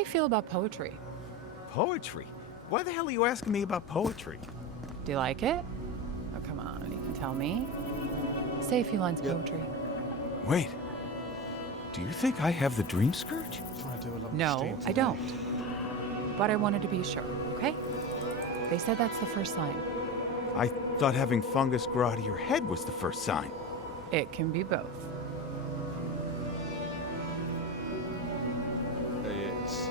do you feel about poetry? Poetry? Why the hell are you asking me about poetry? Do you like it? Oh, come on, you can tell me. Say a few lines of poetry. Wait. Do you think I have the dream scourge? No, I don't. But I wanted to be sure, okay? They said that's the first sign. I thought having fungus grow out of your head was the first sign. It can be both. Yes.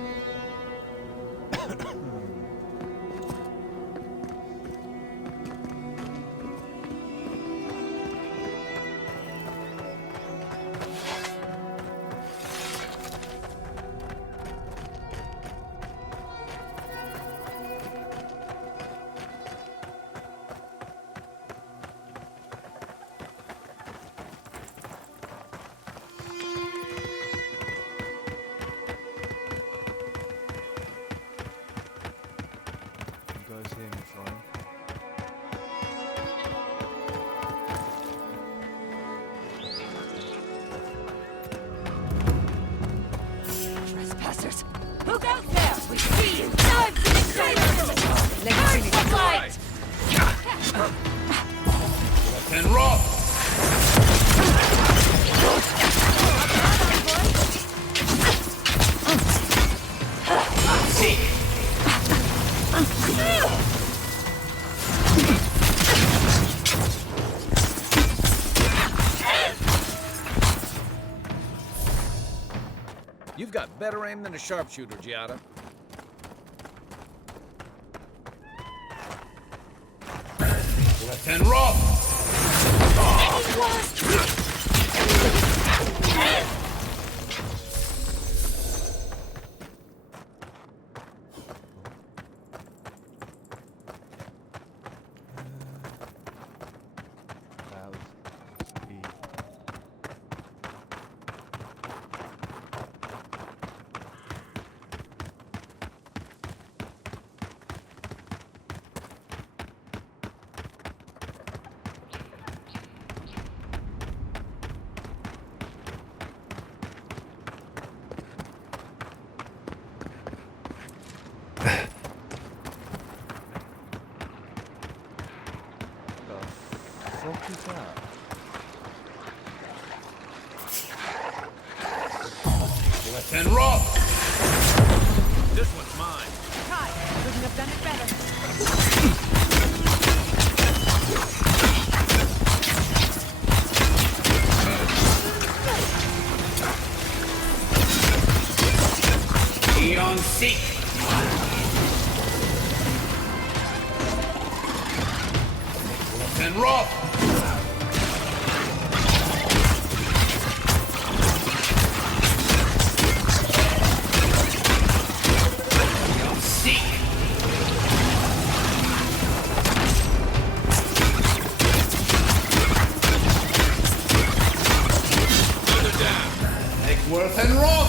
Trespassers! Look out there! We see you! Dive to the traitor! Burn the light! Left and roll! You've got better aim than a sharpshooter, Giada. Left and roll! What is that? Left and roll! This one's mine. Kai, couldn't have done it better. Eon Seek! Left and roll! Eon Seek! Further down. Egworth and roll!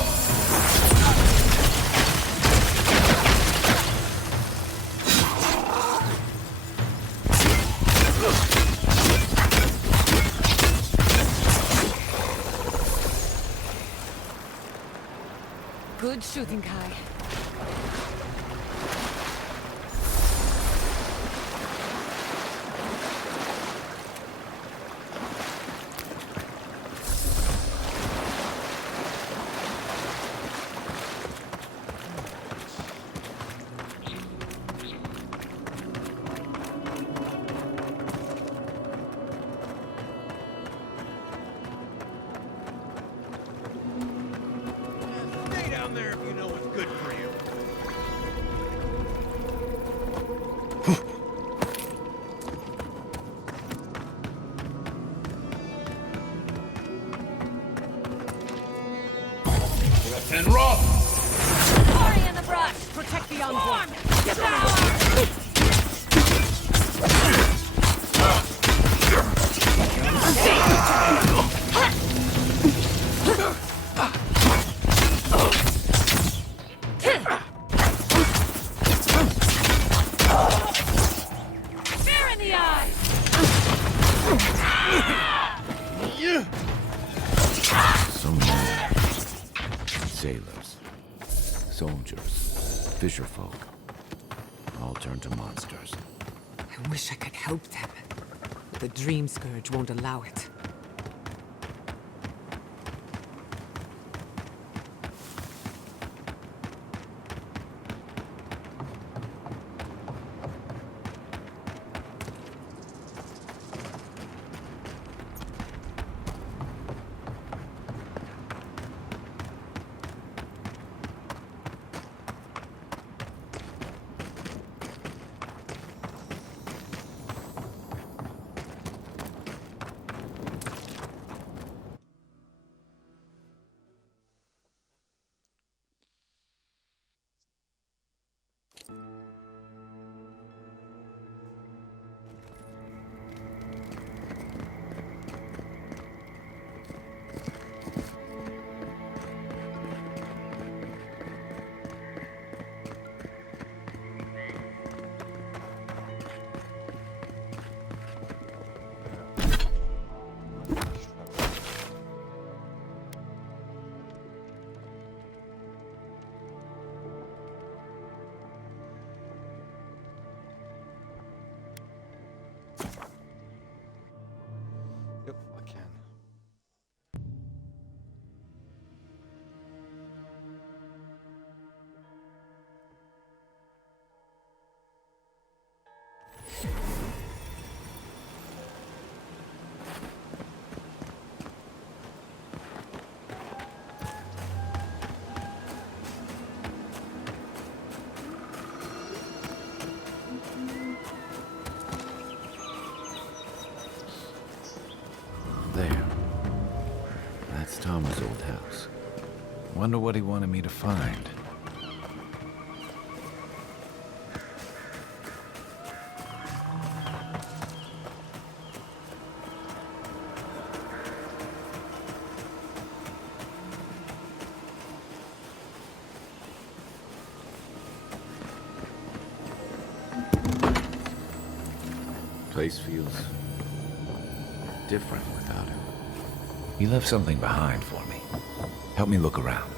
Good shooting, Kai. Stay down there if you know what's good for you. Left and roll! Glory in the brush! Protect the unborn! Devour! Fear in the eyes! So many sailors. soldiers, fisherfolk, all turned to monsters. I wish I could help them. But the Dream Scourge won't allow it. Yep, I can. There. That's Tom's old house. Wonder what he wanted me to find. Place feels different without him. He left something behind for me. Help me look around.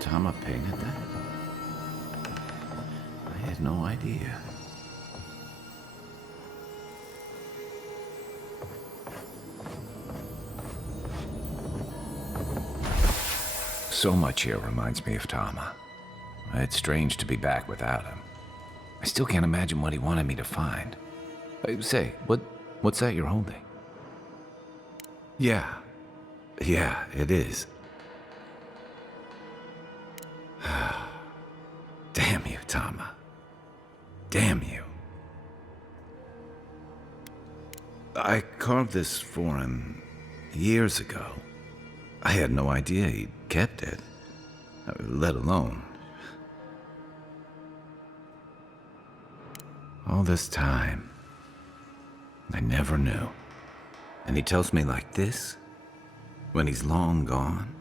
Tama painted that? I had no idea. So much here reminds me of Tama. It's strange to be back without him. I still can't imagine what he wanted me to find. Say, what's that you're holding? Yeah, it is. Damn you, Tama. Damn you. I carved this for him years ago. I had no idea he'd kept it, let alone. All this time, I never knew. And he tells me like this, when he's long gone,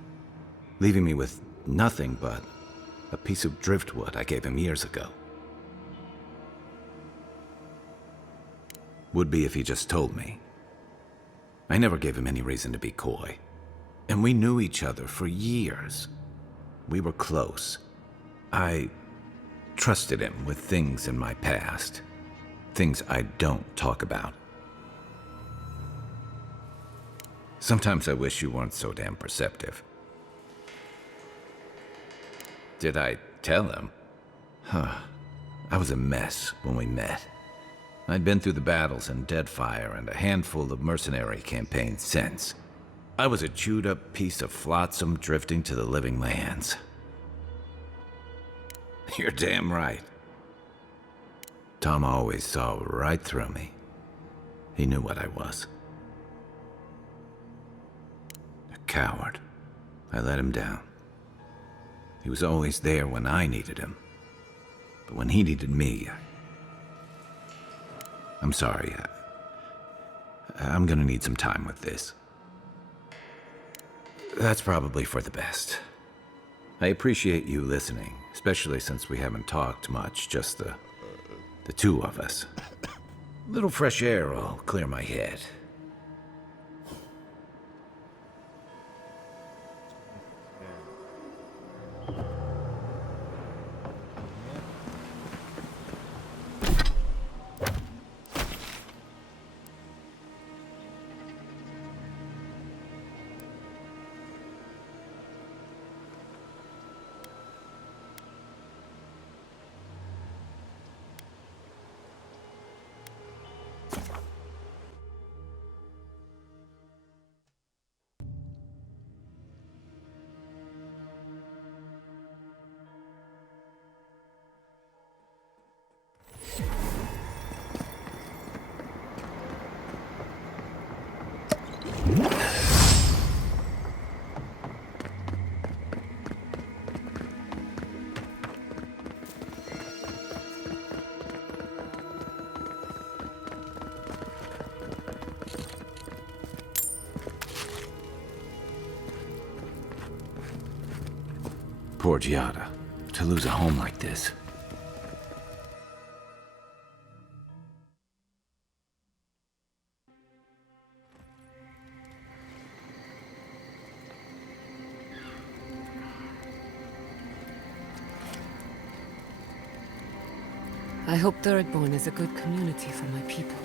leaving me with nothing but a piece of driftwood I gave him years ago. Would be if he just told me. I never gave him any reason to be coy. And we knew each other for years. We were close. I trusted him with things in my past. Things I don't talk about. Sometimes I wish you weren't so damn perceptive. Did I tell him? I was a mess when we met. I'd been through the battles in Deadfire and a handful of mercenary campaigns since. I was a chewed-up piece of flotsam drifting to the living lands. You're damn right. Tom always saw right through me. He knew what I was. A coward. I let him down. He was always there when I needed him. But when he needed me, I'm sorry. I'm gonna need some time with this. That's probably for the best. I appreciate you listening, especially since we haven't talked much, just the two of us. A little fresh air will clear my head. Poor Giada. To lose a home like this. I hope Thirdborn is a good community for my people.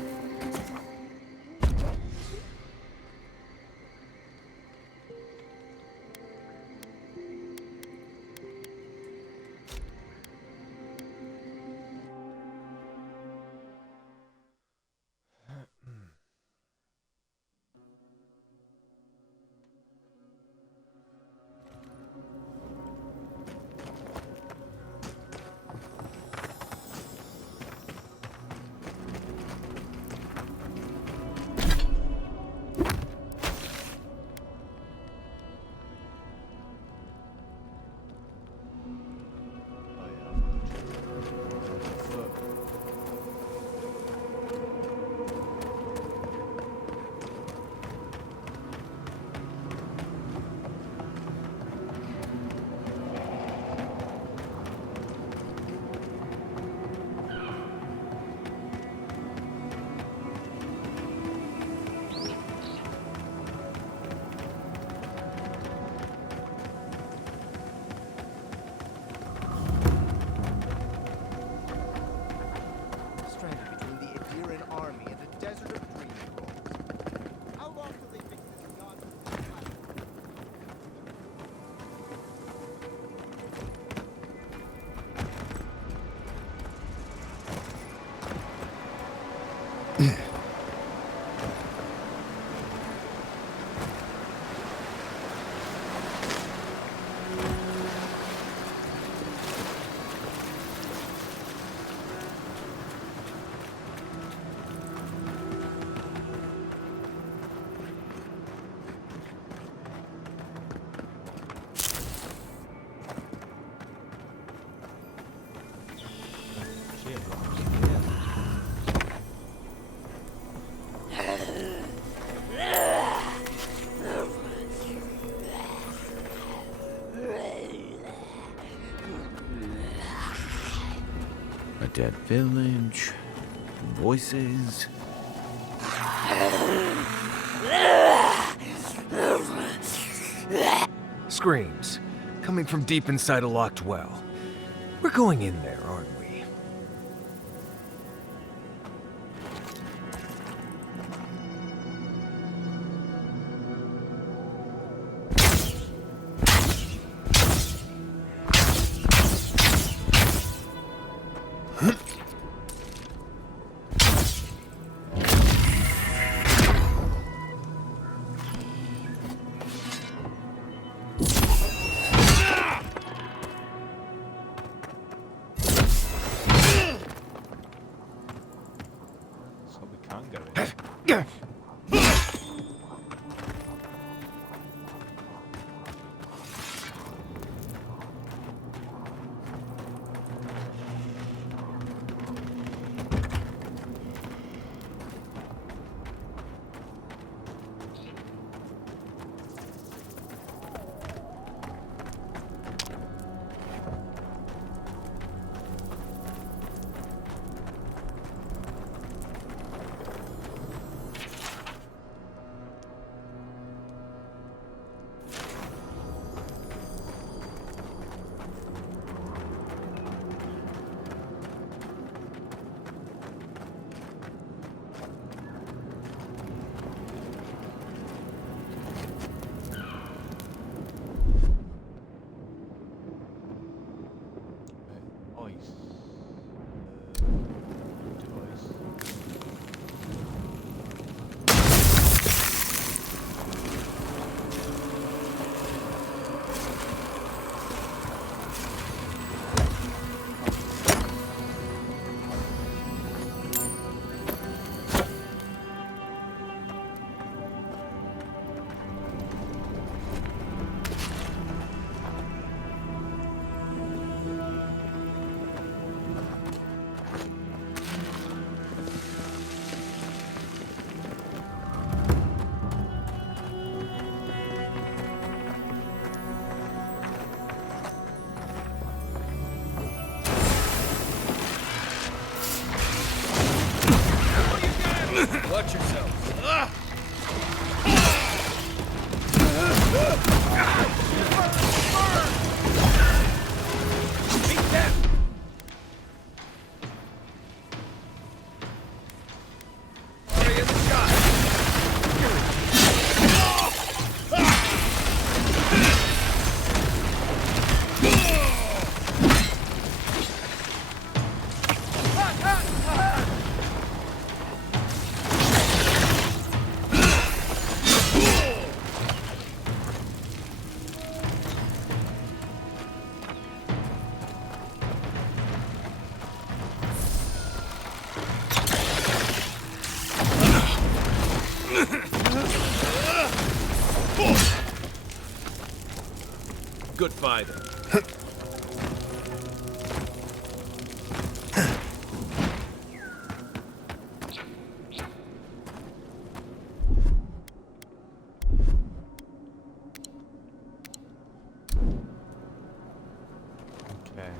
A dead village. Voices. Screams. Coming from deep inside a locked well. We're going in there, aren't we? Beat them! Hurry in the shot! Good fighting. Okay.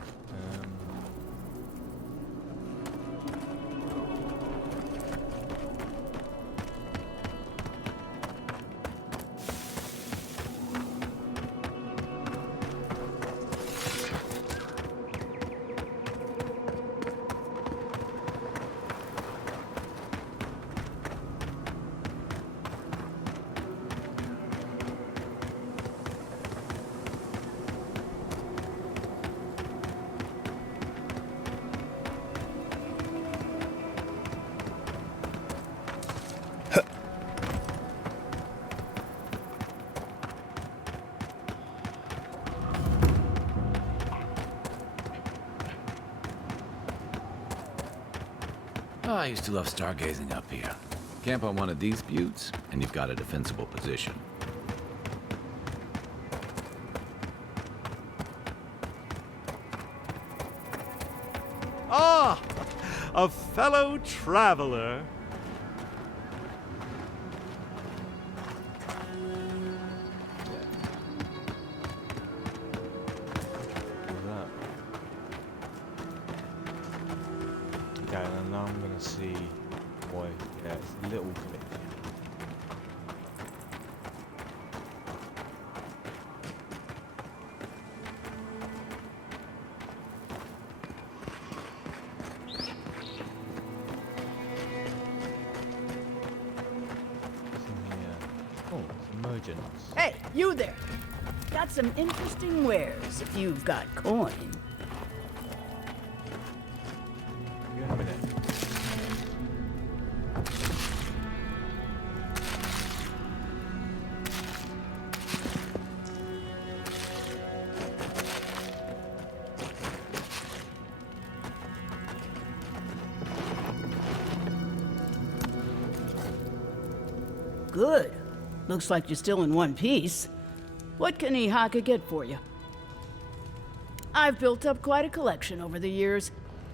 Oh, I used to love stargazing up here. Camp on one of these buttes, and you've got a defensible position. Ah! A fellow traveler. Okay, and now I'm gonna see why. Yeah, it's a little clip. Oh, it's emergence. Hey, you there! Got some interesting wares if you've got coin. You have a minute. Good. Looks like you're still in one piece. What can Ihaka get for you? I've built up quite a collection over the years.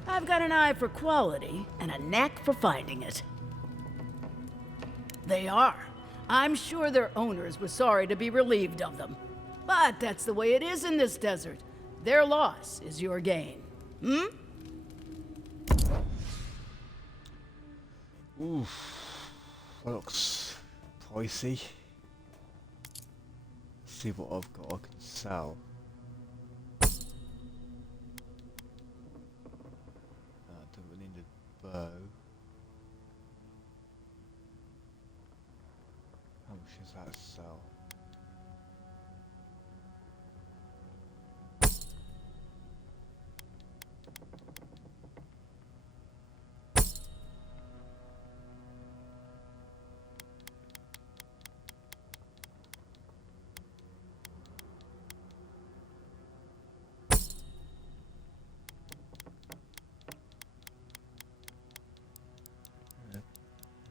I've got an eye for quality and a knack for finding it. They are. I'm sure their owners were sorry to be relieved of them. But that's the way it is in this desert. Their loss is your gain. Hmm? Oof. Looks pricey. Let's see what I've got I can sell. Don't really need a bow. How much does that sell?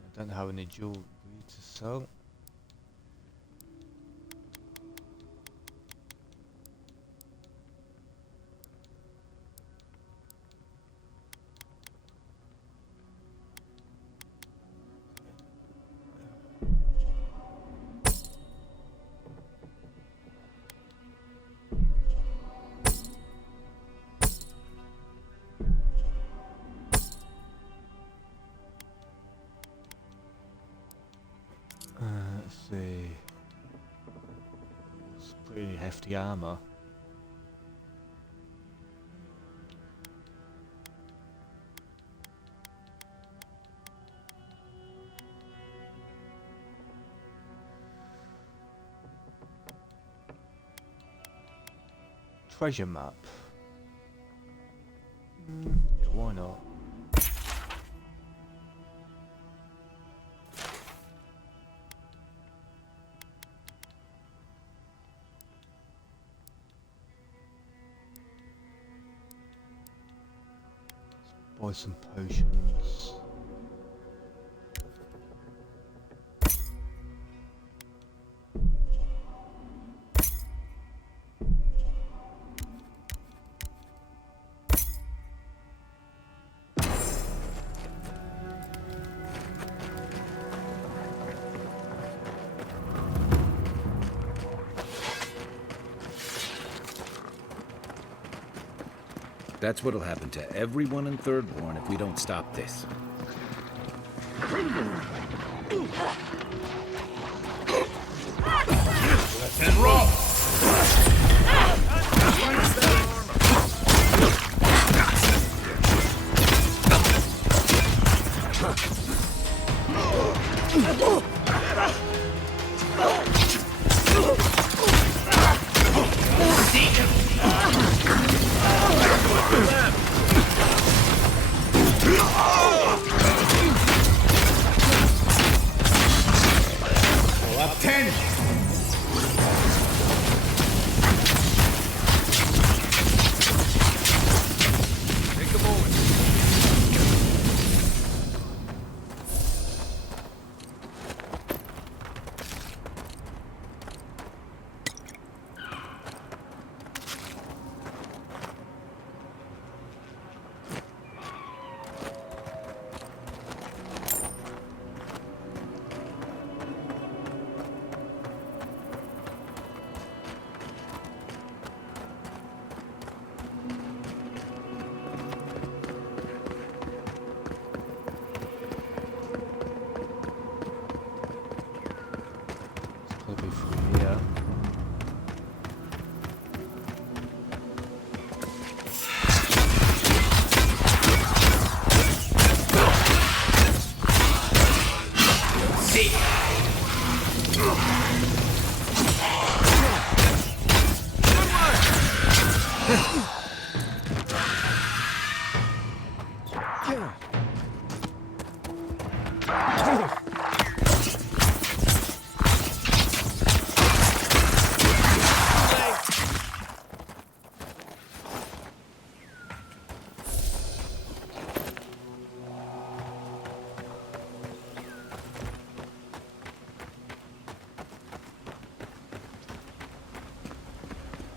I don't have any jewelry to sell. really hefty armor. Treasure map. Yeah, why not? Buy some potions. That's what'll happen to everyone in Thirdborn if we don't stop this. Left hand rough! Up 10! Take a moment. It's gotta be through here.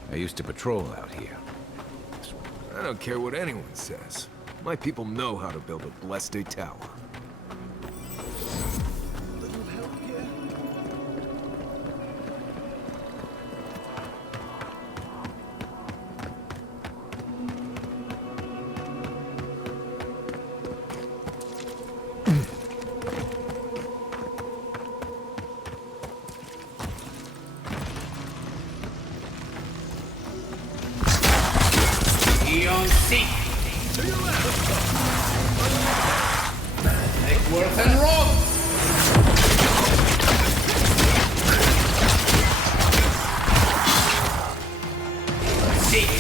I used to patrol out here. I don't care what anyone says. My people know how to build a blessed tower. Eon Seek! Lakeworth and Rob! Seek!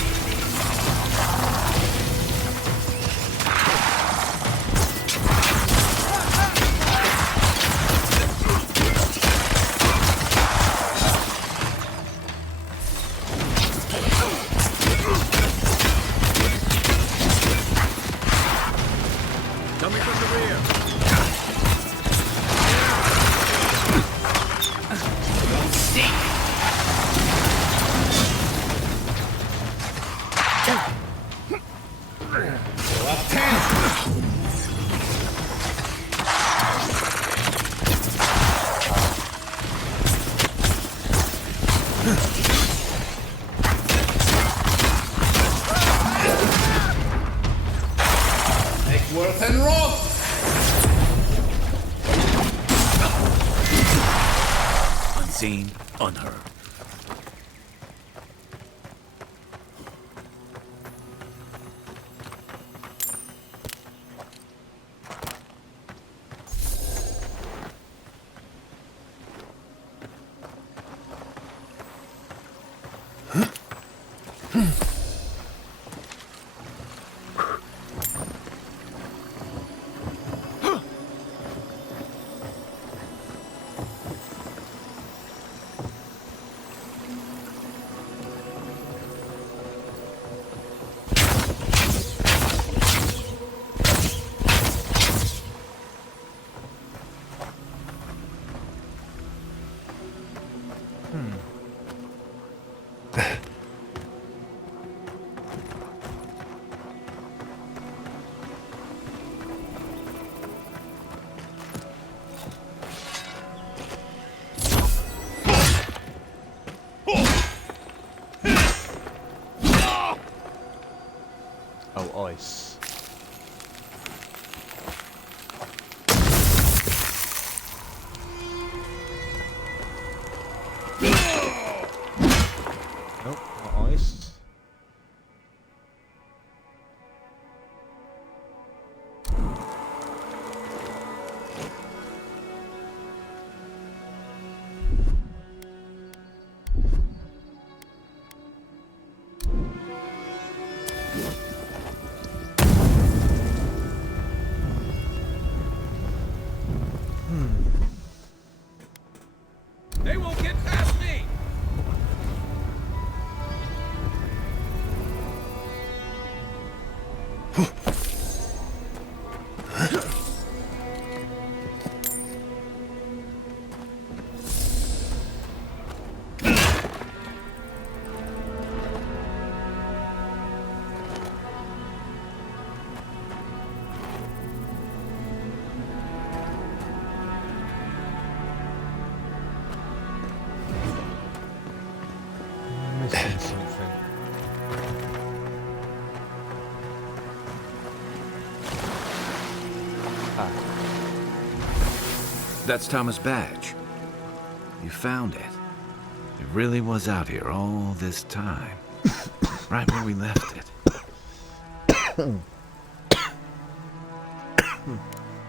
Coming from the rear. Up 10! Lakeworth and Rob! Unseen, unheard. Oh, ice. Nope, not ice. They won't get past me! Missing something. Ah, That's Thomas' badge. You found it. It really was out here all this time. Right where we left it.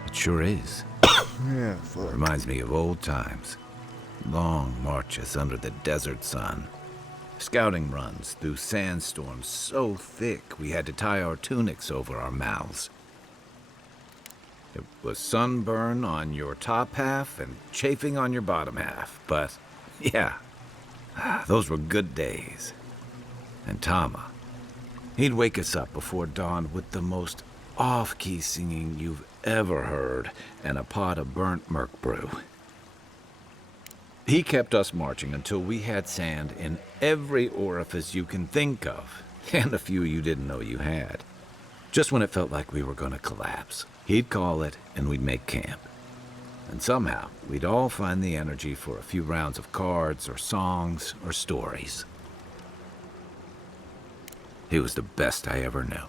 It sure is. yeah, Reminds me of old times. Long marches under the desert sun. Scouting runs through sandstorms so thick we had to tie our tunics over our mouths. It was sunburn on your top half and chafing on your bottom half, but yeah, those were good days. And Tama, he'd wake us up before dawn with the most off-key singing you've ever heard and a pot of burnt merc brew. He kept us marching until we had sand in every orifice you can think of, and a few you didn't know you had. Just when it felt like we were going to collapse, he'd call it and we'd make camp. And somehow, we'd all find the energy for a few rounds of cards or songs or stories. He was the best I ever knew.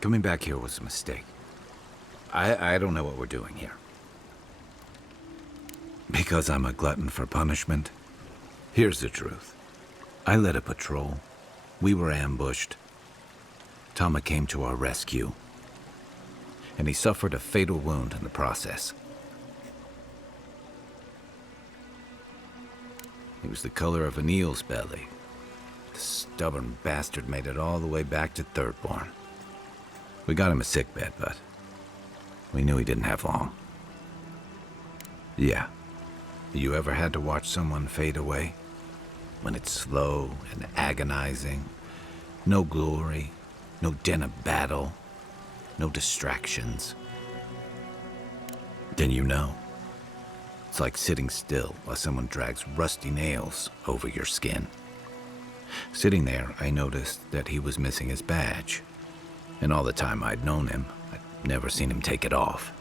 Coming back here was a mistake. I don't know what we're doing here. Because I'm a glutton for punishment? Here's the truth. I led a patrol. We were ambushed. Tama came to our rescue. And he suffered a fatal wound in the process. He was the color of an eel's belly. The stubborn bastard made it all the way back to Thirdborn. We got him a sickbed, but we knew he didn't have long. Yeah. You ever had to watch someone fade away? When it's slow and agonizing. No glory, no din of battle, no distractions. Then you know. It's like sitting still while someone drags rusty nails over your skin. Sitting there, I noticed that he was missing his badge. And all the time I'd known him, I'd never seen him take it off.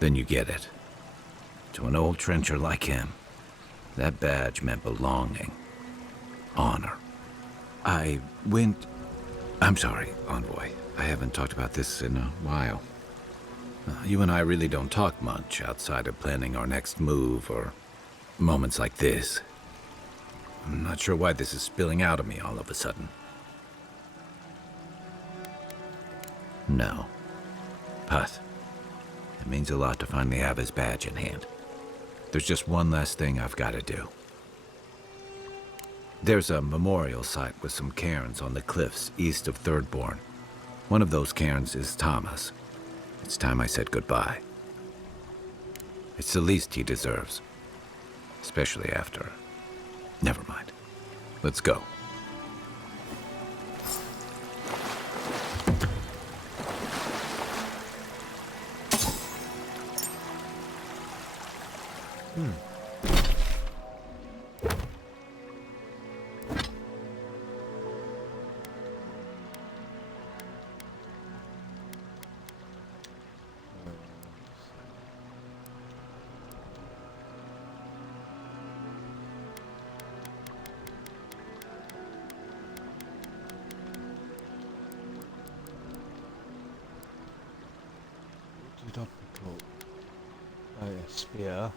Then you get it. To an old trencher like him, that badge meant belonging. Honor. I'm sorry, Envoy. I haven't talked about this in a while. You and I really don't talk much outside of planning our next move or moments like this. I'm not sure why this is spilling out of me all of a sudden. No. But it means a lot to finally have his badge in hand. There's just one last thing I've got to do. There's a memorial site with some cairns on the cliffs east of Thirdborn. One of those cairns is Tama's. It's time I said goodbye. It's the least he deserves. Especially after... Never mind. Let's go. Topical. Oh yeah, spear.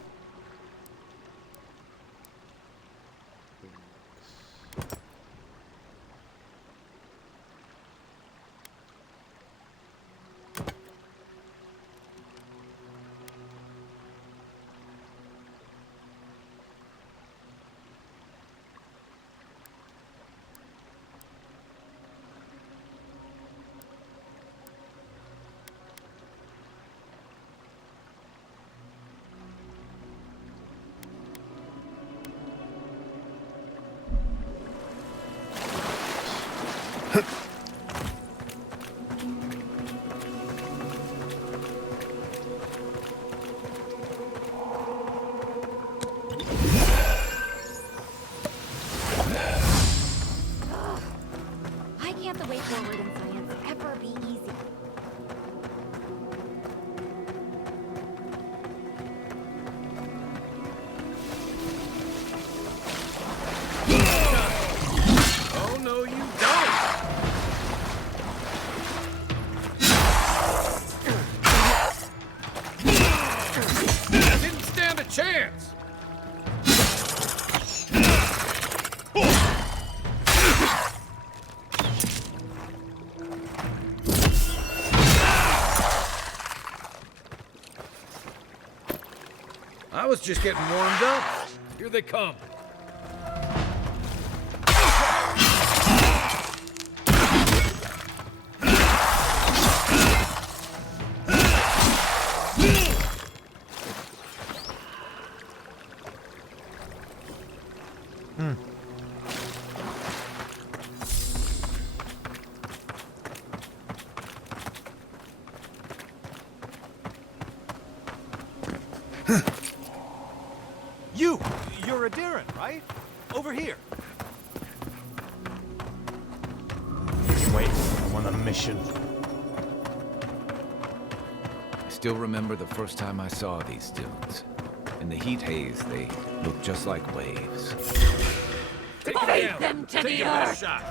Why can't the way forward in science ever be easy? Oh, no, you don't! Didn't stand a chance! I was just getting warmed up. Here they come. You're a Darren, right? Over here. Wait, I'm on a mission. I still remember the first time I saw these dunes. In the heat haze, they looked just like waves. Take Feed them to the earth! shot.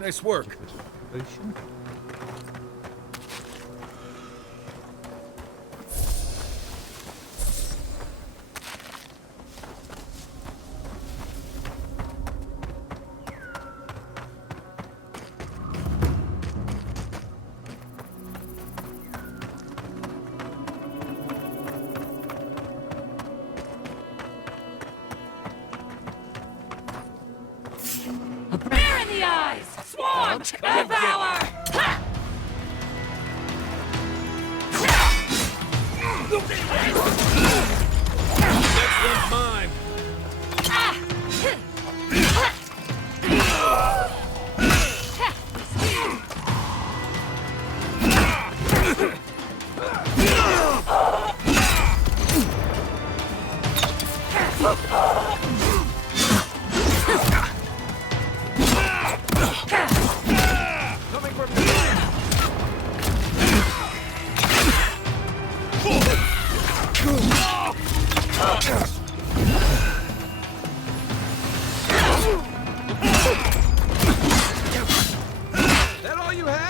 Nice work. Potion? Bear in the eyes! Swarm! Devour! Ha! Next one's mine. Coming from behind. That all you have?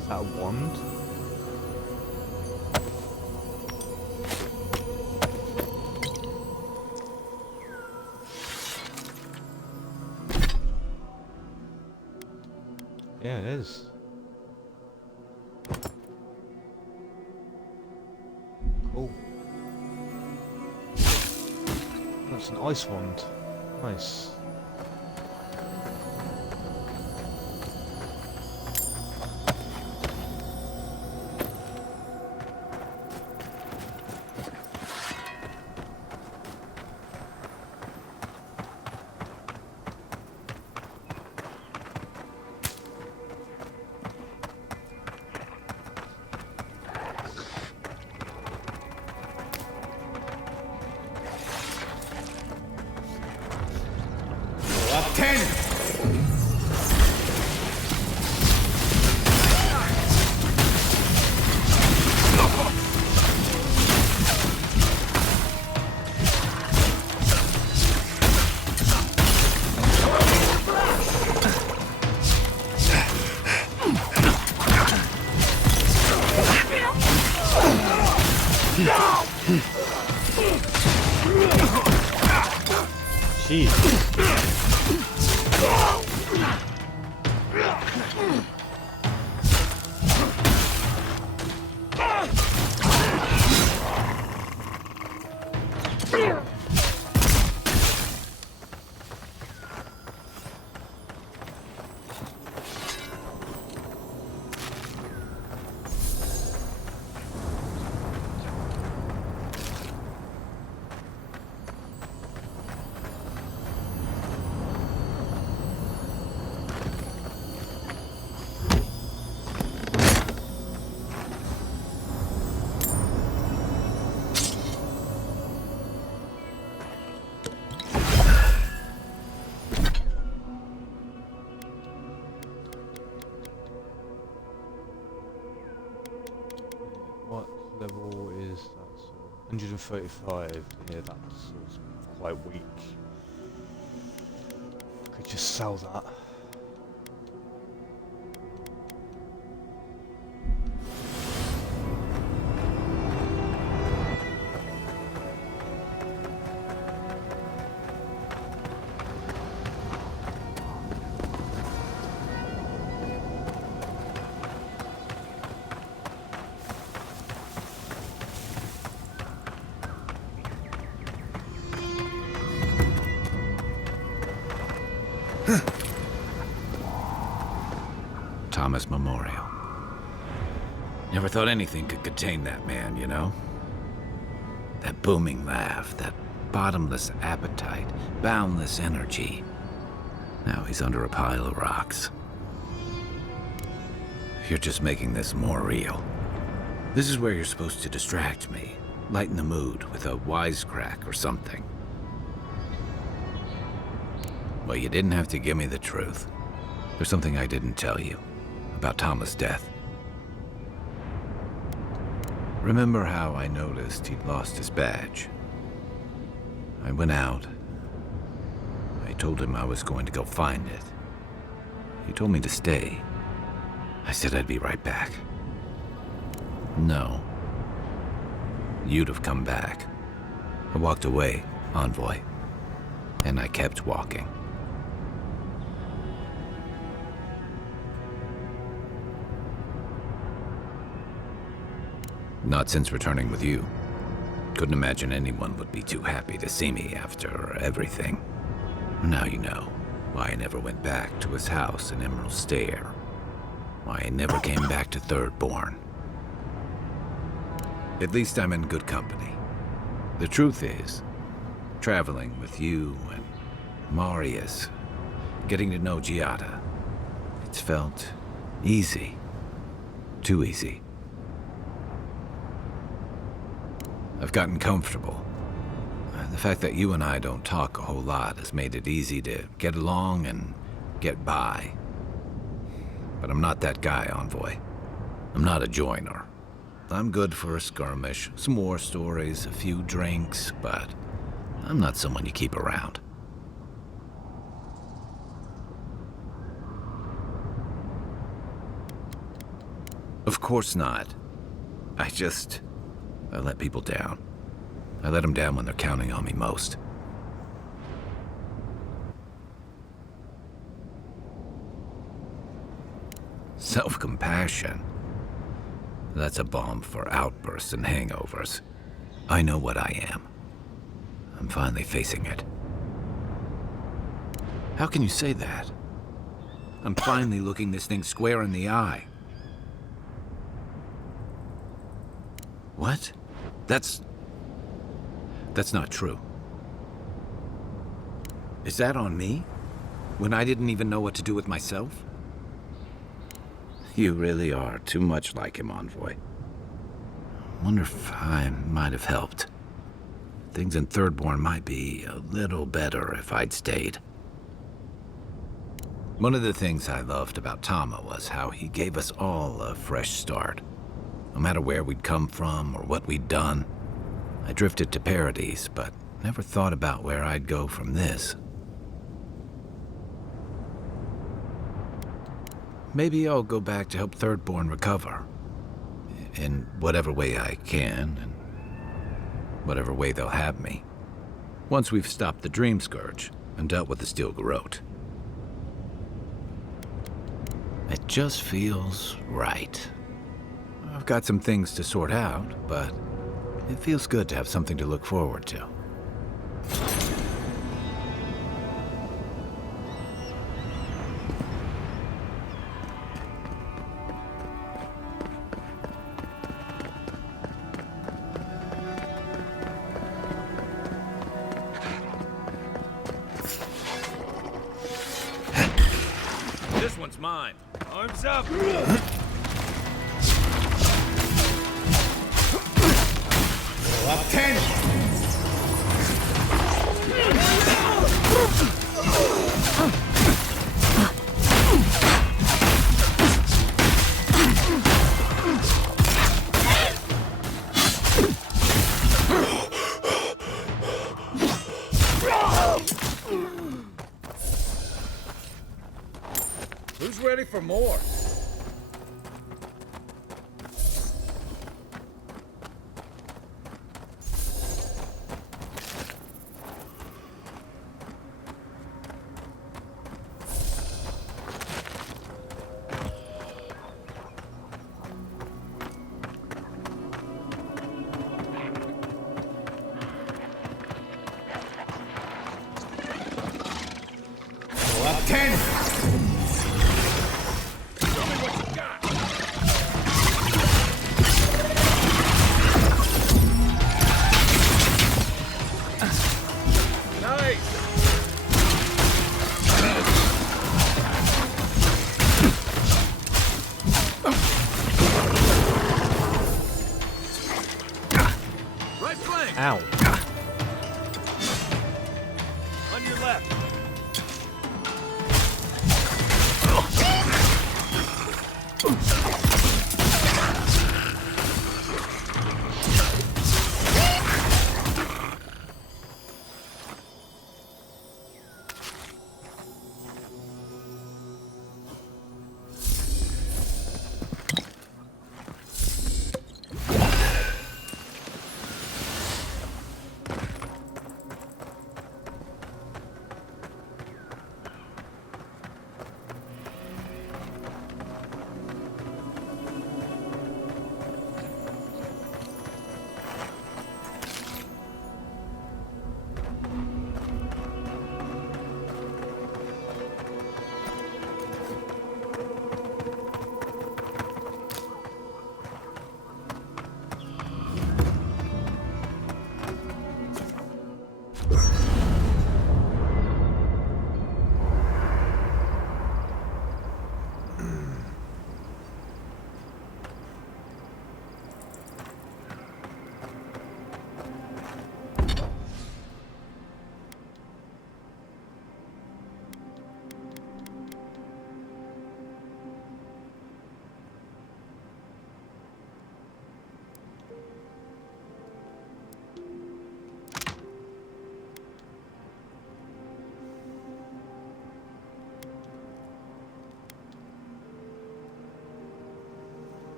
Is that a wand? Yeah, it is. Cool. That's an ice wand. Nice. What level is that sword? 135. Yeah, that sword's quite weak. Could just sell that. Thomas Memorial. Never thought anything could contain that man, you know? That booming laugh, that bottomless appetite, boundless energy. Now he's under a pile of rocks. You're just making this more real. This is where you're supposed to distract me, lighten the mood with a wisecrack or something. Well, you didn't have to give me the truth. There's something I didn't tell you about Thomas' death. Remember how I noticed he'd lost his badge? I went out. I told him I was going to go find it. He told me to stay. I said I'd be right back. No. You'd have come back. I walked away, Envoy. And I kept walking. Not since returning with you. Couldn't imagine anyone would be too happy to see me after everything. Now you know why I never went back to his house in Emerald Stair. Why I never came back to Thirdborn. At least I'm in good company. The truth is, traveling with you and Marius, getting to know Giada, it's felt easy. Too easy. I've gotten comfortable. The fact that you and I don't talk a whole lot has made it easy to get along and get by. But I'm not that guy, Envoy. I'm not a joiner. I'm good for a skirmish, some war stories, a few drinks, but I'm not someone you keep around. Of course not. I let people down. I let them down when they're counting on me most. Self-compassion? That's a balm for outbursts and hangovers. I know what I am. I'm finally facing it. How can you say that? I'm finally looking this thing square in the eye. What? That's not true. Is that on me? When I didn't even know what to do with myself? You really are too much like him, Envoy. Wonder if I might have helped. Things in Thirdborn might be a little better if I'd stayed. One of the things I loved about Tama was how he gave us all a fresh start. No matter where we'd come from or what we'd done. I drifted to Paradise, but never thought about where I'd go from this. Maybe I'll go back to help Thirdborn recover. In whatever way I can, and whatever way they'll have me. Once we've stopped the Dream Scourge and dealt with the Steel Garrote. It just feels right. I've got some things to sort out, but it feels good to have something to look forward to. This one's mine. Arms up! Attention! Who's ready for more? Attention! Ow. On your left.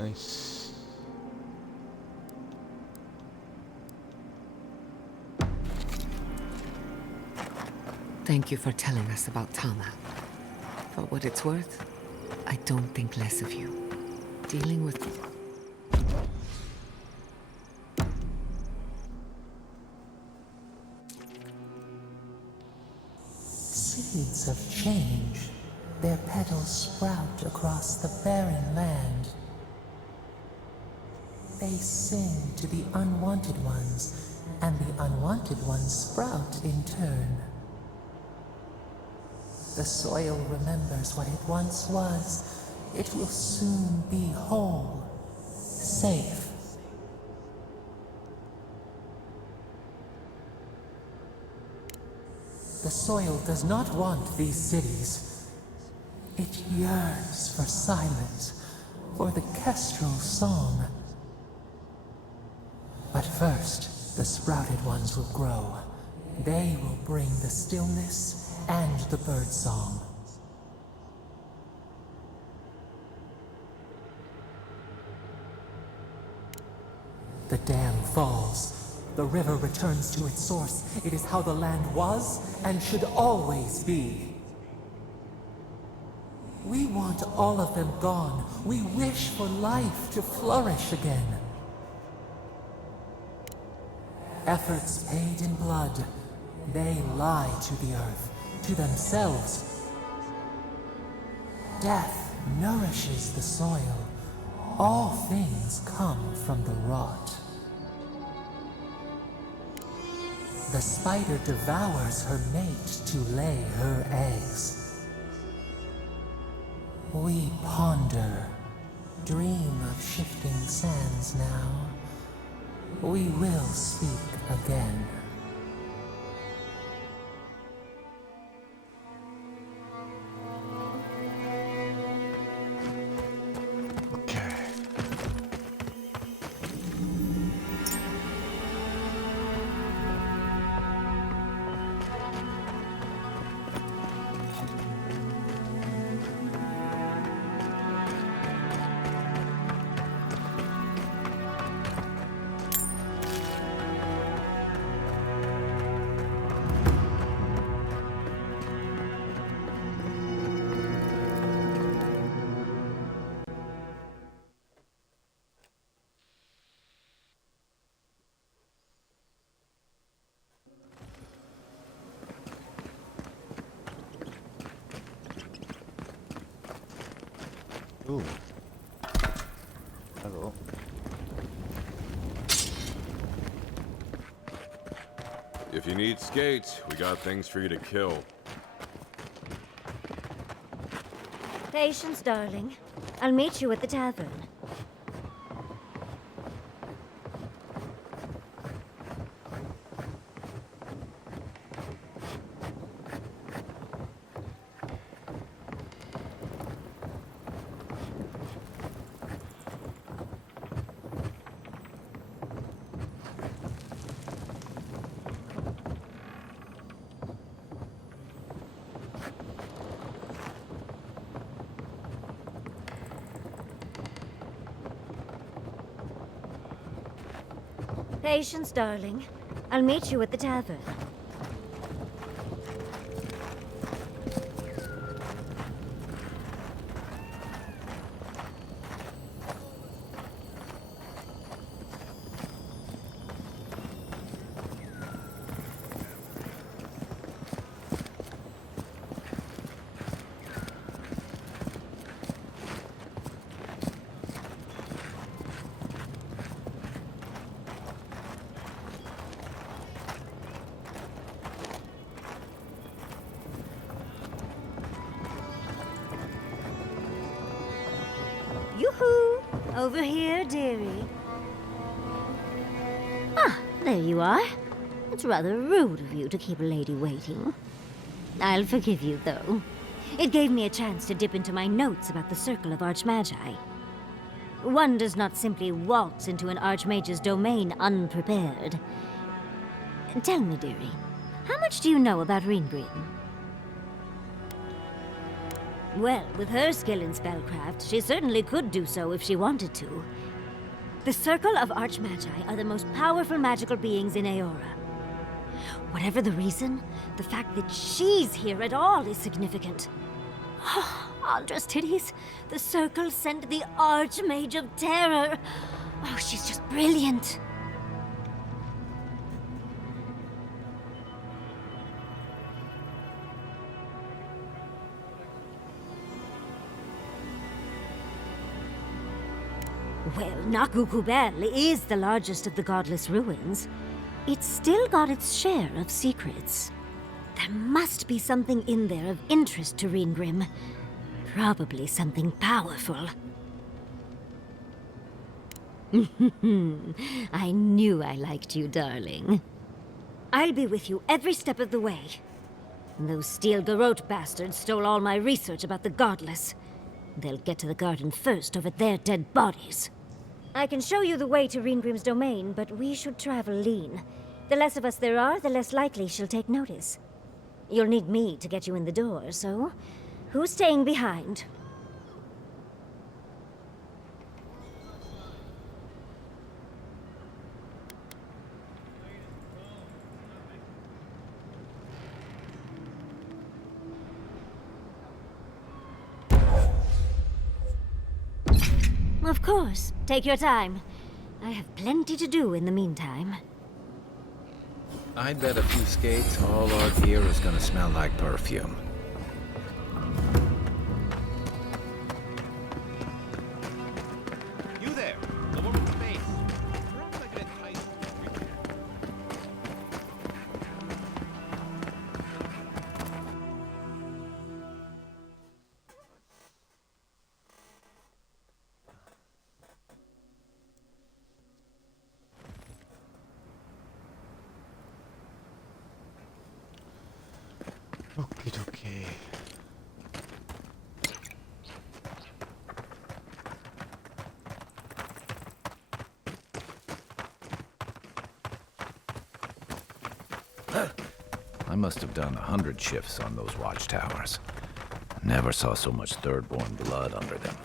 Nice. Thank you for telling us about Tama. For what it's worth, I don't think less of you. Dealing with... Seeds of change. Their petals sprout across the barren land. They sing to the unwanted ones, and the unwanted ones sprout in turn. The soil remembers what it once was. It will soon be whole, safe. The soil does not want these cities. It yearns for silence, for the kestrel song. But first, the sprouted ones will grow. They will bring the stillness and the birdsong. The dam falls. The river returns to its source. It is how the land was and should always be. We want all of them gone. We wish for life to flourish again. Efforts paid in blood. They lie to the earth, to themselves. Death nourishes the soil. All things come from the rot. The spider devours her mate to lay her eggs. We ponder, dream of shifting sands now. We will speak again. Okay. Ooh. Hello. If you need skates, we got things for you to kill. Patience, darling. I'll meet you at the tavern. Patience, darling. I'll meet you at the tavern. Yoo-hoo! Over here, dearie. Ah, there you are. It's rather rude of you to keep a lady waiting. I'll forgive you, though. It gave me a chance to dip into my notes about the Circle of Archmagi. One does not simply waltz into an Archmage's domain unprepared. Tell me, dearie, how much do you know about Ringbrin? Well, with her skill in spellcraft, she certainly could do so if she wanted to. The Circle of Archmagi are the most powerful magical beings in Aora. Whatever the reason, the fact that she's here at all is significant. Andra's titties, the Circle sent the Archmage of Terror. Oh, she's just brilliant. Well, Nakukubel is the largest of the godless ruins. It's still got its share of secrets. There must be something in there of interest to Reengrim. Probably something powerful. I knew I liked you, darling. I'll be with you every step of the way. Those Steel Garrote bastards stole all my research about the godless. They'll get to the garden first over their dead bodies. I can show you the way to Reengrim's domain, but we should travel lean. The less of us there are, the less likely she'll take notice. You'll need me to get you in the door, so who's staying behind? Of course. Take your time. I have plenty to do in the meantime. I bet a few skates, all our gear is gonna smell like perfume. You there, the one with the face. Perhaps I could entice you to reach here. Okie dokie. I must have done 100 shifts on those watchtowers. Never saw so much third-born blood under them.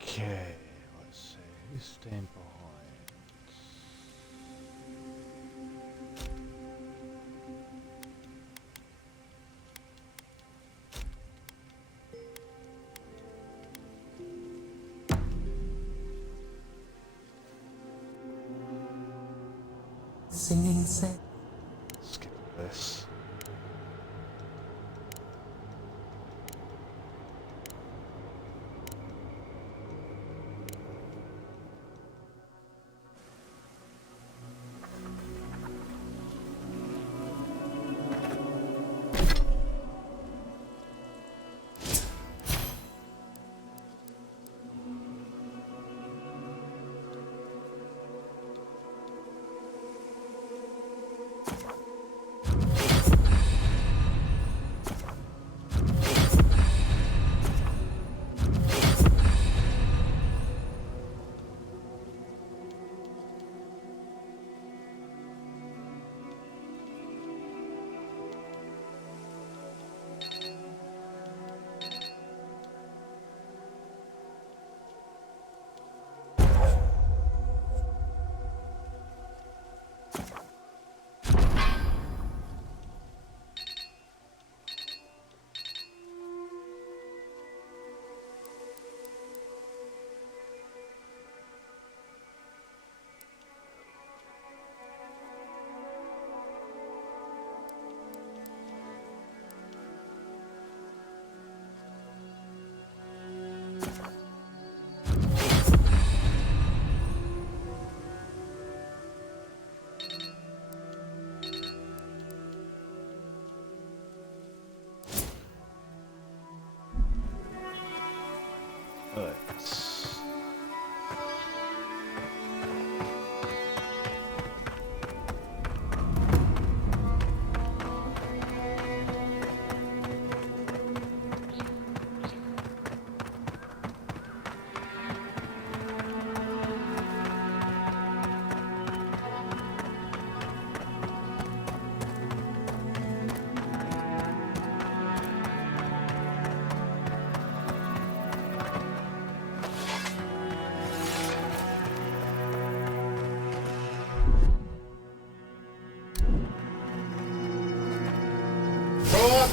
Okay, let's see. Who's staying behind? Singing set. Skip this.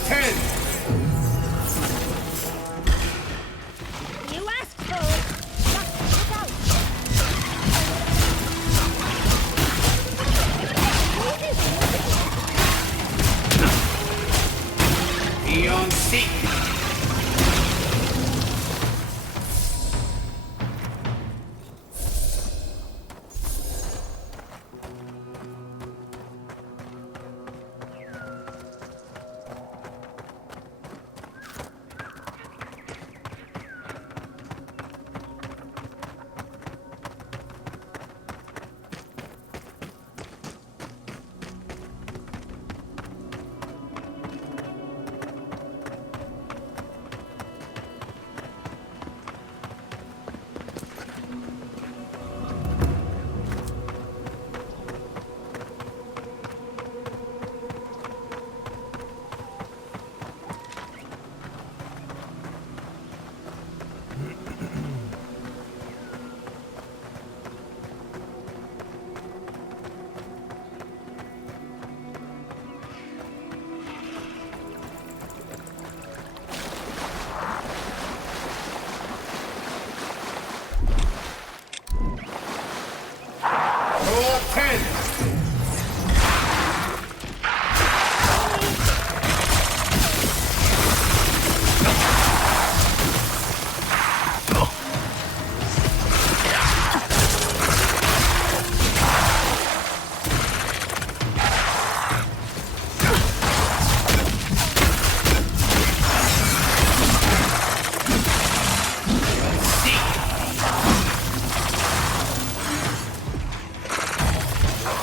10. You asked for it. Just look out. Beyond seek. Roll 10.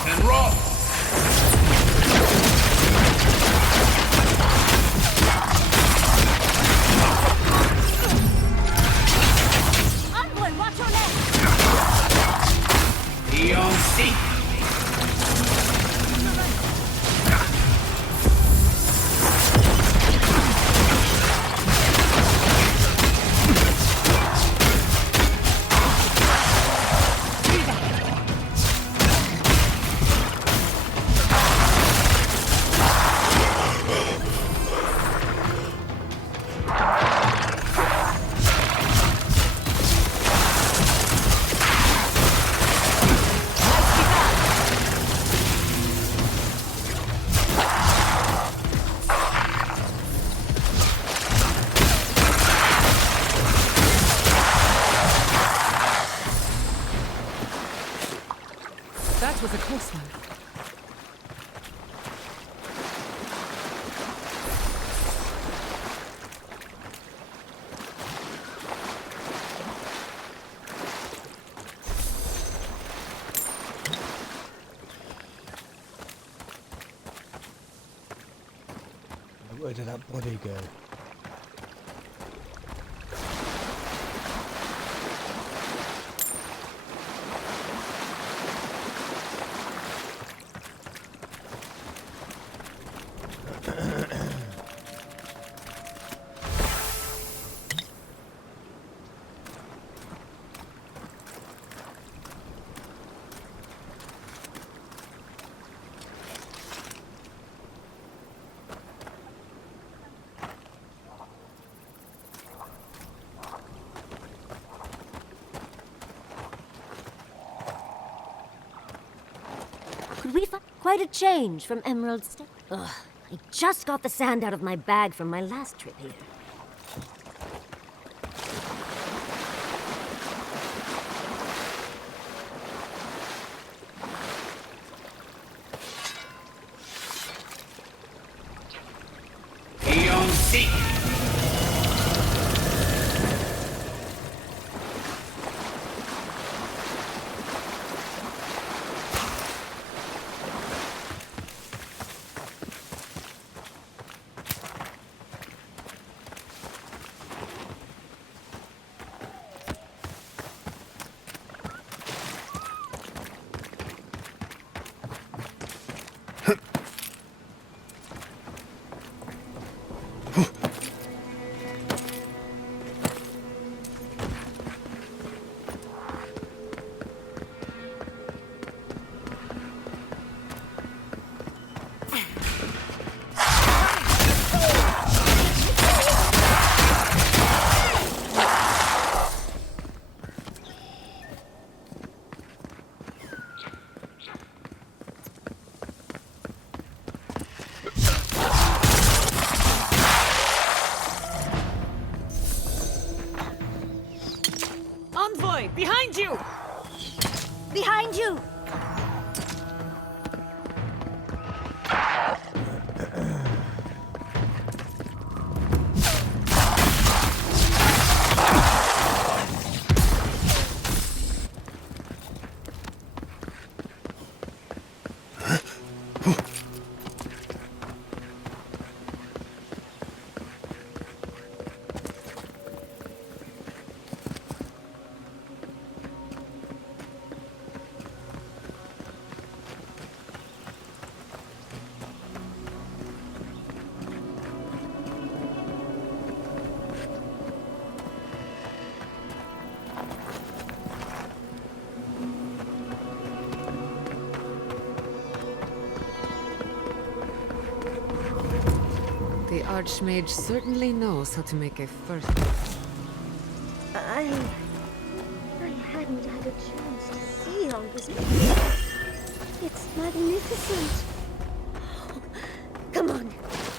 And roll. Onward, watch your left. Beyond seek. That was a close one. Where did that body go? Could we find quite a change from Emerald State? Ugh, I just got the sand out of my bag from my last trip here. Beyond seek. convoy! Behind you! Behind you! The Archmage certainly knows how to make a first. I hadn't had a chance to see all this. It's magnificent. Oh, come on,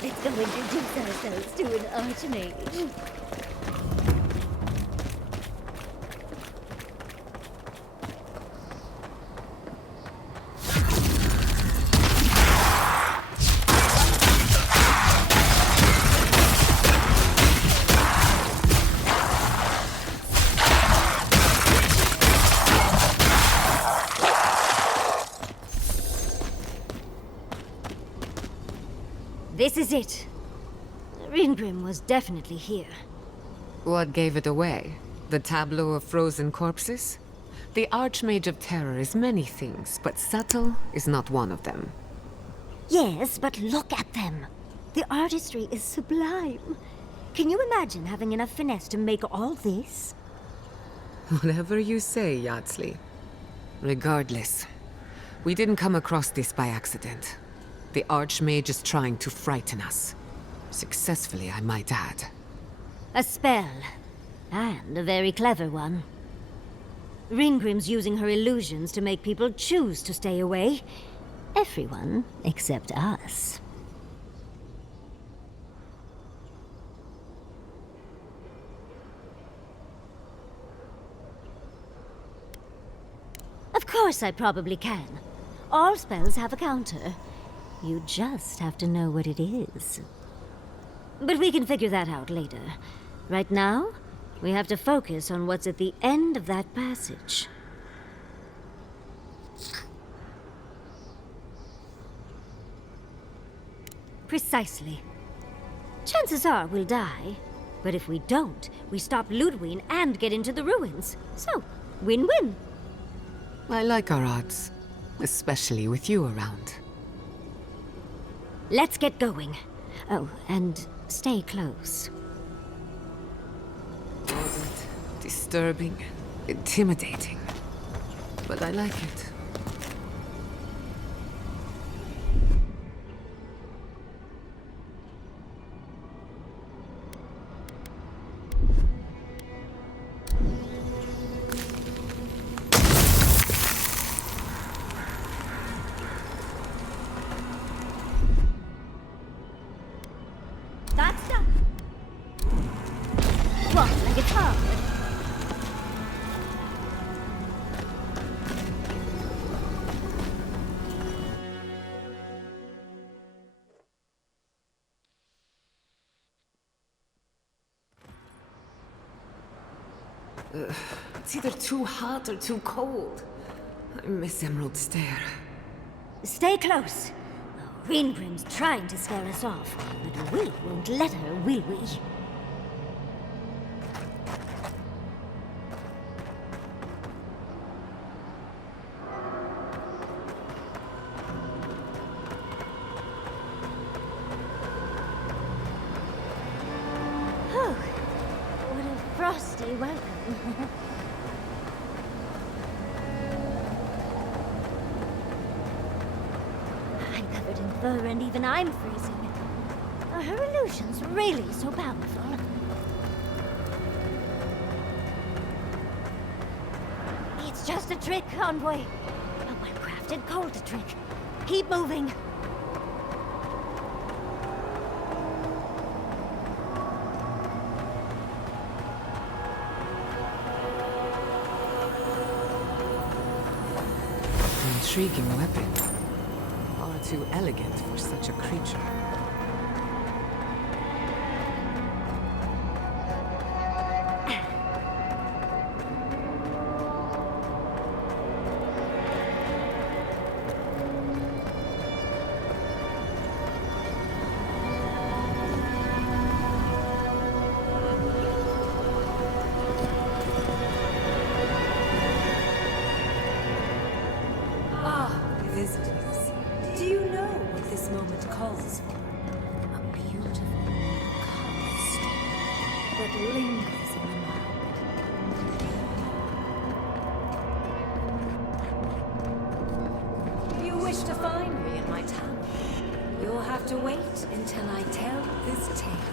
let's go introduce ourselves to an Archmage. This is it. Ringrim was definitely here. What gave it away? The tableau of frozen corpses? The Archmage of Terror is many things, but subtle is not one of them. Yes, but look at them. The artistry is sublime. Can you imagine having enough finesse to make all this? Whatever you say, Yardsley. Regardless, we didn't come across this by accident. The Archmage is trying to frighten us. Successfully, I might add. A spell. And a very clever one. Ringrim's using her illusions to make people choose to stay away. Everyone except us. Of course I probably can. All spells have a counter. You just have to know what it is. But we can figure that out later. Right now, we have to focus on what's at the end of that passage. Precisely. Chances are we'll die. But if we don't, we stop Ludwig and get into the ruins. So, win-win. I like our odds, especially with you around. Let's get going. Oh, and stay close. Morbid, disturbing, intimidating. But I like it. That's done. What, like it's hard? It's either too hot or too cold. I miss Emerald Stair. Stay close. Ringrim's trying to scare us off, but we won't let her, will we? Oh, what a frosty welcome. I'm covered in fur and even I'm freezing. Are her illusions really so powerful? It's just a trick, Envoy. A well-crafted cold trick. Keep moving. intriguing weapon. Far too elegant for such a creature. Visitors, do you know what this moment calls for? A beautiful, calm story that lingers in the mind. You wish to find me in my tower? You'll have to wait until I tell this tale.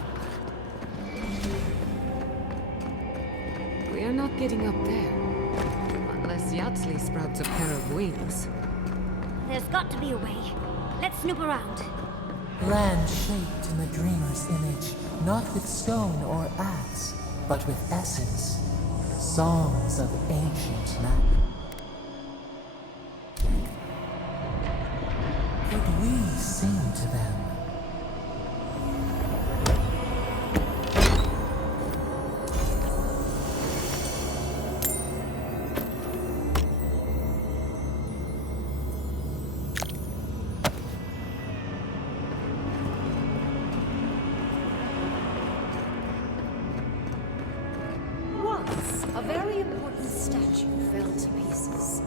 We're not getting up there. Unless Yatsley sprouts a pair of wings. There's got to be a way. Let's snoop around. Land shaped in the dreamer's image, not with stone or axe, but with essence. Songs of ancient magic. Could we sing to them? Once, a very important statue fell to pieces,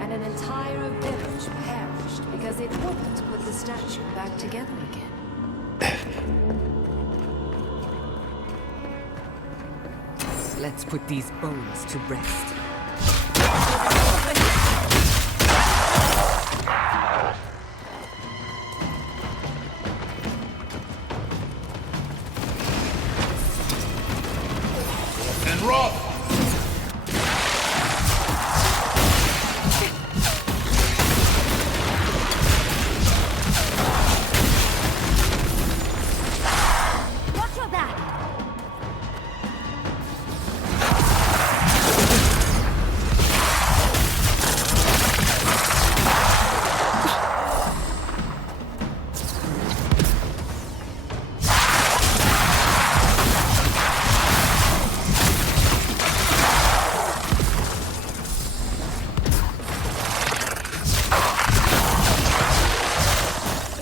and an entire village perished because it wouldn't put the statue back together again. Let's put these bones to rest. And rot! Watch your back!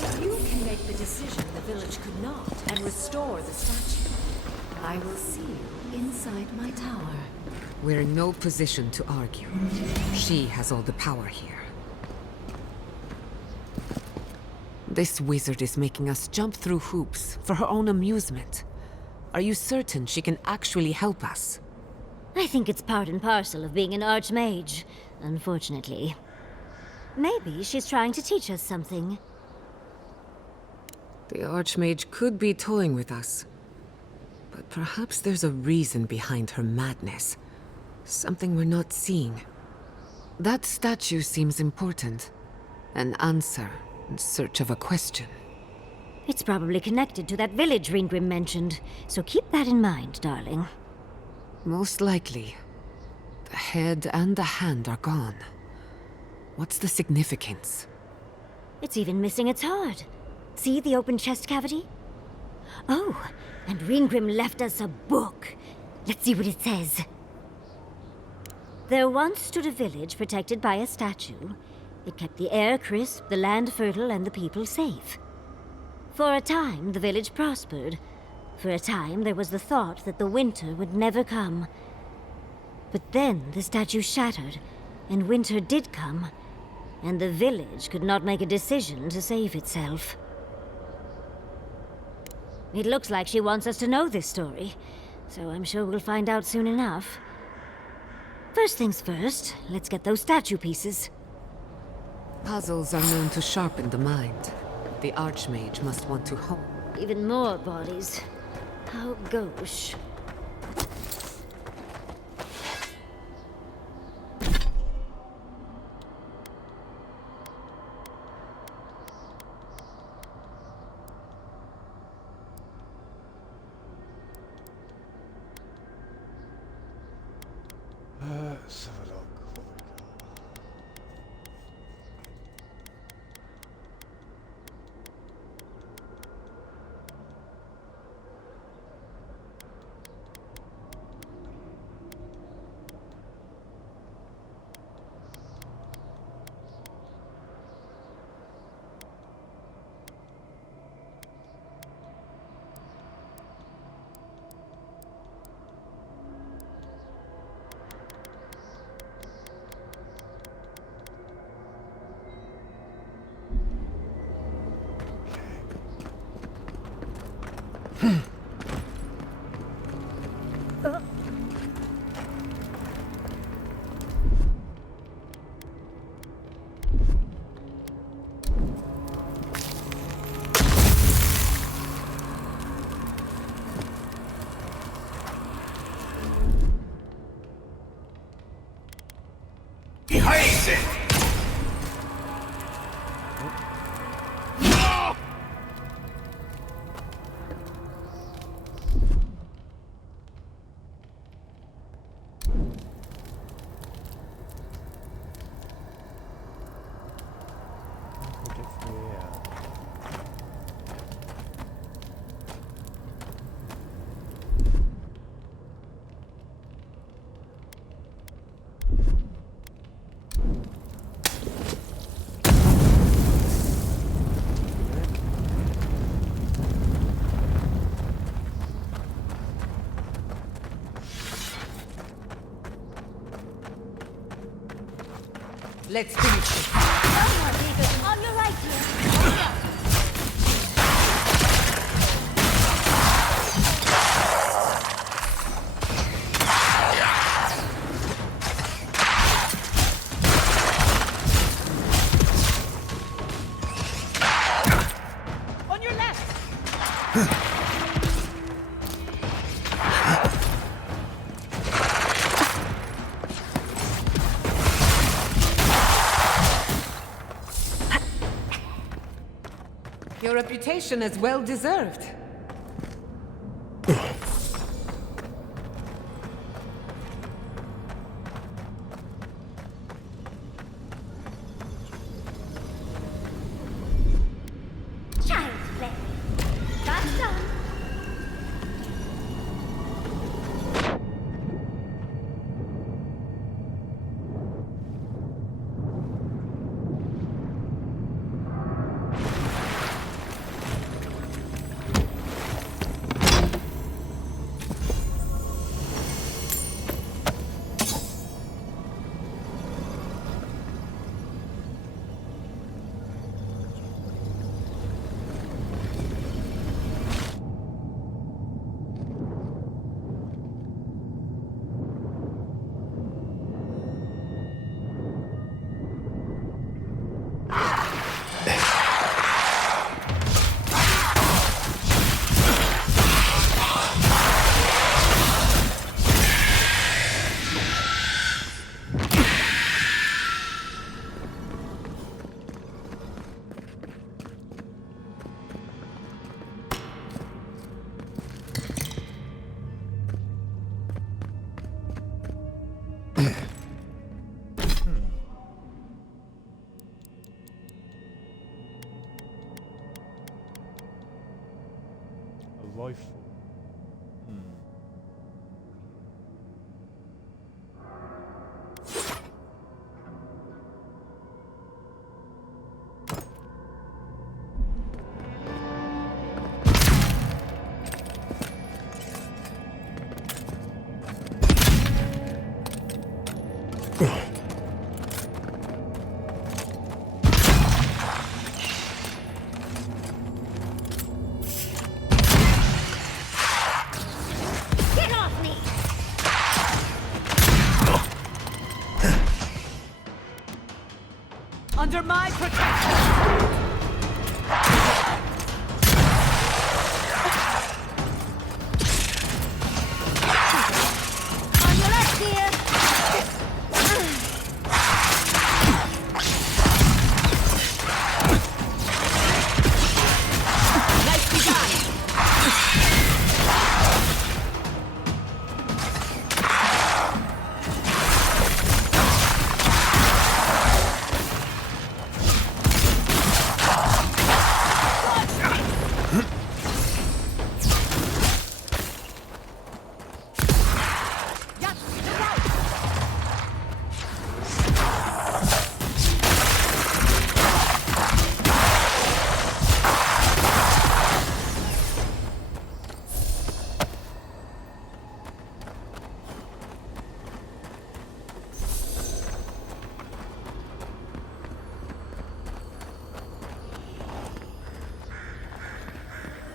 If you can make the decision the village could not and restore the statue, I will see you inside my tower. We're in no position to argue. She has all the power here. This wizard is making us jump through hoops for her own amusement. Are you certain she can actually help us? I think it's part and parcel of being an archmage, unfortunately. Maybe she's trying to teach us something. The Archmage could be toying with us. But perhaps there's a reason behind her madness. Something we're not seeing. That statue seems important. An answer in search of a question. It's probably connected to that village Ringrim mentioned, so keep that in mind, darling. Most likely. The head and the hand are gone. What's the significance? It's even missing its heart. See the open chest cavity? Oh, and Ringrim left us a book. Let's see what it says. There once stood a village protected by a statue. It kept the air crisp, the land fertile, and the people safe. For a time, the village prospered. For a time, there was the thought that the winter would never come. But then the statue shattered, and winter did come, and the village could not make a decision to save itself. It looks like she wants us to know this story, so I'm sure we'll find out soon enough. First things first, let's get those statue pieces. Puzzles are known to sharpen the mind. The Archmage must want to hone. Even more bodies. How gauche. Let's have a look. What we got? Geheißen! Let's finish this. On your right here. On your left! Your reputation is well deserved. Child's play. That's done. A rifle. Get off me! Under my protection! On your left, dear. Nicely done!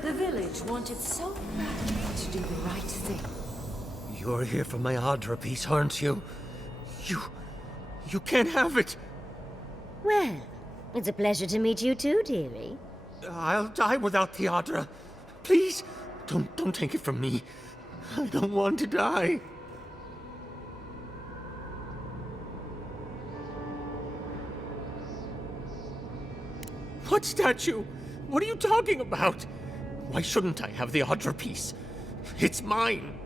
The village wanted so badly to do the right thing. You're here for my Adra piece, aren't you? You can't have it! Well, it's a pleasure to meet you too, dearie. I'll die without the Adra. Please, don't take it from me. I don't want to die. What statue? What are you talking about? Why shouldn't I have the Audra piece? It's mine.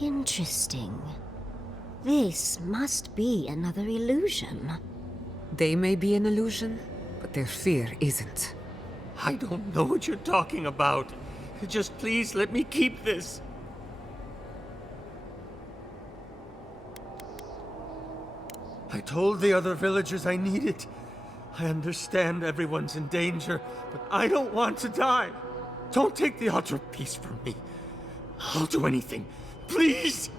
Interesting. This must be another illusion. They may be an illusion, but their fear isn't. I don't know what you're talking about. Just please let me keep this. I told the other villagers I need it. I understand everyone's in danger, but I don't want to die. Don't take the Audra piece from me. I'll do anything. Please!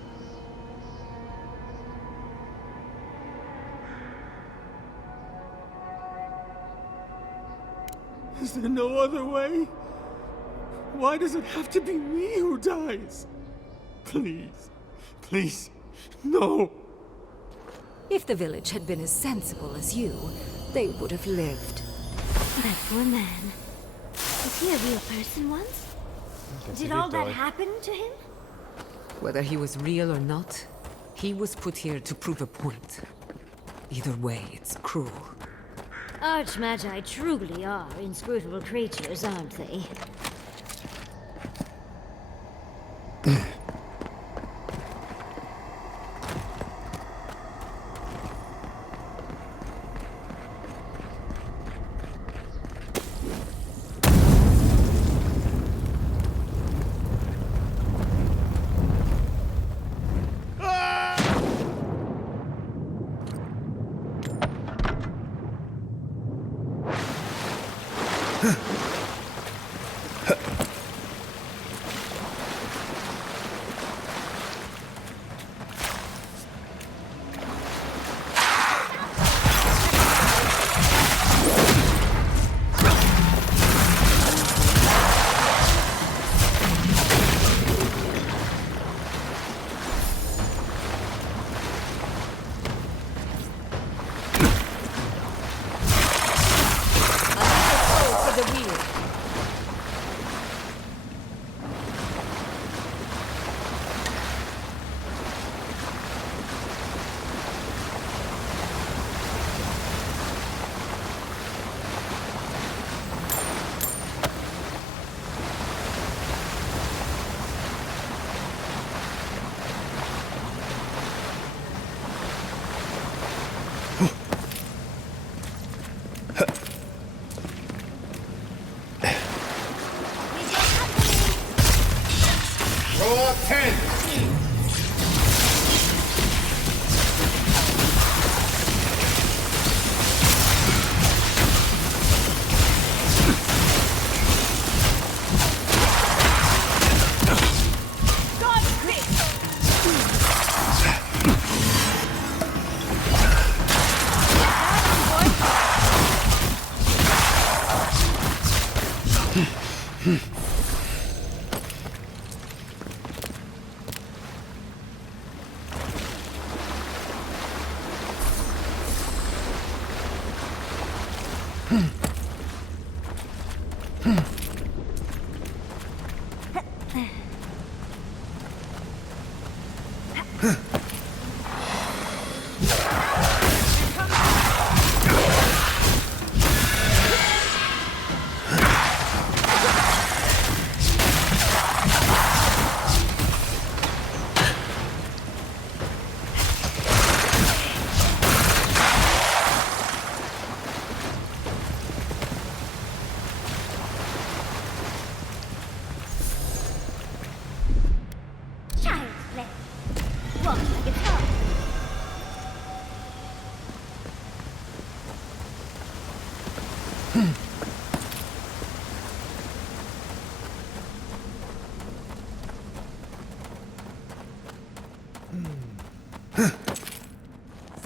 Is there no other way? Why does it have to be me who dies? Please. Please. No. If the village had been as sensible as you, they would have lived. That poor man. Was he a real person once? Did all that happen to him? Whether he was real or not, he was put here to prove a point. Either way, it's cruel. Archmagi truly are inscrutable creatures, aren't they?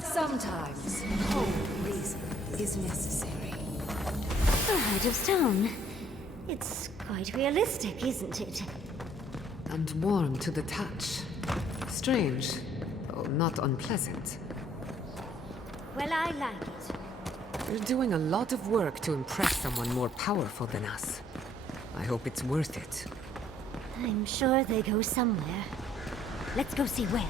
Sometimes cold reason is necessary. A heart of stone. It's quite realistic, isn't it? And warm to the touch. Strange, though not unpleasant. Well, I like it. We're doing a lot of work to impress someone more powerful than us. I hope it's worth it. I'm sure they go somewhere. Let's go see where.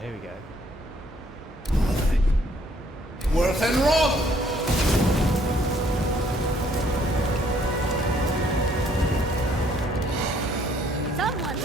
here we go. Worth and Roth! Someone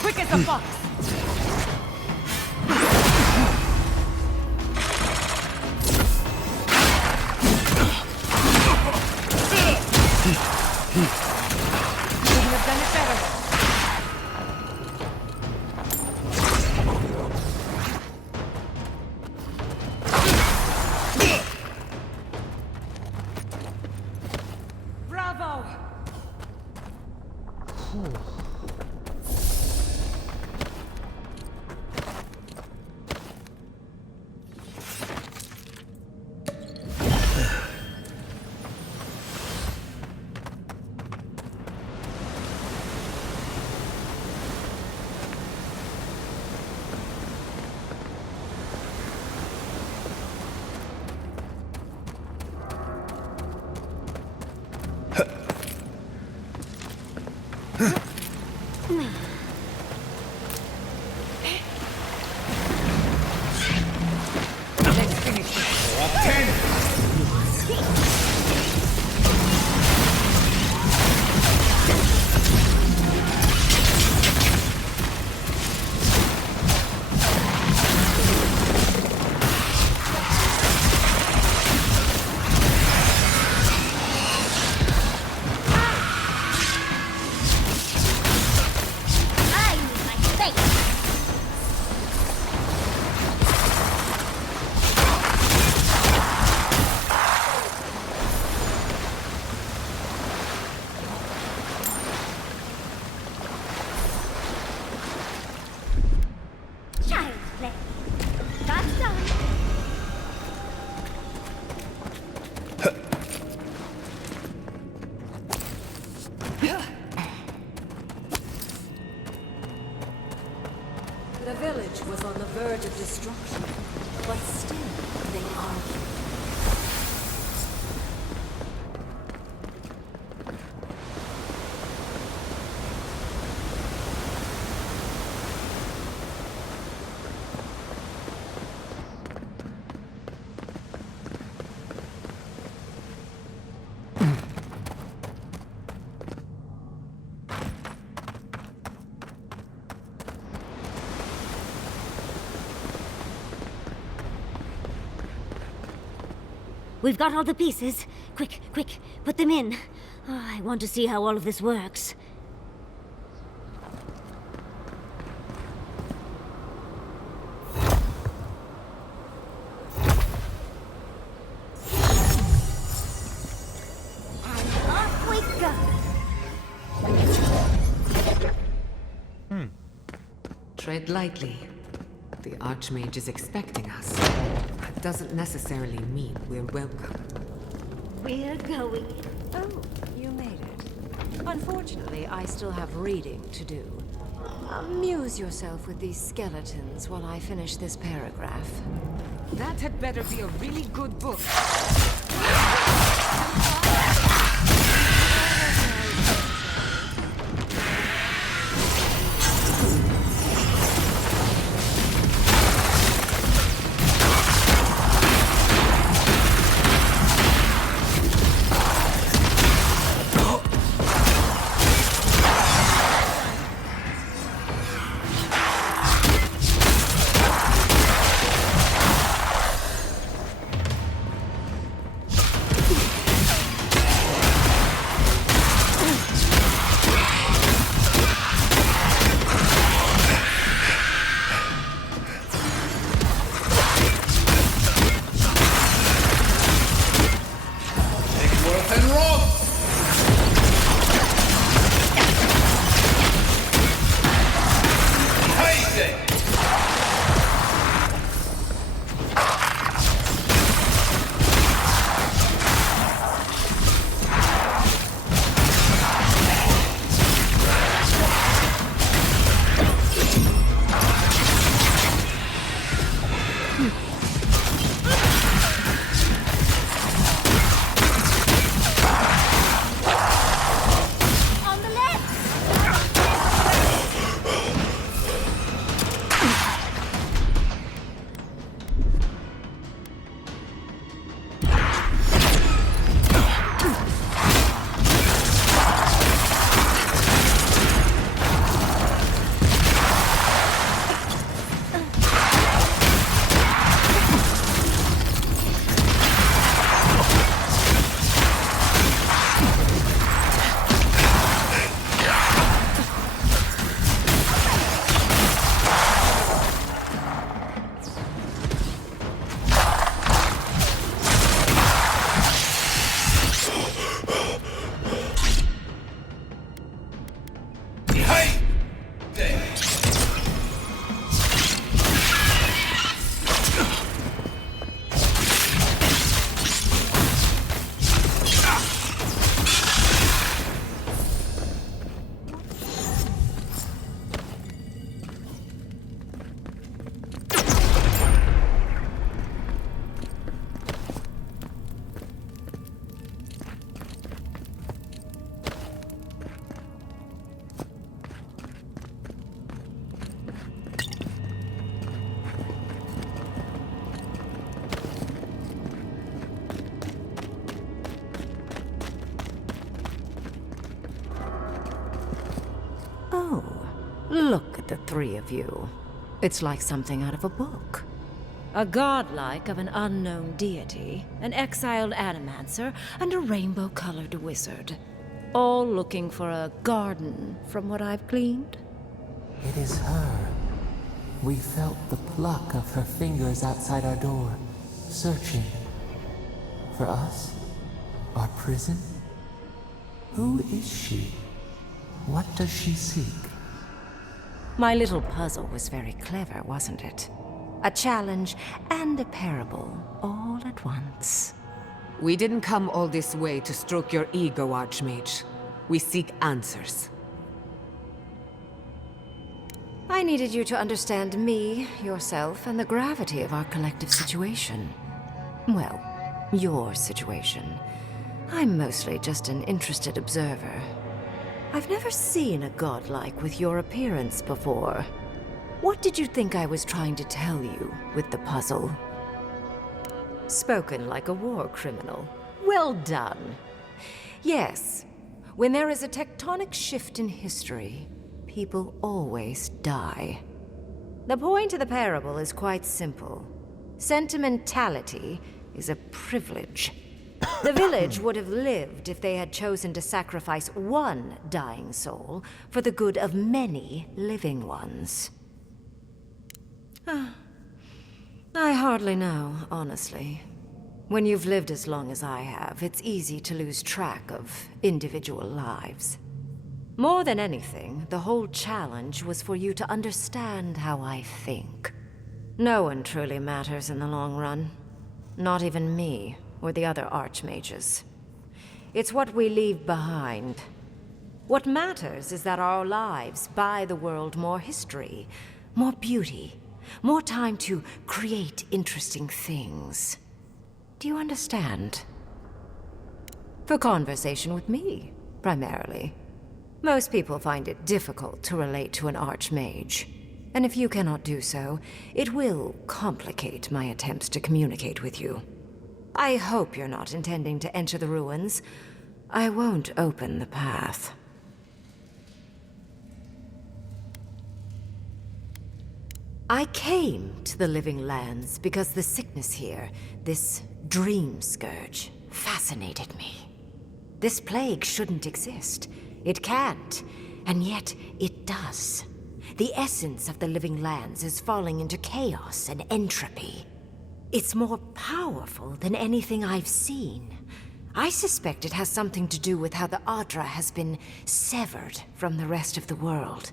Quick as a fox! Couldn't have done it better. Bravo! Let's finish this. I need my space. Child's play. That's done. The village was on the verge of destruction, but still they argued. We've got all the pieces. Quick, quick, put them in. Oh, I want to see how all of this works. And off we go. Tread lightly. The Archmage is expecting us. That doesn't necessarily mean we're welcome. We're going. Oh, you made it. Unfortunately, I still have reading to do. Amuse yourself with these skeletons while I finish this paragraph. That had better be a really good book. Look at the three of you. It's like something out of a book. A godlike of an unknown deity, an exiled animancer, and a rainbow-colored wizard. All looking for a garden, from what I've gleaned. It is her. We felt the pluck of her fingers outside our door, searching. For us? Our prison? Who is she? What does she seek? My little puzzle was very clever, wasn't it? A challenge and a parable, all at once. We didn't come all this way to stroke your ego, Archmage. We seek answers. I needed you to understand me, yourself, and the gravity of our collective situation. Well, your situation. I'm mostly just an interested observer. I've never seen a godlike with your appearance before. What did you think I was trying to tell you with the puzzle? Spoken like a war criminal. Well done. Yes, when there is a tectonic shift in history, people always die. The point of the parable is quite simple. Sentimentality is a privilege. The village would have lived if they had chosen to sacrifice one dying soul for the good of many living ones. I hardly know, honestly. When you've lived as long as I have, it's easy to lose track of individual lives. More than anything, the whole challenge was for you to understand how I think. No one truly matters in the long run. Not even me, or the other archmages. It's what we leave behind. What matters is that our lives buy the world more history, more beauty, more time to create interesting things. Do you understand? For conversation with me, primarily. Most people find it difficult to relate to an archmage. And if you cannot do so, it will complicate my attempts to communicate with you. I hope you're not intending to enter the ruins. I won't open the path. I came to the Living Lands because the sickness here, this dream scourge, fascinated me. This plague shouldn't exist. It can't, and yet it does. The essence of the Living Lands is falling into chaos and entropy. It's more powerful than anything I've seen. I suspect it has something to do with how the Adra has been severed from the rest of the world.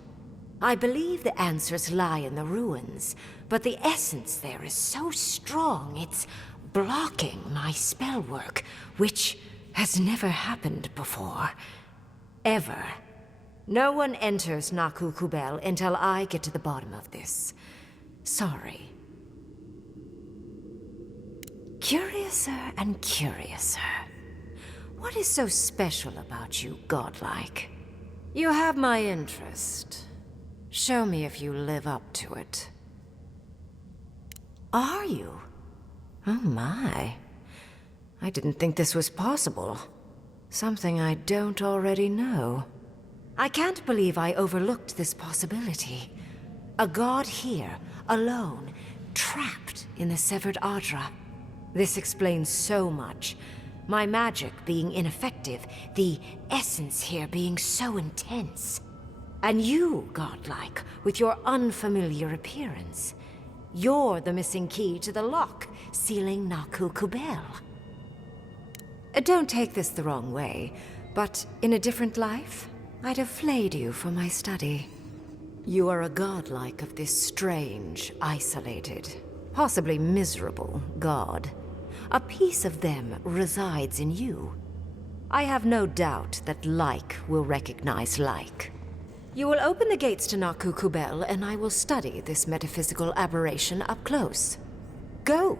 I believe the answers lie in the ruins, but the essence there is so strong it's blocking my spell work, which has never happened before. Ever. No one enters Naku Kubel until I get to the bottom of this. Sorry. Curiouser and curiouser. What is so special about you, godlike? You have my interest. Show me if you live up to it. Are you? Oh my. I didn't think this was possible. Something I don't already know. I can't believe I overlooked this possibility. A god here, alone, trapped in the severed Adra. This explains so much. My magic being ineffective, the essence here being so intense. And you, godlike, with your unfamiliar appearance. You're the missing key to the lock, sealing Naku Kubel. Don't take this the wrong way, but in a different life, I'd have flayed you for my study. You are a godlike of this strange, isolated, possibly miserable god. A piece of them resides in you. I have no doubt that like will recognize like. You will open the gates to Naku Kubel, and I will study this metaphysical aberration up close. Go.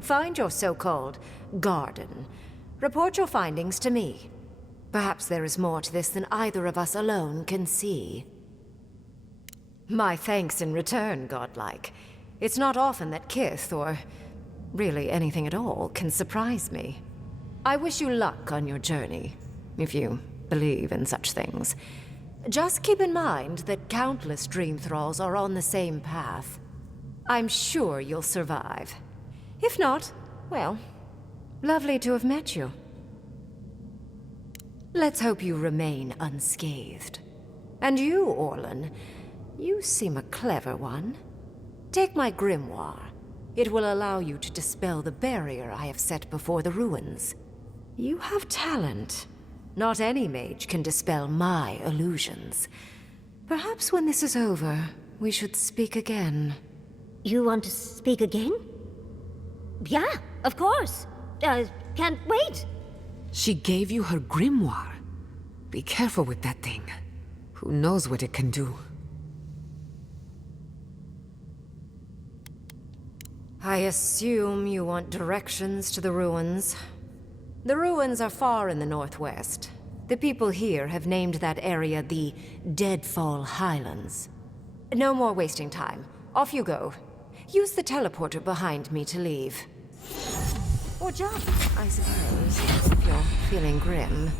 Find your so-called garden. Report your findings to me. Perhaps there is more to this than either of us alone can see. My thanks in return, godlike. It's not often that Kith, or really anything at all, can surprise me. I wish you luck on your journey, if you believe in such things. Just keep in mind that countless dream thralls are on the same path. I'm sure you'll survive. If not, well, lovely to have met you. Let's hope you remain unscathed. And you, Orlan, you seem a clever one. Take my grimoire. It will allow you to dispel the barrier I have set before the ruins. You have talent. Not any mage can dispel my illusions. Perhaps when this is over, we should speak again. You want to speak again? Yeah, of course. Can't wait. She gave you her grimoire. Be careful with that thing. Who knows what it can do? I assume you want directions to the ruins. The ruins are far in the northwest. The people here have named that area the Deadfall Highlands. No more wasting time. Off you go. Use the teleporter behind me to leave. Or jump, I suppose, if you're feeling grim.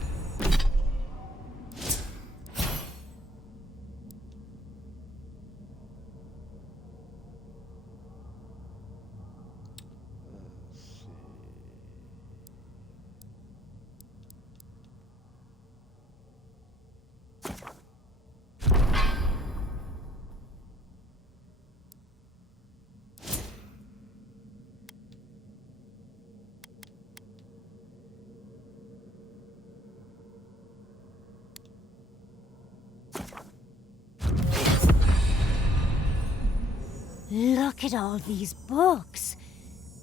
Look at all these books.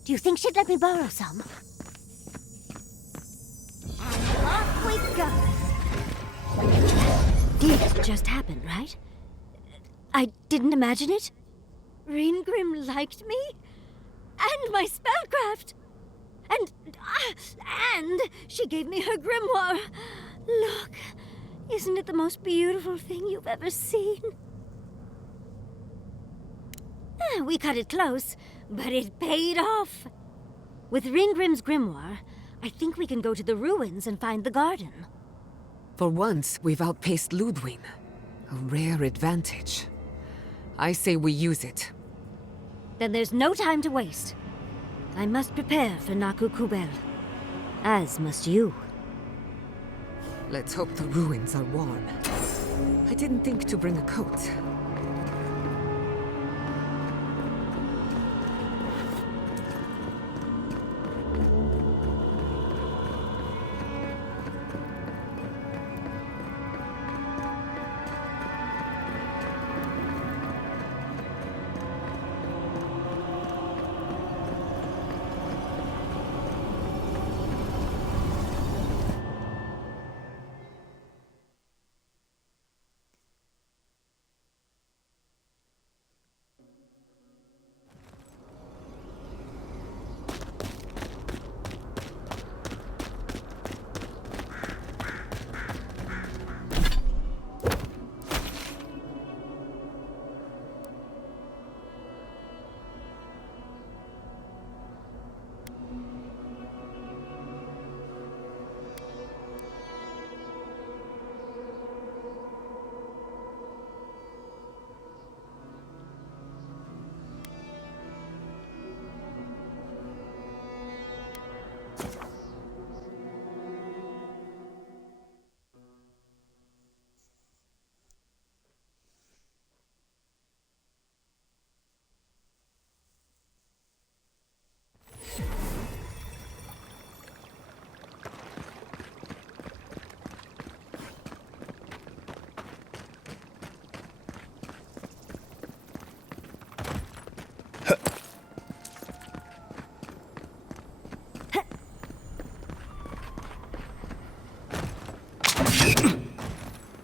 Do you think she'd let me borrow some? And off we go. This just happened, right? I didn't imagine it. Ringrim liked me? And my spellcraft! And she gave me her grimoire. Look, isn't it the most beautiful thing you've ever seen? We cut it close, but it paid off. With Ringgrim's grimoire, I think we can go to the ruins and find the garden. For once, we've outpaced Ludwig. A rare advantage. I say we use it. Then there's no time to waste. I must prepare for Naku Kubel. As must you. Let's hope the ruins are warm. I didn't think to bring a coat.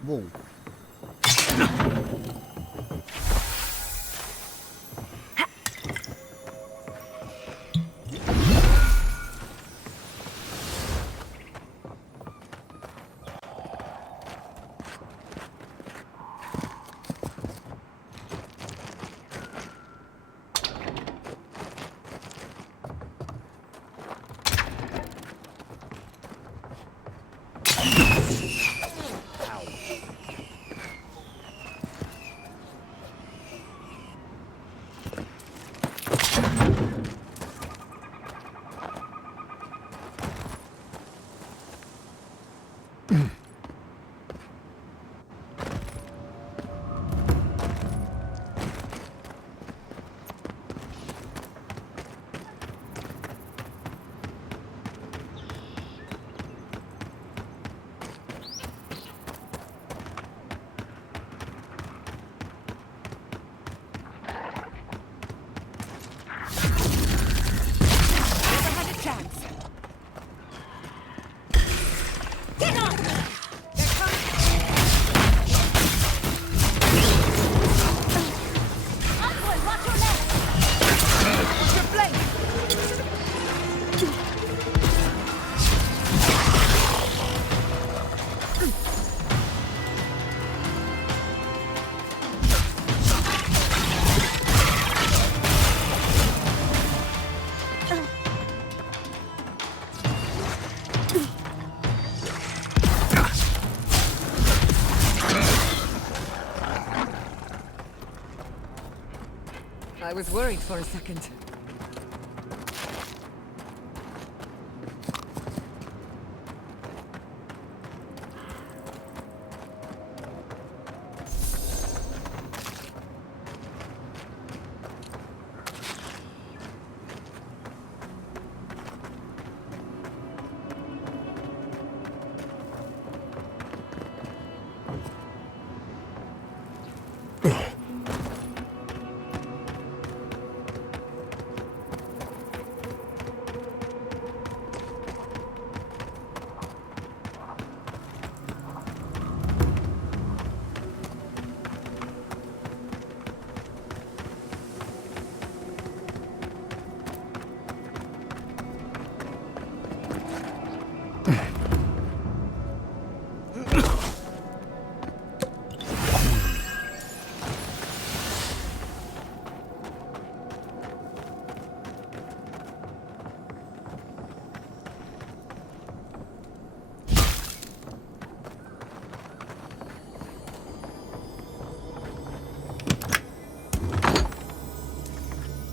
Whoa. I was worried for a second.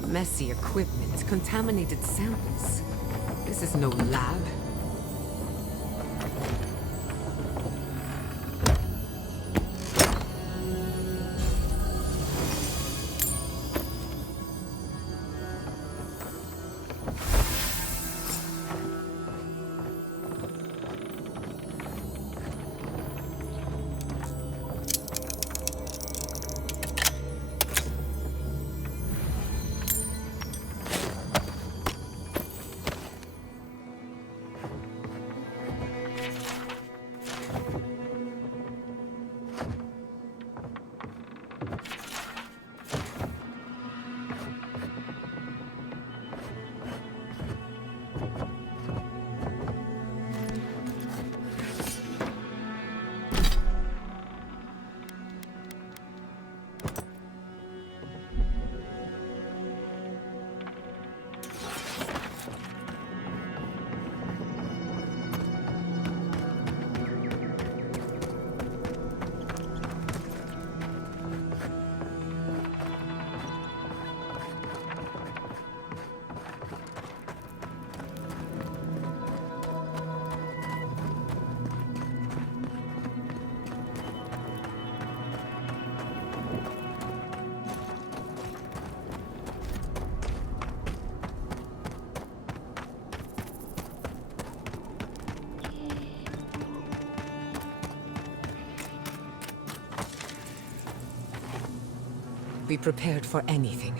Messy equipment, contaminated samples. This is no lab. Be prepared for anything.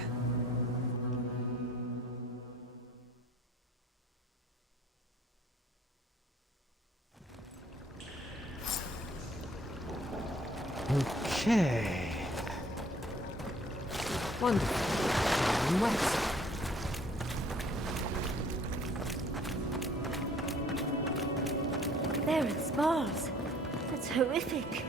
Okay. Wonderful. I'm wet. There it's balls. That's horrific.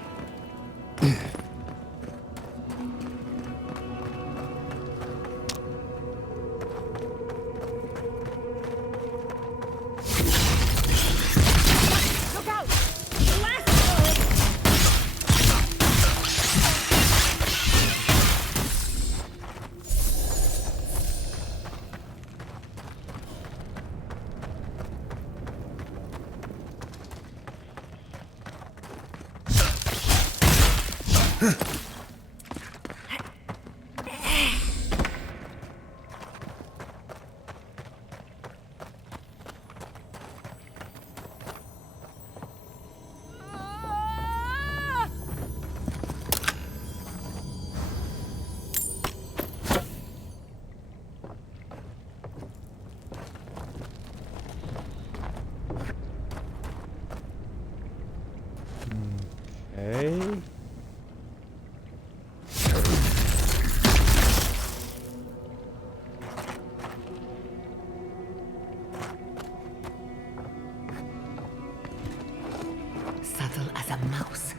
Okay. Subtle as a mouse.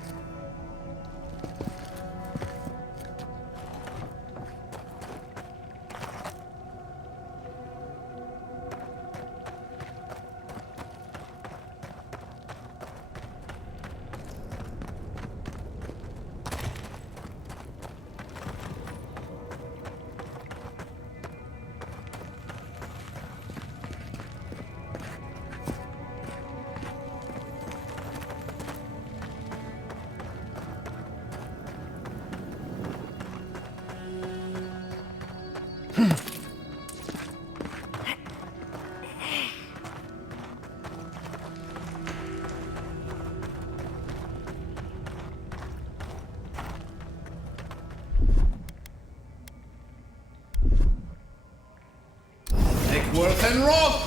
and rock!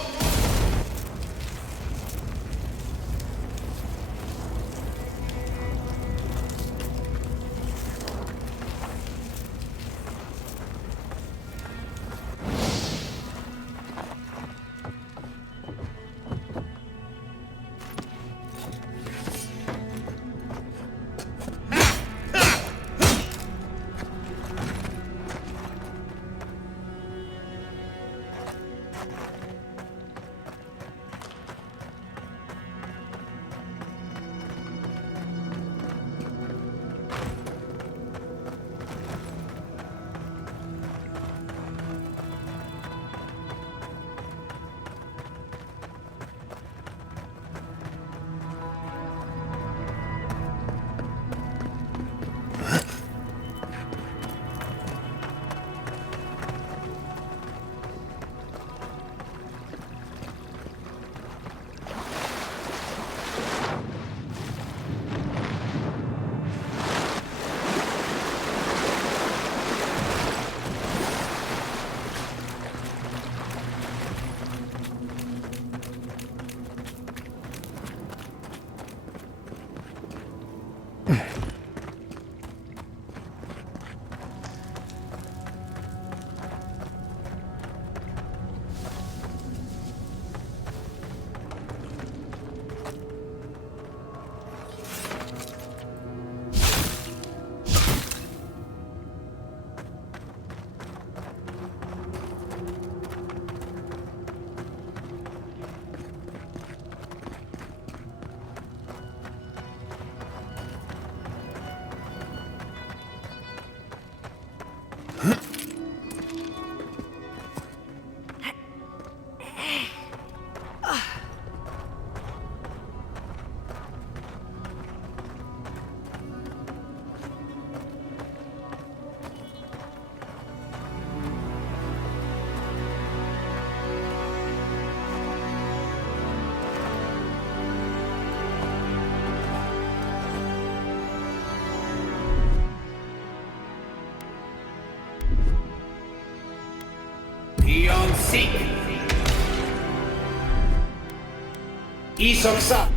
Ion Seek! Isoksa!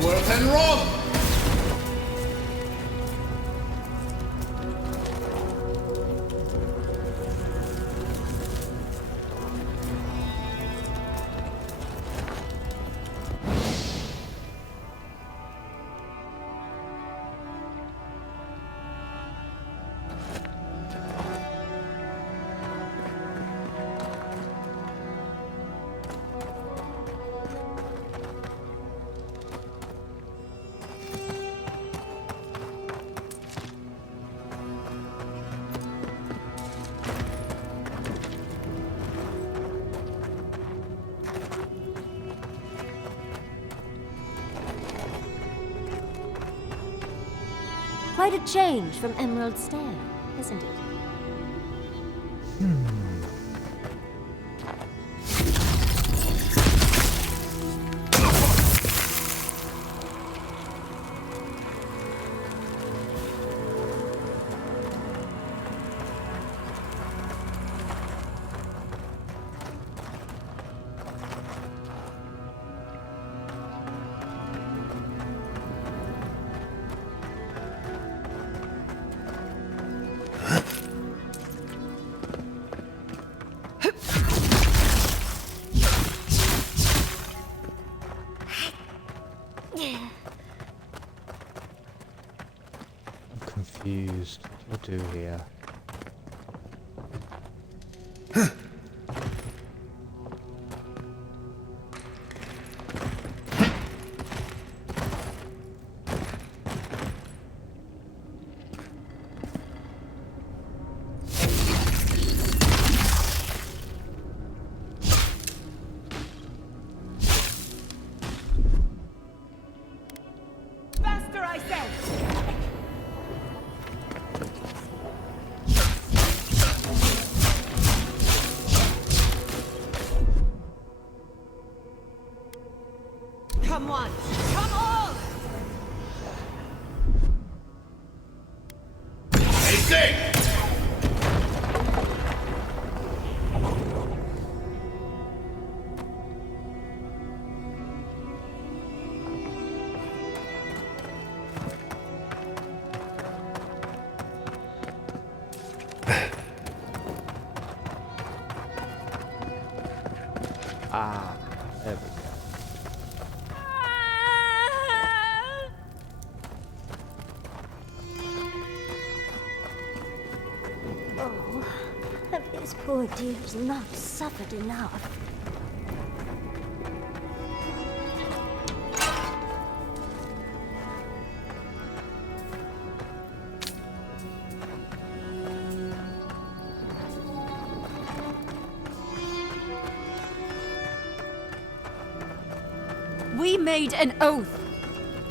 Worth and rock! Quite a change from Emerald Stair, isn't it? Confused. What do I do here? Ah, there we go. Oh, have these poor dears not suffered enough? We made an oath.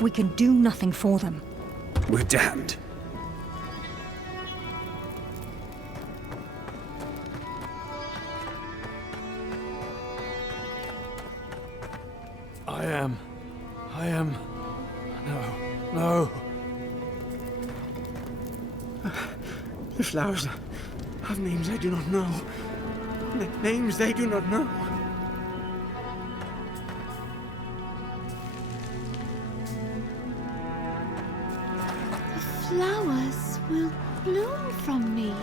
We can do nothing for them. We're damned. I am... No. The flowers have names I do not know. Names they do not know. Flowers will bloom from me.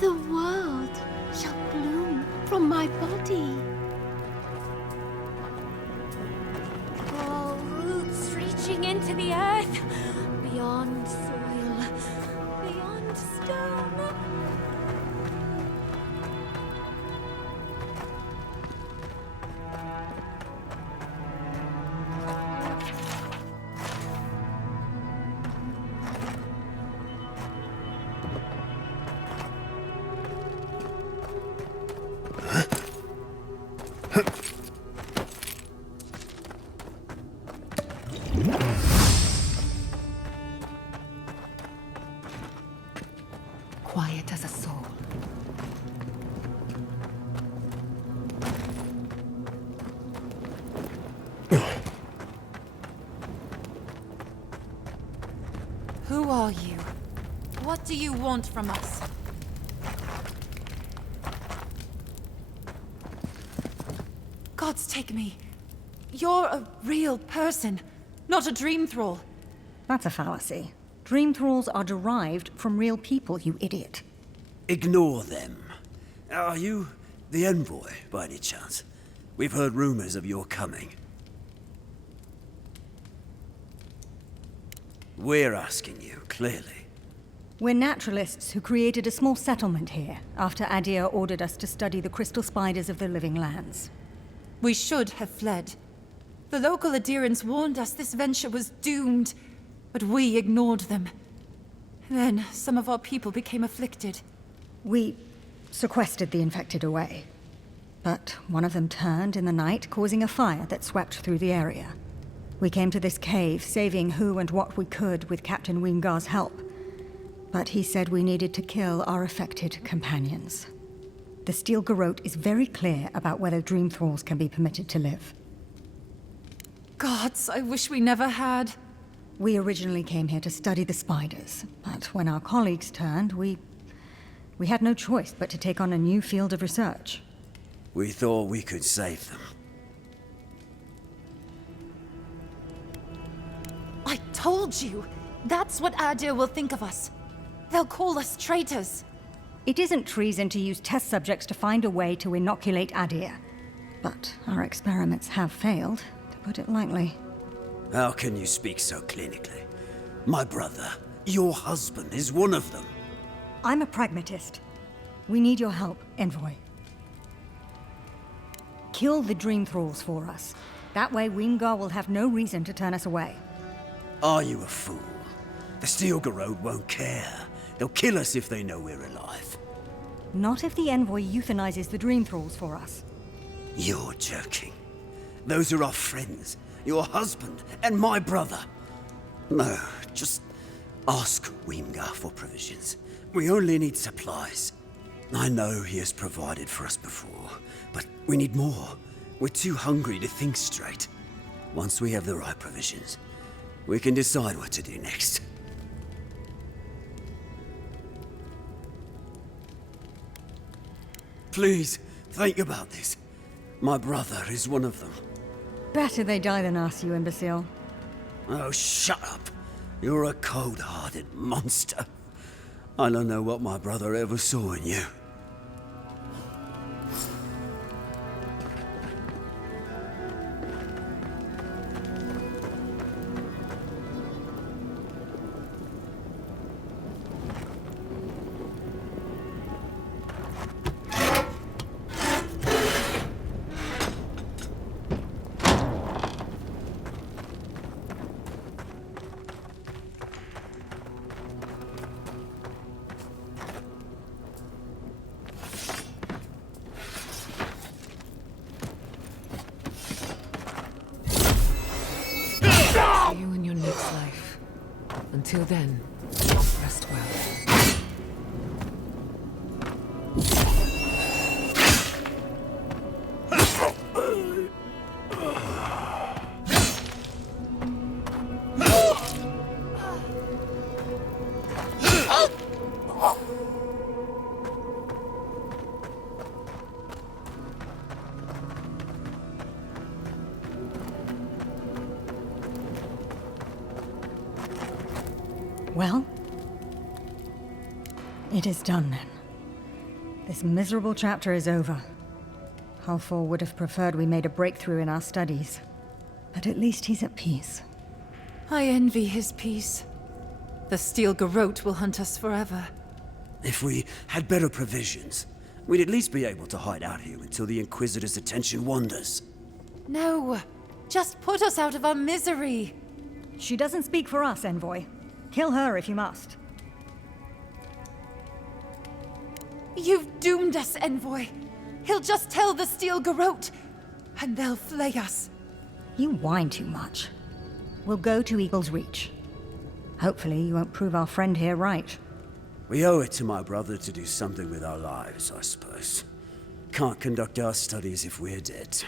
The world shall bloom from my body. Oh, roots reaching into the earth, beyond soil, beyond stone. Quiet as a soul. Who are you? What do you want from us? Gods take me. You're a real person, not a dream thrall. That's a fallacy. Dream thralls are derived from real people, you idiot. Ignore them. Are you the envoy, by any chance? We've heard rumors of your coming. We're asking you, clearly. We're naturalists who created a small settlement here after Adir ordered us to study the crystal spiders of the living lands. We should have fled. The local Adirans warned us this venture was doomed, but we ignored them. Then some of our people became afflicted. We sequestered the infected away. But one of them turned in the night, causing a fire that swept through the area. We came to this cave, saving who and what we could with Captain Wingar's help. But he said we needed to kill our affected companions. The Steel Garrote is very clear about whether Dream Thralls can be permitted to live. Gods, I wish we never had. We originally came here to study the spiders, but when our colleagues turned, we had no choice but to take on a new field of research. We thought we could save them. I told you! That's what Adir will think of us. They'll call us traitors. It isn't treason to use test subjects to find a way to inoculate Adir. But our experiments have failed, to put it lightly. How can you speak so clinically? My brother, your husband, is one of them. I'm a pragmatist. We need your help, Envoy. Kill the Dream Thralls for us. That way Wingar will have no reason to turn us away. Are you a fool? The Steel Garrote won't care. They'll kill us if they know we're alive. Not if the Envoy euthanizes the Dream Thralls for us. You're joking. Those are our friends, your husband, and my brother. No, just ask Wingar for provisions. We only need supplies. I know he has provided for us before, but we need more. We're too hungry to think straight. Once we have the right provisions, we can decide what to do next. Please, think about this. My brother is one of them. Better they die than us, you imbecile. Oh, shut up. You're a cold-hearted monster. I don't know what my brother ever saw in you. Until then, rest well. Well, it is done then. This miserable chapter is over. Halfor would have preferred we made a breakthrough in our studies, but at least he's at peace. I envy his peace. The steel garrote will hunt us forever. If we had better provisions, we'd at least be able to hide out here until the Inquisitor's attention wanders. No, just put us out of our misery. She doesn't speak for us, Envoy. Kill her if you must. You've doomed us, Envoy. He'll just tell the steel garrote, and they'll flay us. You whine too much. We'll go to Eagle's Reach. Hopefully you won't prove our friend here right. We owe it to my brother to do something with our lives, I suppose. Can't conduct our studies if we're dead.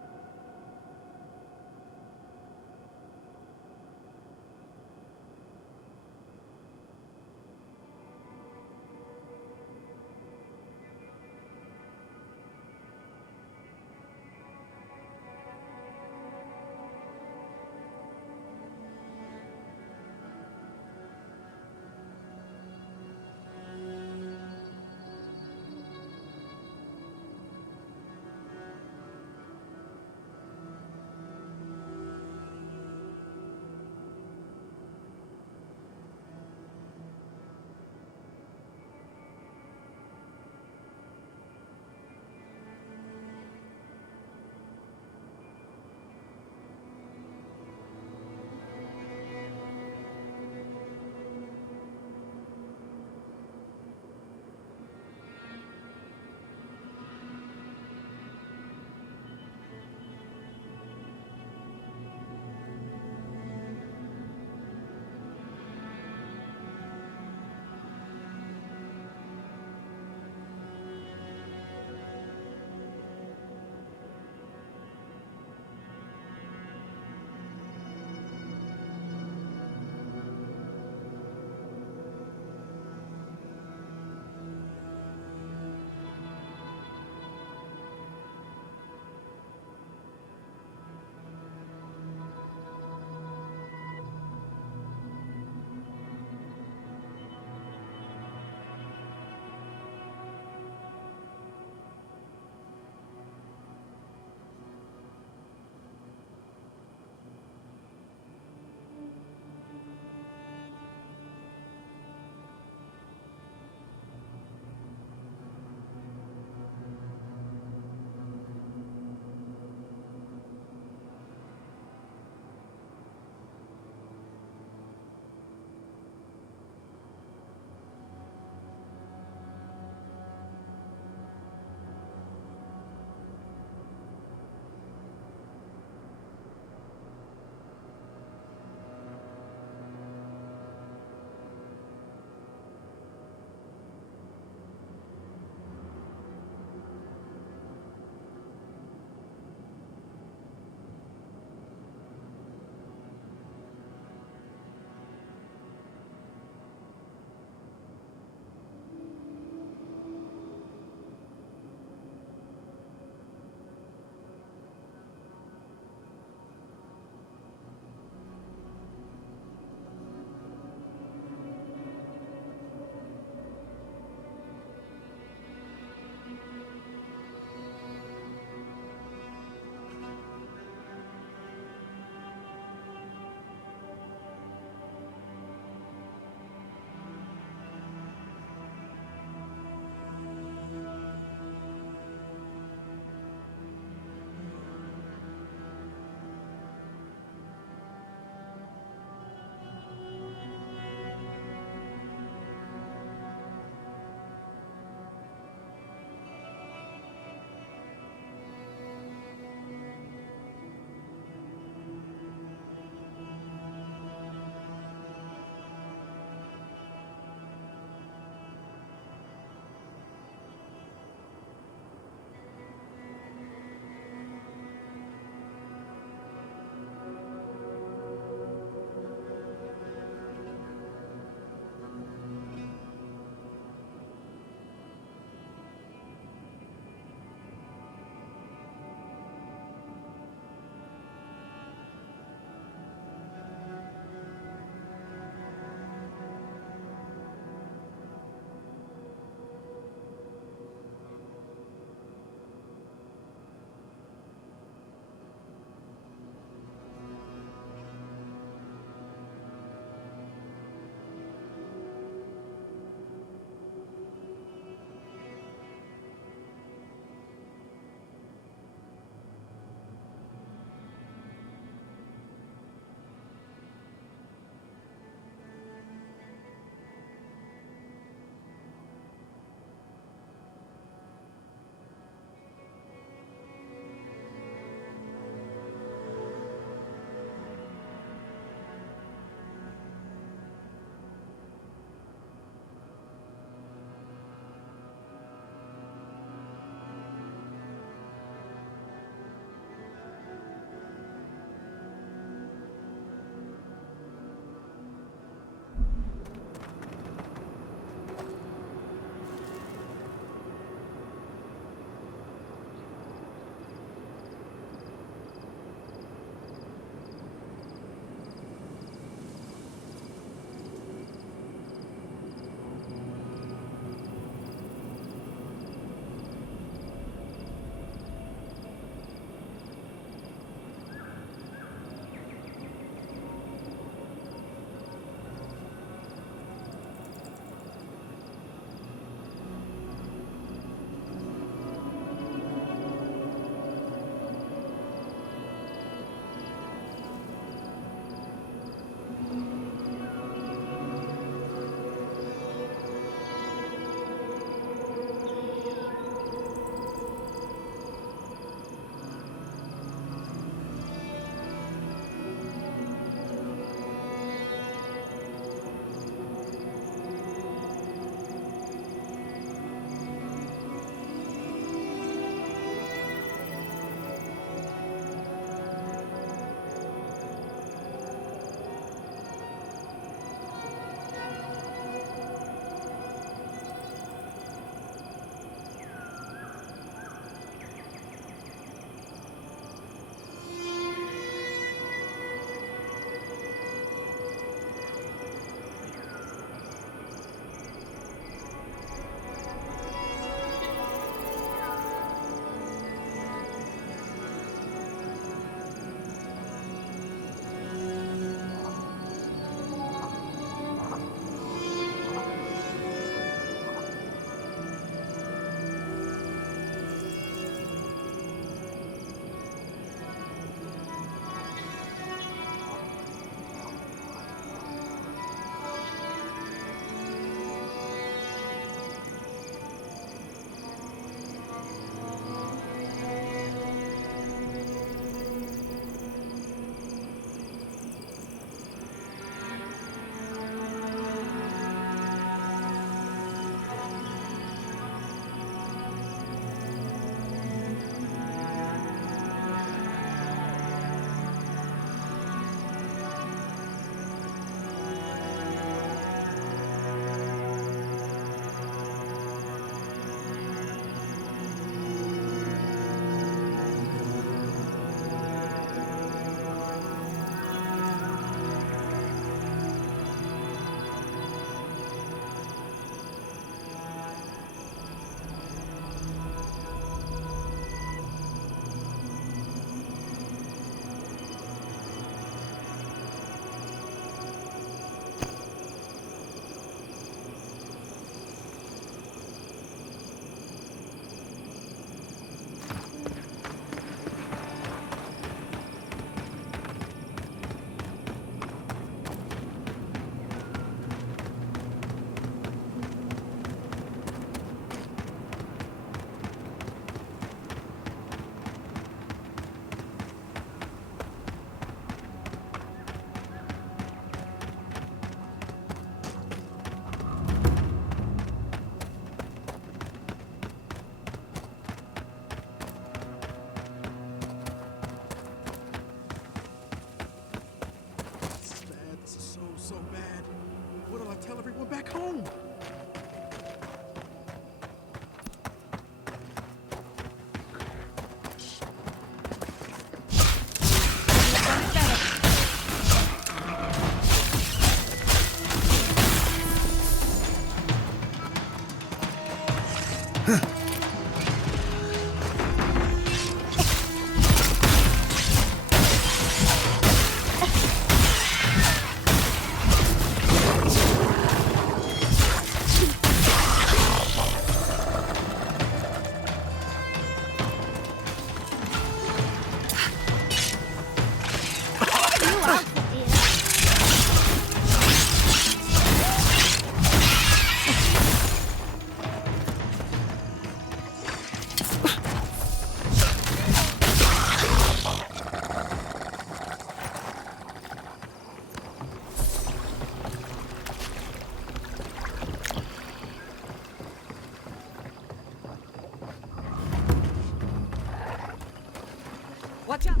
Watch out!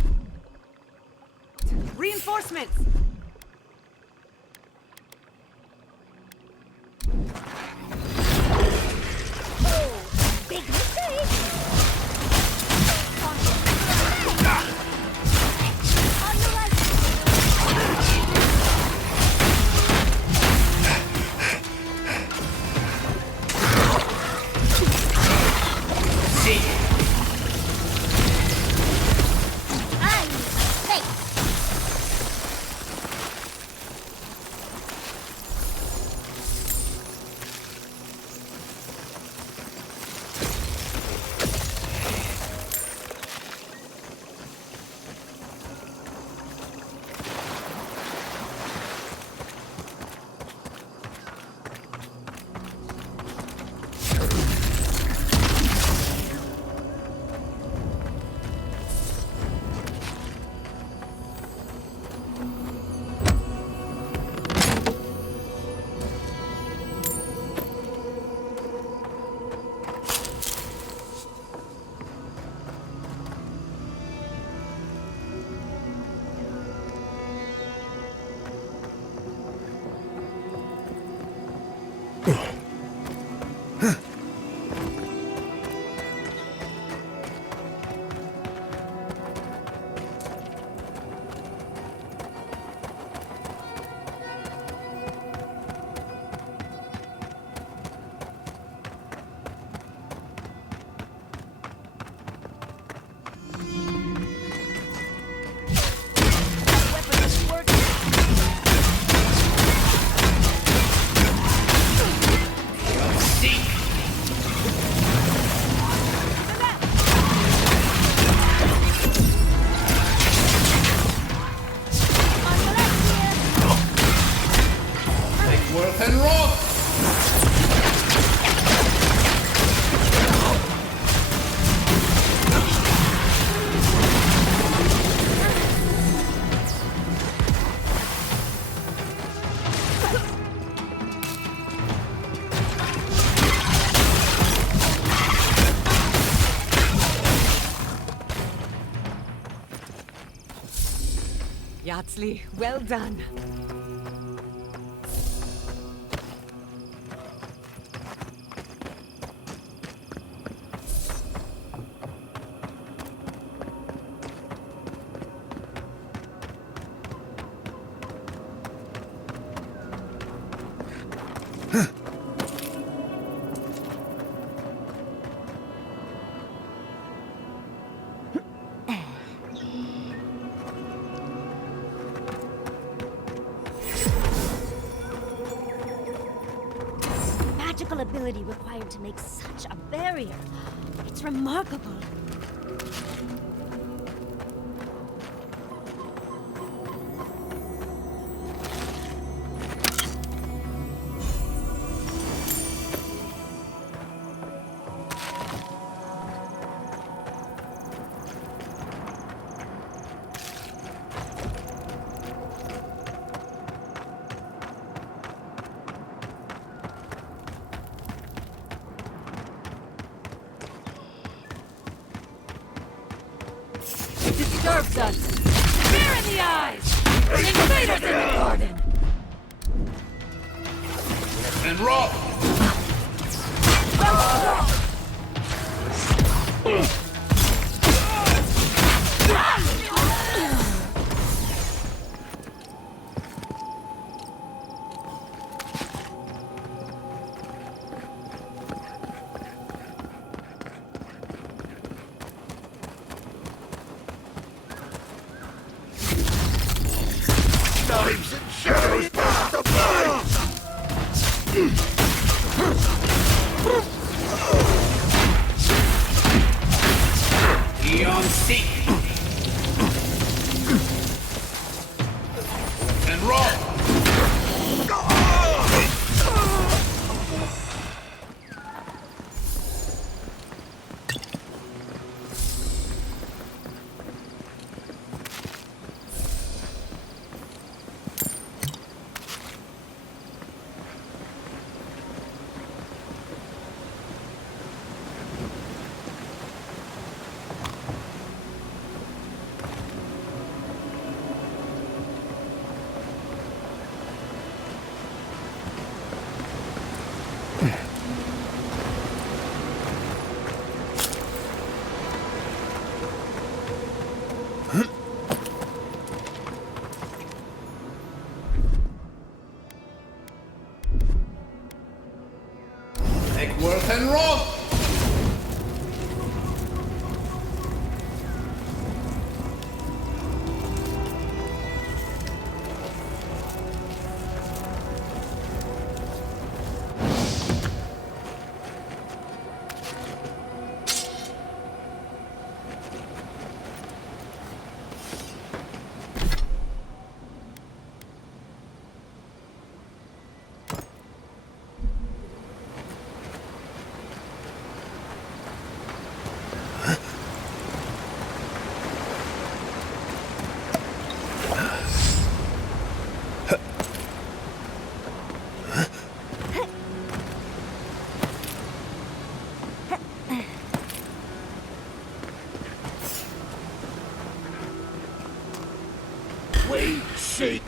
Reinforcements! Big mistake! On your right! Yardsley, well done. Magical ability required to make such a barrier. It's remarkable. Disturbs us! Fear in the eyes! An invader's in the garden! And rock! seek. And roll. Make worth and roll. We seek.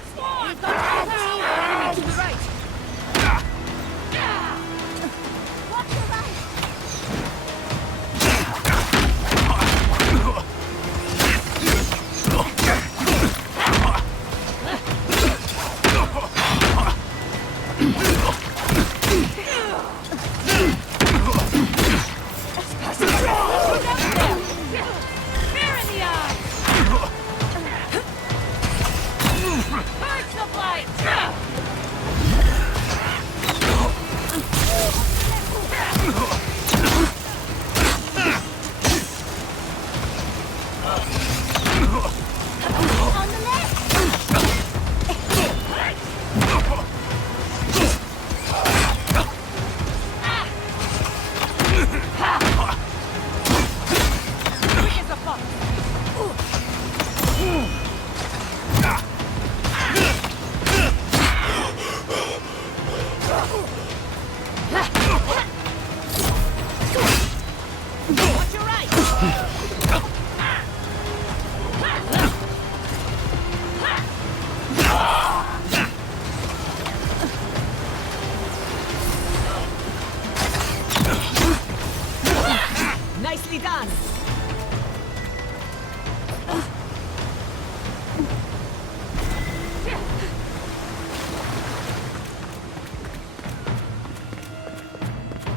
Nicely done.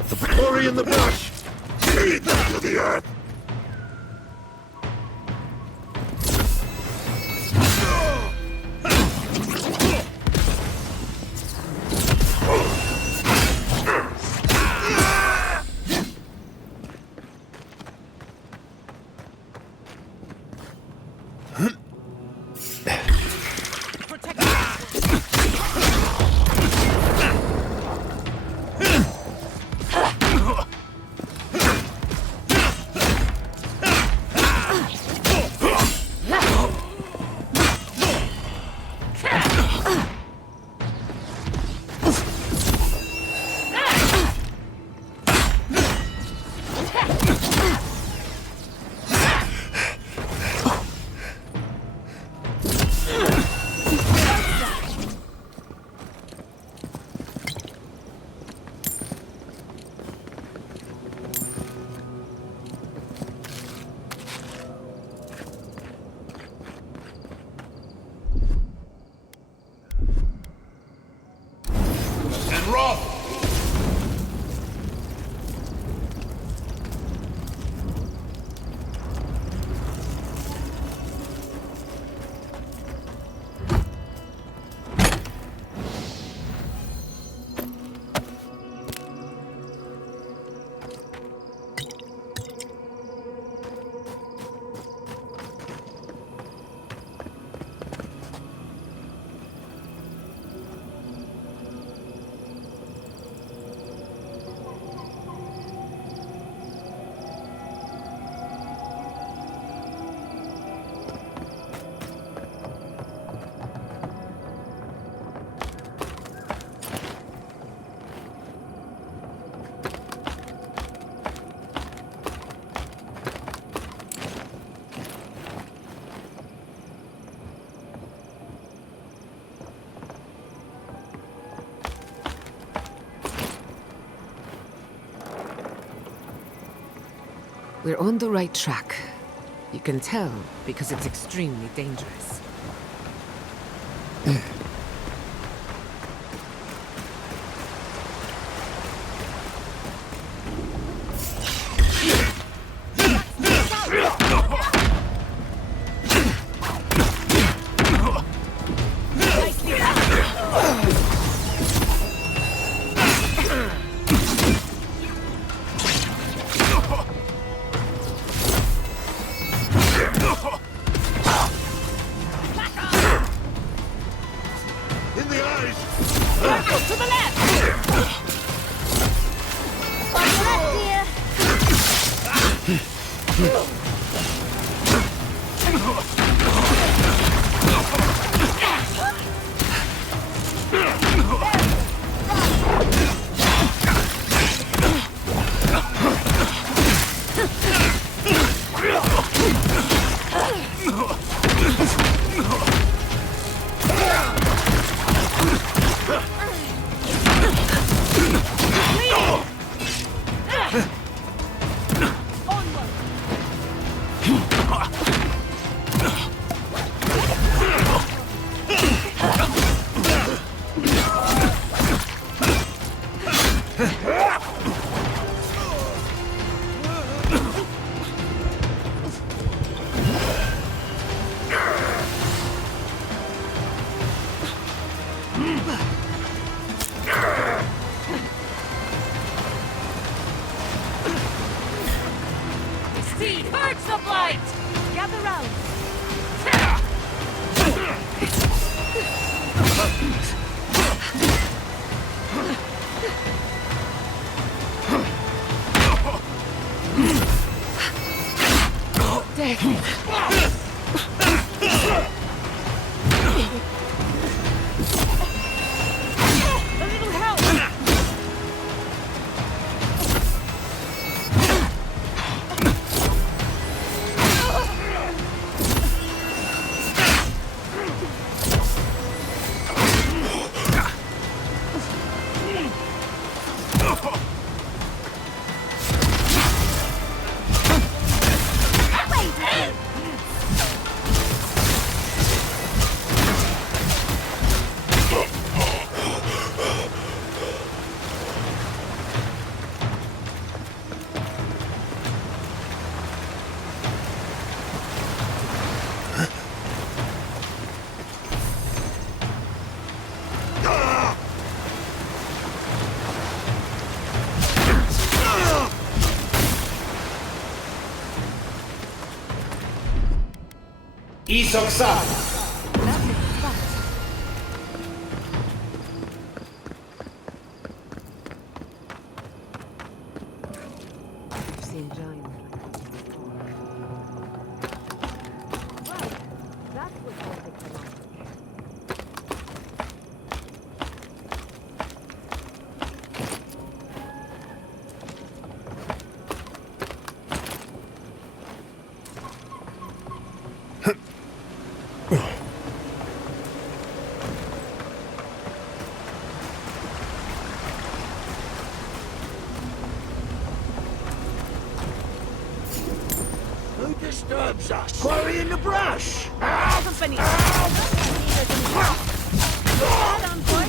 The glory in the brush. Feed them to the earth. We're on the right track. You can tell because it's extremely dangerous. In the eyes! To the left! On the left, dear! See birds of light! Gather round! A little help! Who disturbs us? Quarry in the brush! Company! Hold on, boy!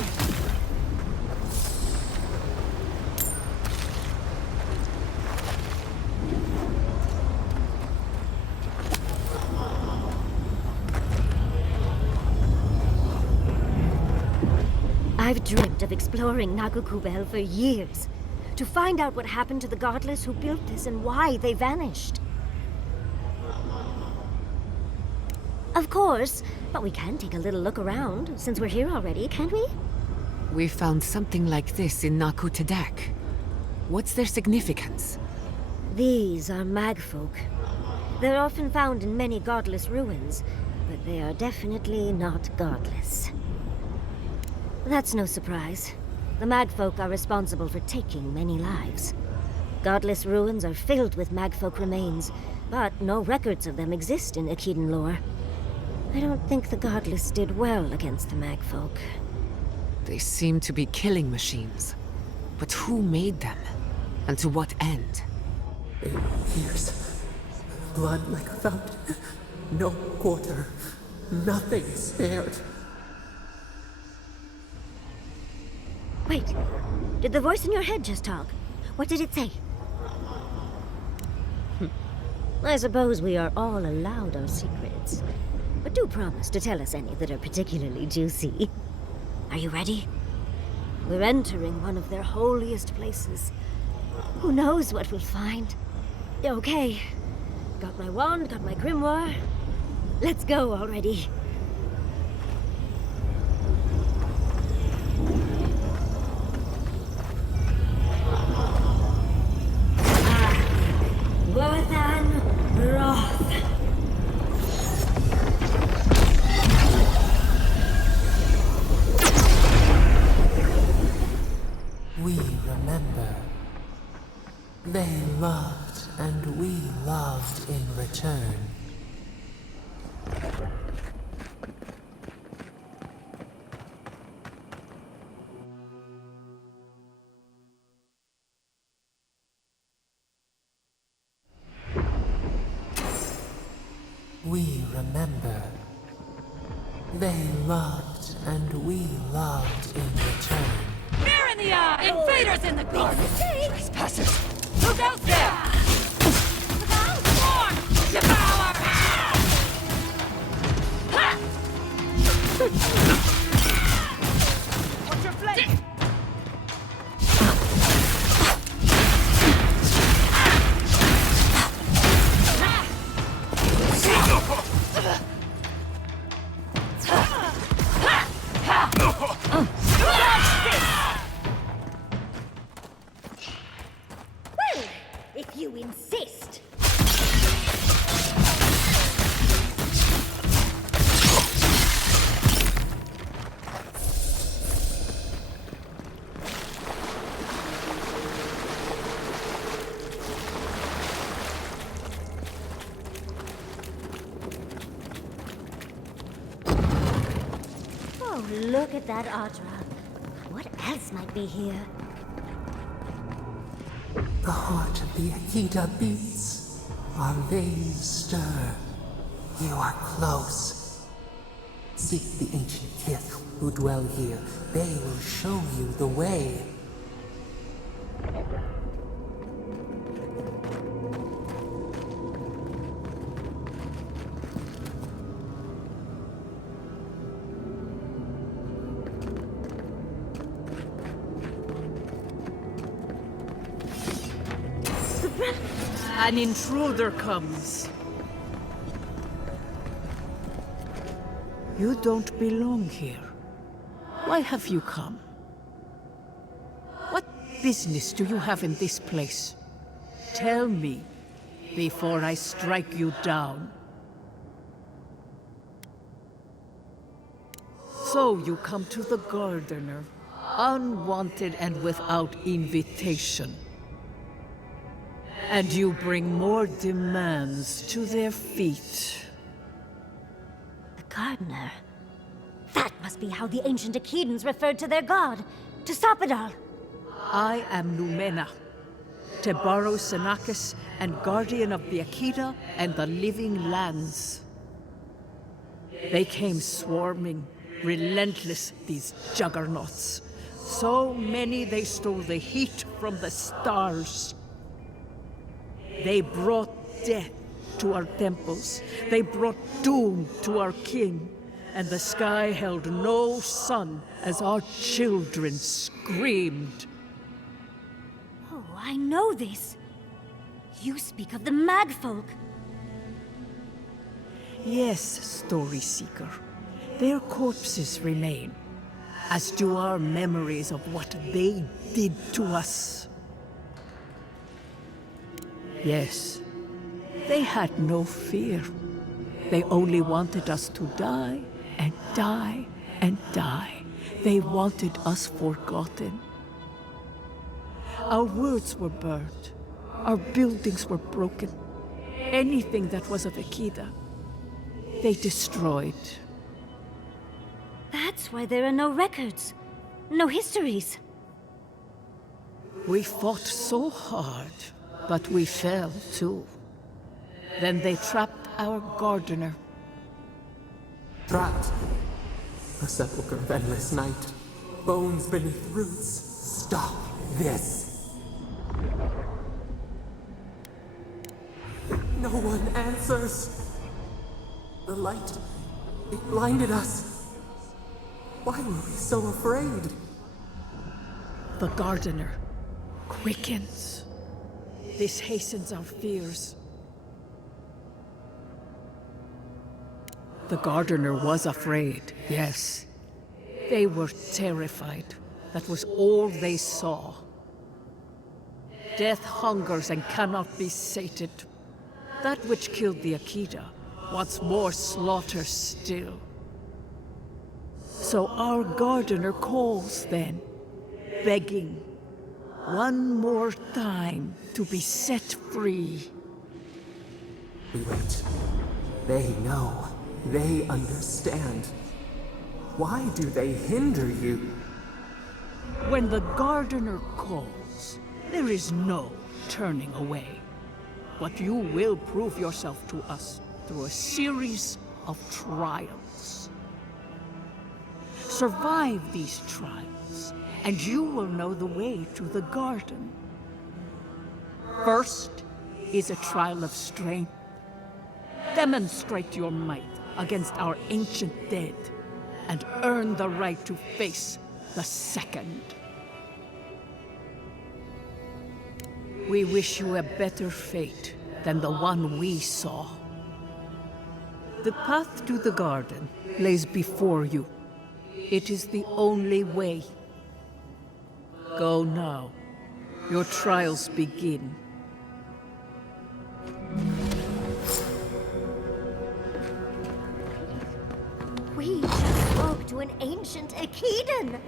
I've dreamt of exploring Nagukubel for years. To find out what happened to the Godless who built this and why they vanished. Of course, but we can take a little look around, since we're here already, can't we? We found something like this in Naku Tedek. What's their significance? These are magfolk. They're often found in many godless ruins, but they are definitely not godless. That's no surprise. The magfolk are responsible for taking many lives. Godless ruins are filled with magfolk remains, but no records of them exist in Akedan lore. I don't think the Godless did well against the magfolk. They seem to be killing machines. But who made them? And to what end? Here's blood like a fountain. No quarter. Nothing spared. Wait, did the voice in your head just talk? What did it say? I suppose we are all allowed our secrets. But do promise to tell us any that are particularly juicy. Are you ready? We're entering one of their holiest places. Who knows what we'll find? Okay. Got my wand, got my grimoire. Let's go already. Worthan Roth. We remember. They loved, and we loved in return. We remember. They loved, and we loved in return. Mirror in the eye! Invaders in the garden! Trespassers! Look out there! Look out! Born! Devour! Watch your flank! Well, if you insist. Oh, look at that Audra. What else might be here? The heart of the Akita beats. Our veins stir. You are close. Seek the ancient kith who dwell here. They will show you the way. An intruder comes. You don't belong here. Why have you come? What business do you have in this place? Tell me, before I strike you down. So you come to the Gardener, unwanted and without invitation. And you bring more demands to their feet. The Gardener. That must be how the ancient Akidans referred to their god. To stop it all. I am Numena, Tebaro Senakis, and guardian of the Akita and the living lands. They came swarming, relentless, these juggernauts. So many they stole the heat from the stars. They brought death to our temples. They brought doom to our king. And the sky held no sun as our children screamed. Oh, I know this. You speak of the Magfolk. Yes, Story Seeker. Their corpses remain, as do our memories of what they did to us. Yes, they had no fear. They only wanted us to die and die and die. They wanted us forgotten. Our words were burned. Our buildings were broken. Anything that was of Akita, they destroyed. That's why there are no records. No histories. We fought so hard, But we fell, too. Then they trapped our gardener. Trapped. A sepulchre of endless night. Bones beneath roots. Stop this. No one answers. The light, it blinded us. Why were we so afraid? The gardener quickens. This hastens our fears. The gardener was afraid, yes. They were terrified. That was all they saw. Death hungers and cannot be sated. That which killed the Akita wants more slaughter still. So our gardener calls then, begging one more time to be set free. We wait. They know. They understand. Why do they hinder you? When the gardener calls, there is no turning away. But you will prove yourself to us through a series of trials. Survive these trials, and you will know the way to the garden. First is a trial of strength. Demonstrate your might against our ancient dead, and earn the right to face the second. We wish you a better fate than the one we saw. The path to the garden lays before you. It is the only way. Go now. Your trials begin. We just spoke to an ancient Akidan.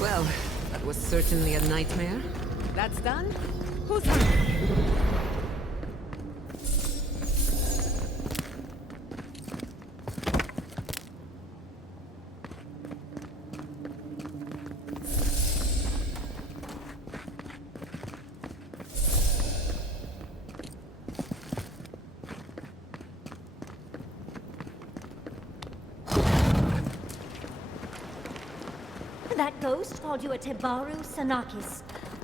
Well, that was certainly a nightmare. That's done? Who's hungry? That ghost called you a Tebaru Sanakis.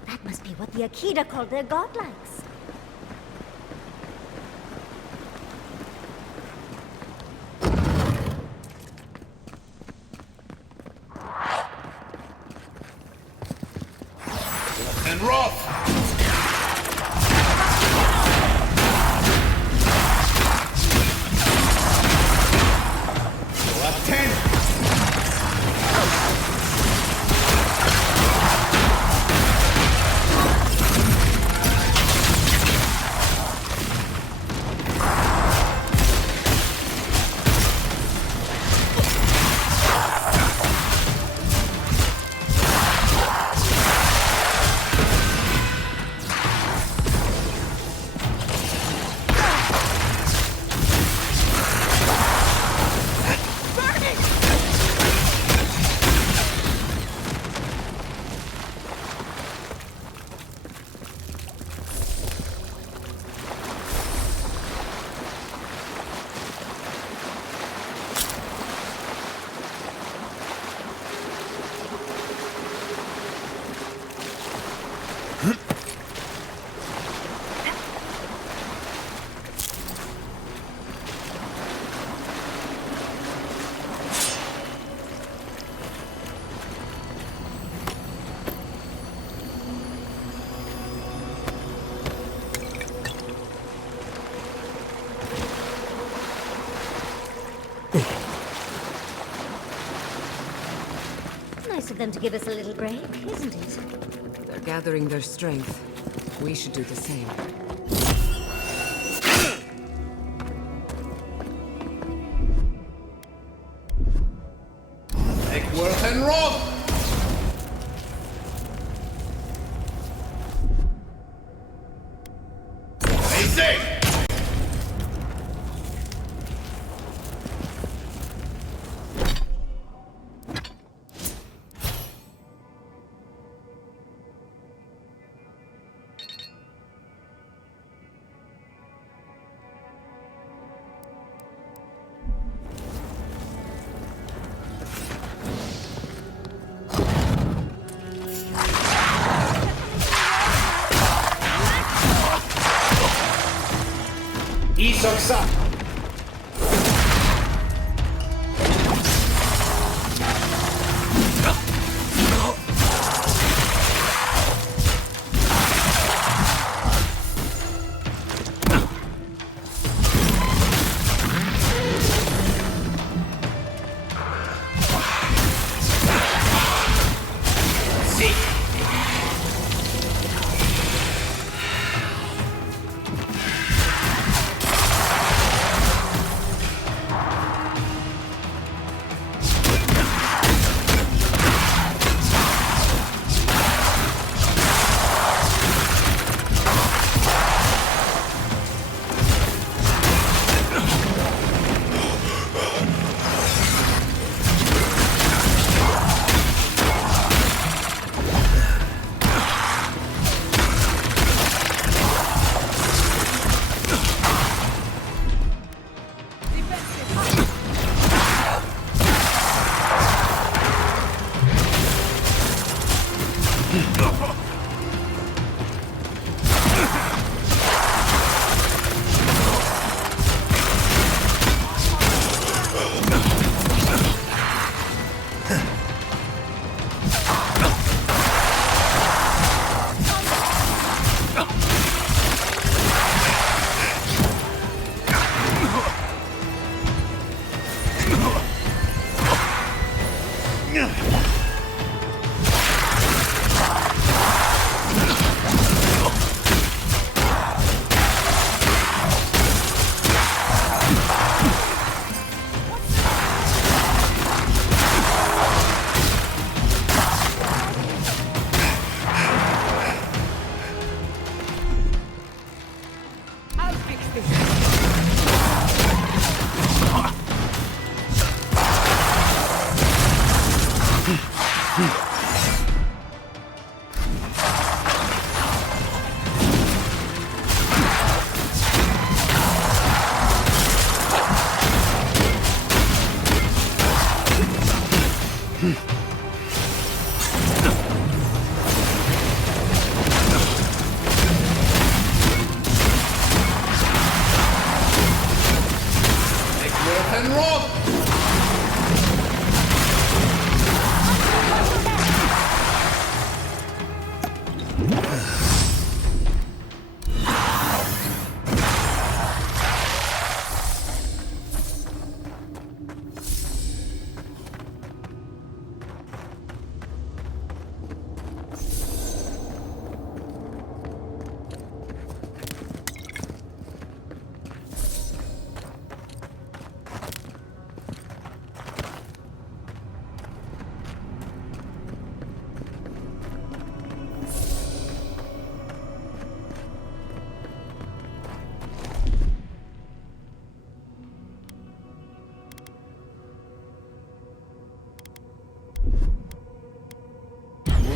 That must be what the Akita called their godlikes. And Roth! You'll have 10! of them to give us a little break, isn't it? They're gathering their strength. We should do the same. Eckworth and Rob! Stay safe! Isoksa!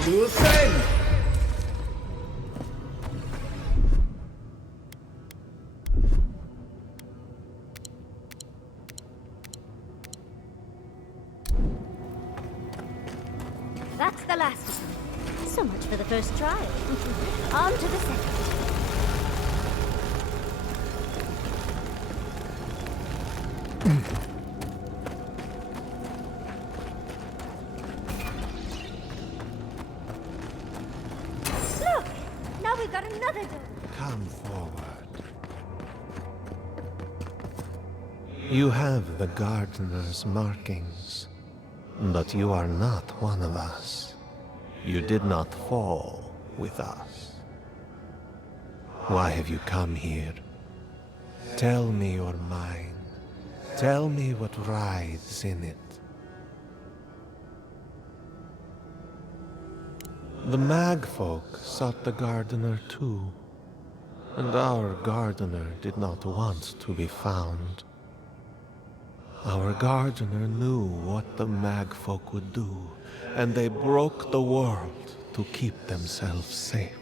Do the same! That's the last of them. So much for the first trial. On to the second. Look! Now we've got another door. Come forward. You have the gardener's markings. But you are not one of us. You did not fall with us. Why have you come here? Tell me your mind. Tell me what writhes in it. The Magfolk sought the gardener too, and our gardener did not want to be found. Our gardener knew what the Magfolk would do, and they broke the world to keep themselves safe.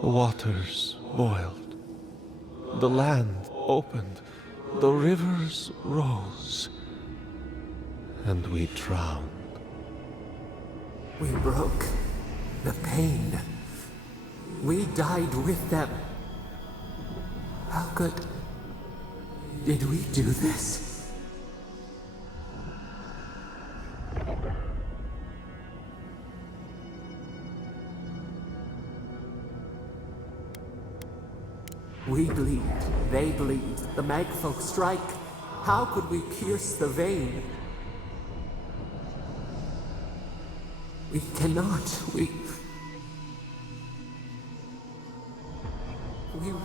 The waters boiled, the land opened, the rivers rose, and we drowned. We broke the pain. We died with them. How did we do this? We bleed, they bleed, the Magfolk strike. How could we pierce the vein? We cannot, we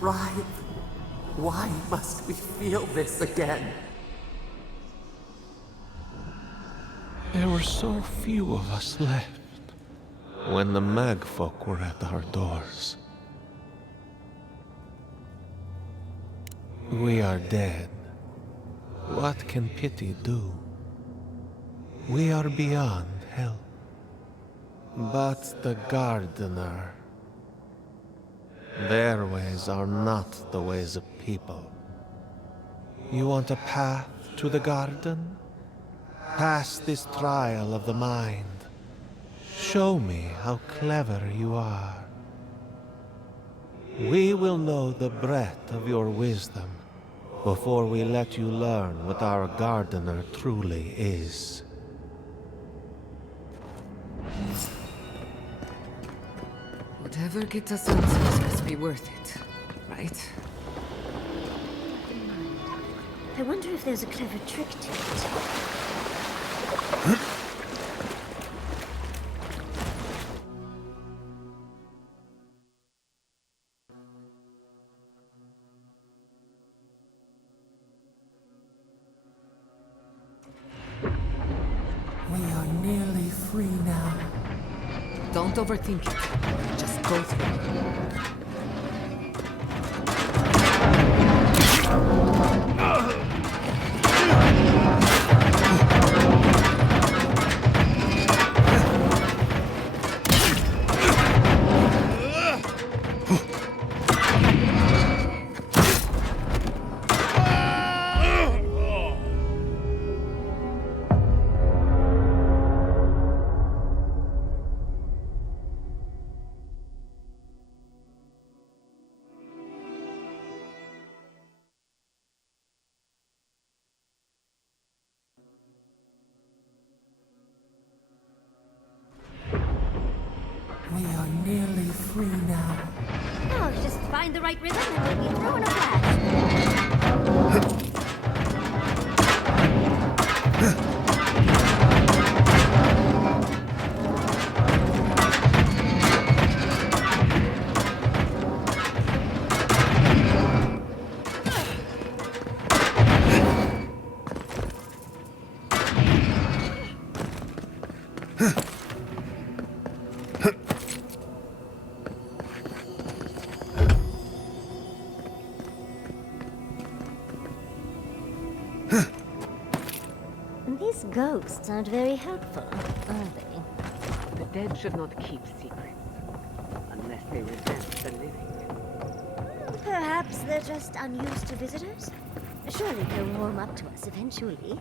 writhe. Why must we feel this again? There were so few of us left when the Magfolk were at our doors. We are dead. What can pity do? We are beyond help. But the gardener, their ways are not the ways of people. You want a path to the garden? Pass this trial of the mind. Show me how clever you are. We will know the breadth of your wisdom before we let you learn what our gardener truly is. Whatever gets us answers must be worth it, right? I wonder if there's a clever trick to it. We are nearly free now. Don't overthink it. Just go through it. We are nearly free now. Oh, just find the right rhythm and we'll be through in a flash. These ghosts aren't very helpful, are they? The dead should not keep secrets, unless they resent the living. Perhaps they're just unused to visitors? Surely they'll warm up to us eventually.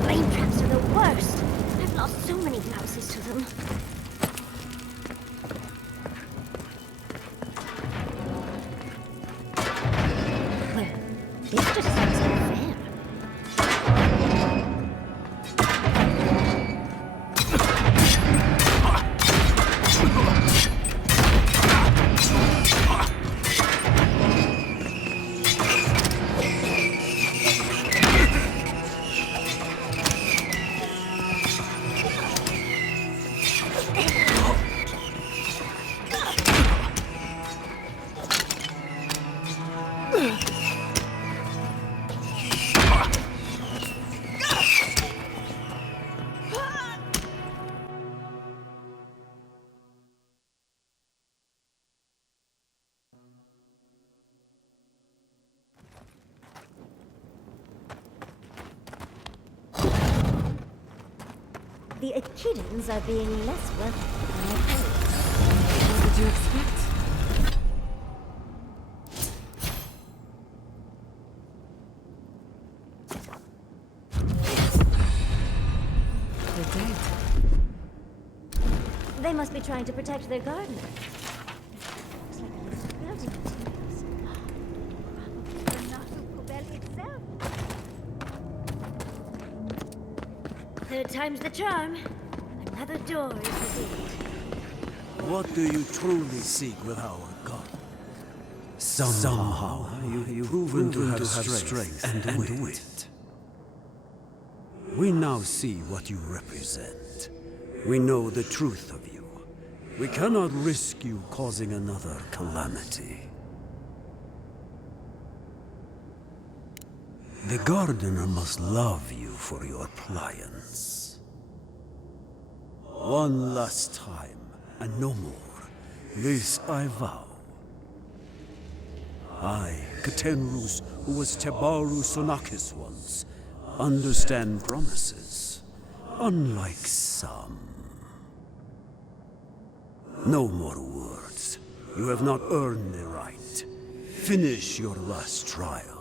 Flame traps are the worst. I've lost so many blouses to them. Well, this just seems unfair. The Echidans are being less welcome than I hoped. What did you expect? They're dead. They must be trying to protect their gardener. Looks like a list of building materials. Probably the Nasu itself. Third time's the charm. Another door is revealed. What do you truly seek with our God? Somehow you've proven to have strength and wit. We now see what you represent. We know the truth of you. We cannot risk you causing another calamity. The gardener must love you for your pliance. One last time, and no more. This I vow. I, Katenrus, who was Tebaru Sonakis once, understand promises, unlike some. No more words. You have not earned the right. Finish your last trial.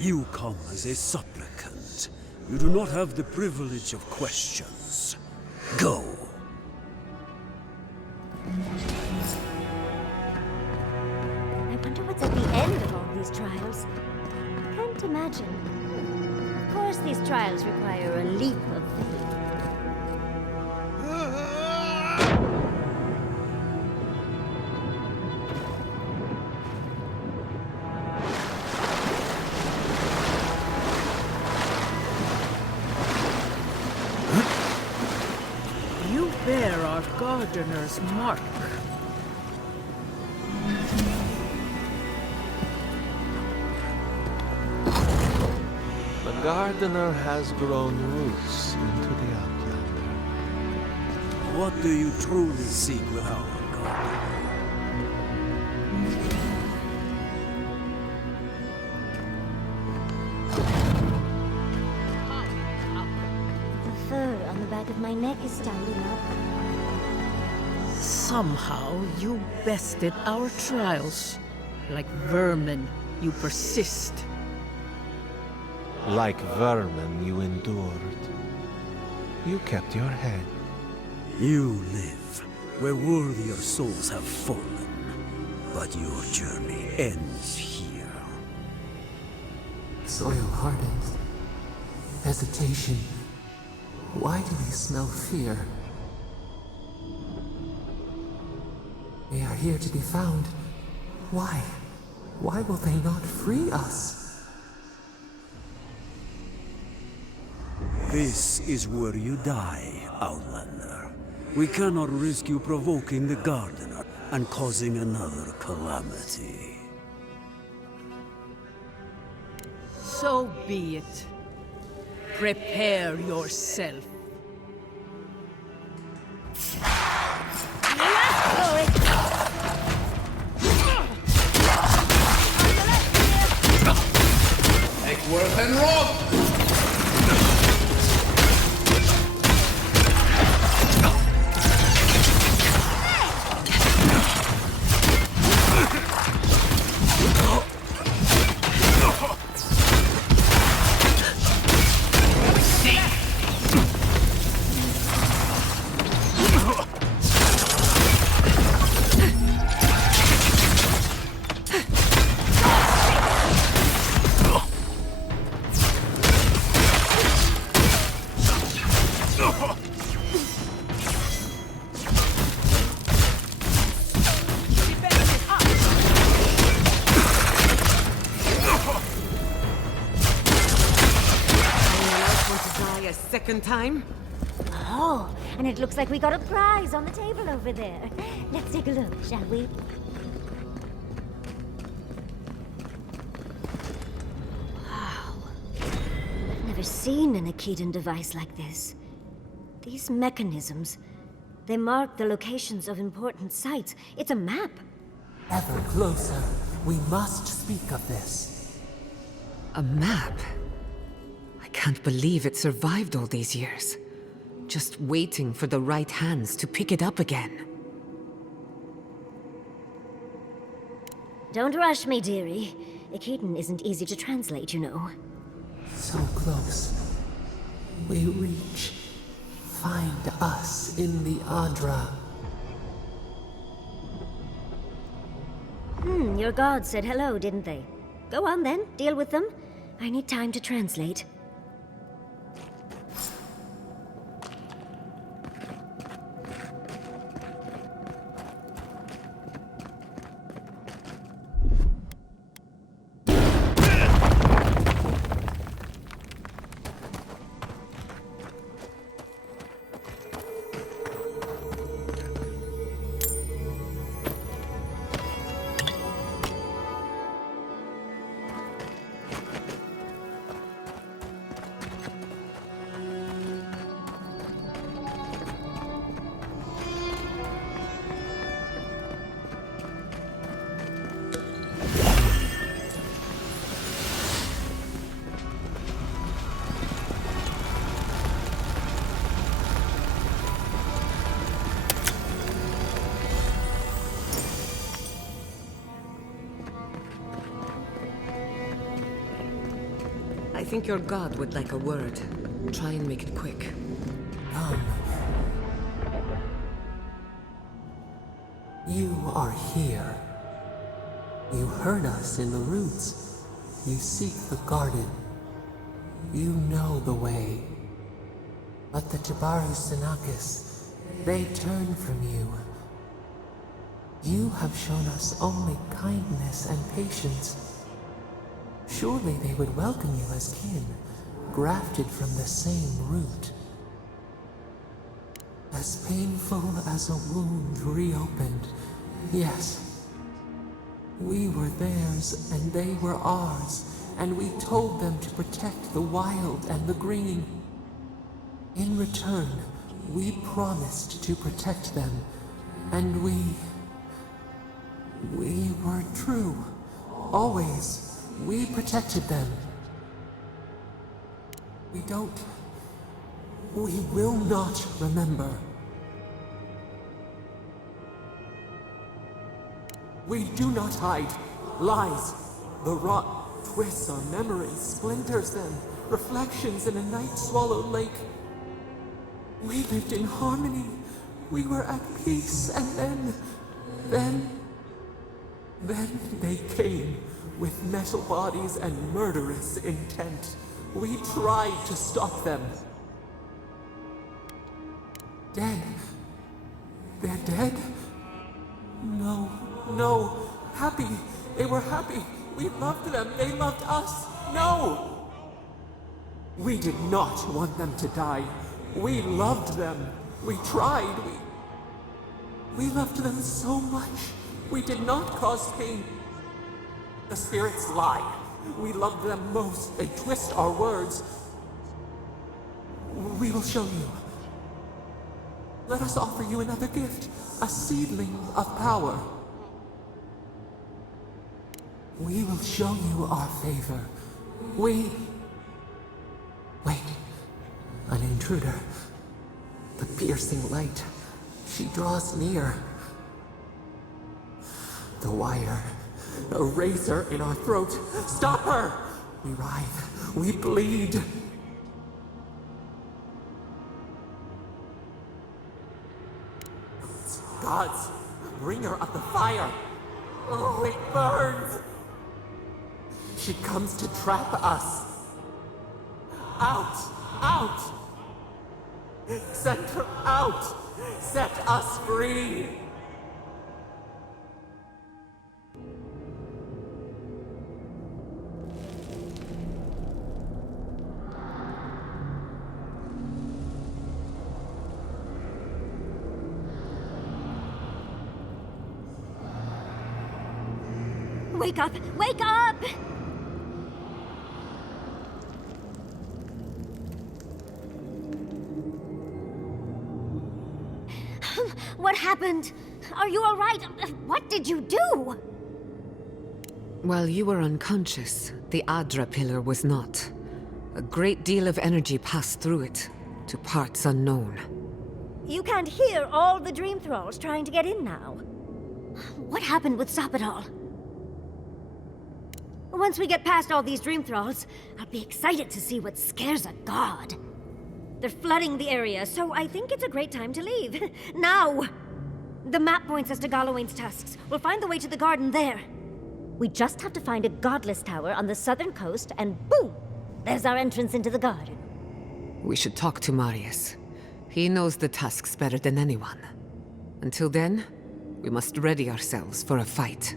You come as a supplicant. You do not have the privilege of questions. Go. I wonder what's at the end of all these trials. Can't imagine. Of course, these trials require a leap of faith. You bear our gardener's mark. The gardener has grown roots into the Outlander. What do you truly seek with our gardener? The fur on the back of my neck is standing up. Somehow you bested our trials. Like vermin, you persist. Like vermin, you endured. You kept your head. You live where worthier souls have fallen, but your journey ends here. Soil hardens. Hesitation. Why do we smell fear? They are here to be found. Why? Why will they not free us? This is where you die, Outlander. We cannot risk you provoking the Gardener and causing another calamity. So be it. Prepare yourself. Take work and rob! Second time? Oh, and it looks like we got a prize on the table over there. Let's take a look, shall we? Wow. I've never seen an Akitan device like this. These mechanisms, they mark the locations of important sites. It's a map. Ever closer. We must speak of this. A map? I can't believe it survived all these years. Just waiting for the right hands to pick it up again. Don't rush me, dearie. Akitan isn't easy to translate, you know. So close. We reach. Find us in the Adra. Your gods said hello, didn't they? Go on then, deal with them. I need time to translate. I think your god would like a word. Try and make it quick. You are here. You heard us in the roots. You seek the garden. You know the way. But the Tabaru Sanakis, they turn from you. You have shown us only kindness and patience. Surely they would welcome you as kin, grafted from the same root. As painful as a wound reopened, yes. We were theirs and they were ours, and we told them to protect the wild and the green. In return, we promised to protect them, and we were true. Always. We protected them. We will not remember. We do not hide. Lies. The rot twists our memories, splinters them, reflections in a night-swallowed lake. We lived in harmony. We were at peace, and then they came. With metal bodies and murderous intent. We tried to stop them. Dead. They're dead? No. Happy. They were happy. We loved them. They loved us. No! We did not want them to die. We loved them. We tried. We loved them so much. We did not cause pain. The spirits lie. We love them most. They twist our words. We will show you. Let us offer you another gift, a seedling of power. We will show you our favor. Wait, an intruder. The piercing light. She draws near. The wire. A razor in our throat. Stop her! We writhe. We bleed. Gods, bringer of the fire. Oh, it burns. She comes to trap us. Out! Out! Send her out! Set us free! Wake up! Wake up! What happened? Are you all right? What did you do? While you were unconscious, the Adra pillar was not. A great deal of energy passed through it, to parts unknown. You can't hear all the dream thralls trying to get in now. What happened with Stop It All? Once we get past all these dream thralls, I'll be excited to see what scares a god. They're flooding the area, so I think it's a great time to leave. Now! The map points us to Galawain's tusks. We'll find the way to the garden there. We just have to find a godless tower on the southern coast, and boom! There's our entrance into the garden. We should talk to Marius. He knows the tusks better than anyone. Until then, we must ready ourselves for a fight.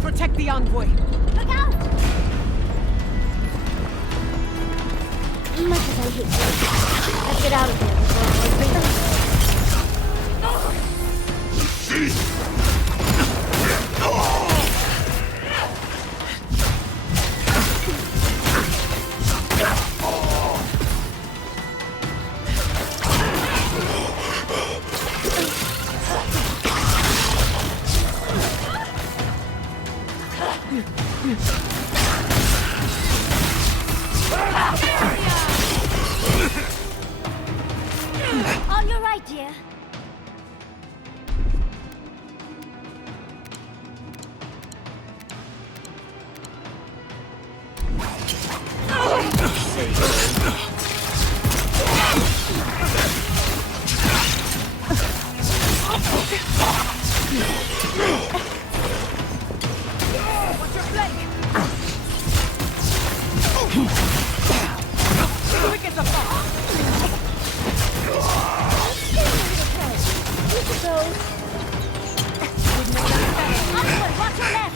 Protect the envoy! Look out! Much as I hate you, let's get out of here before I bring them. On your right, dear. What's your flank? Quick as a fox. Onward, watch your left!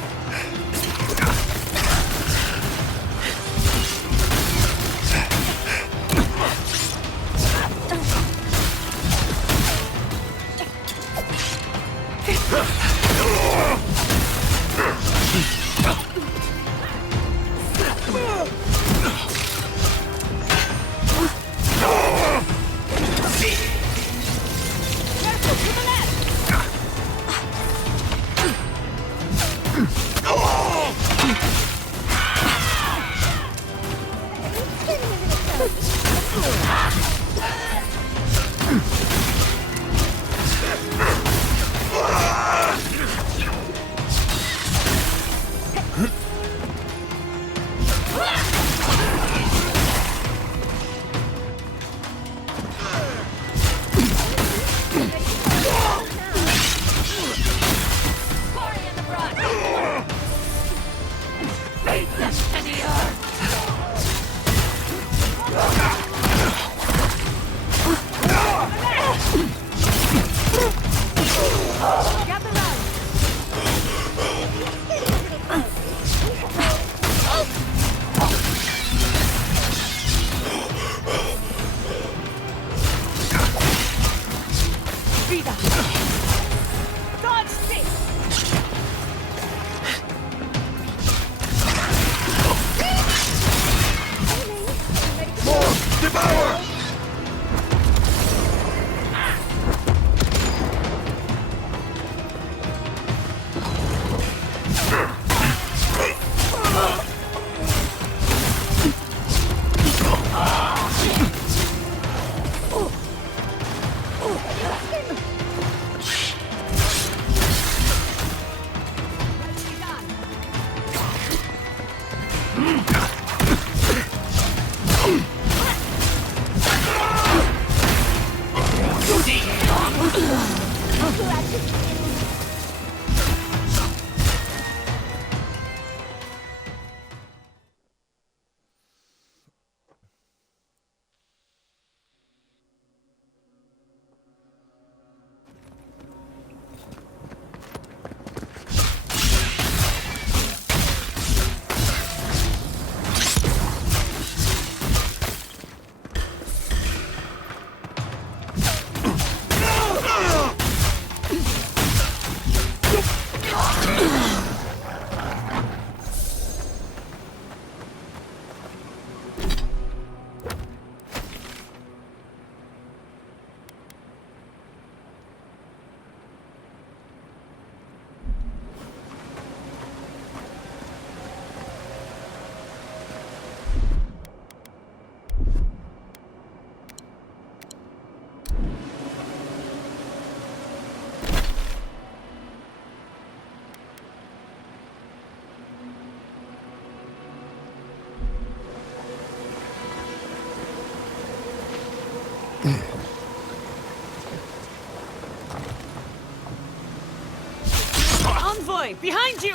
Envoy, behind you!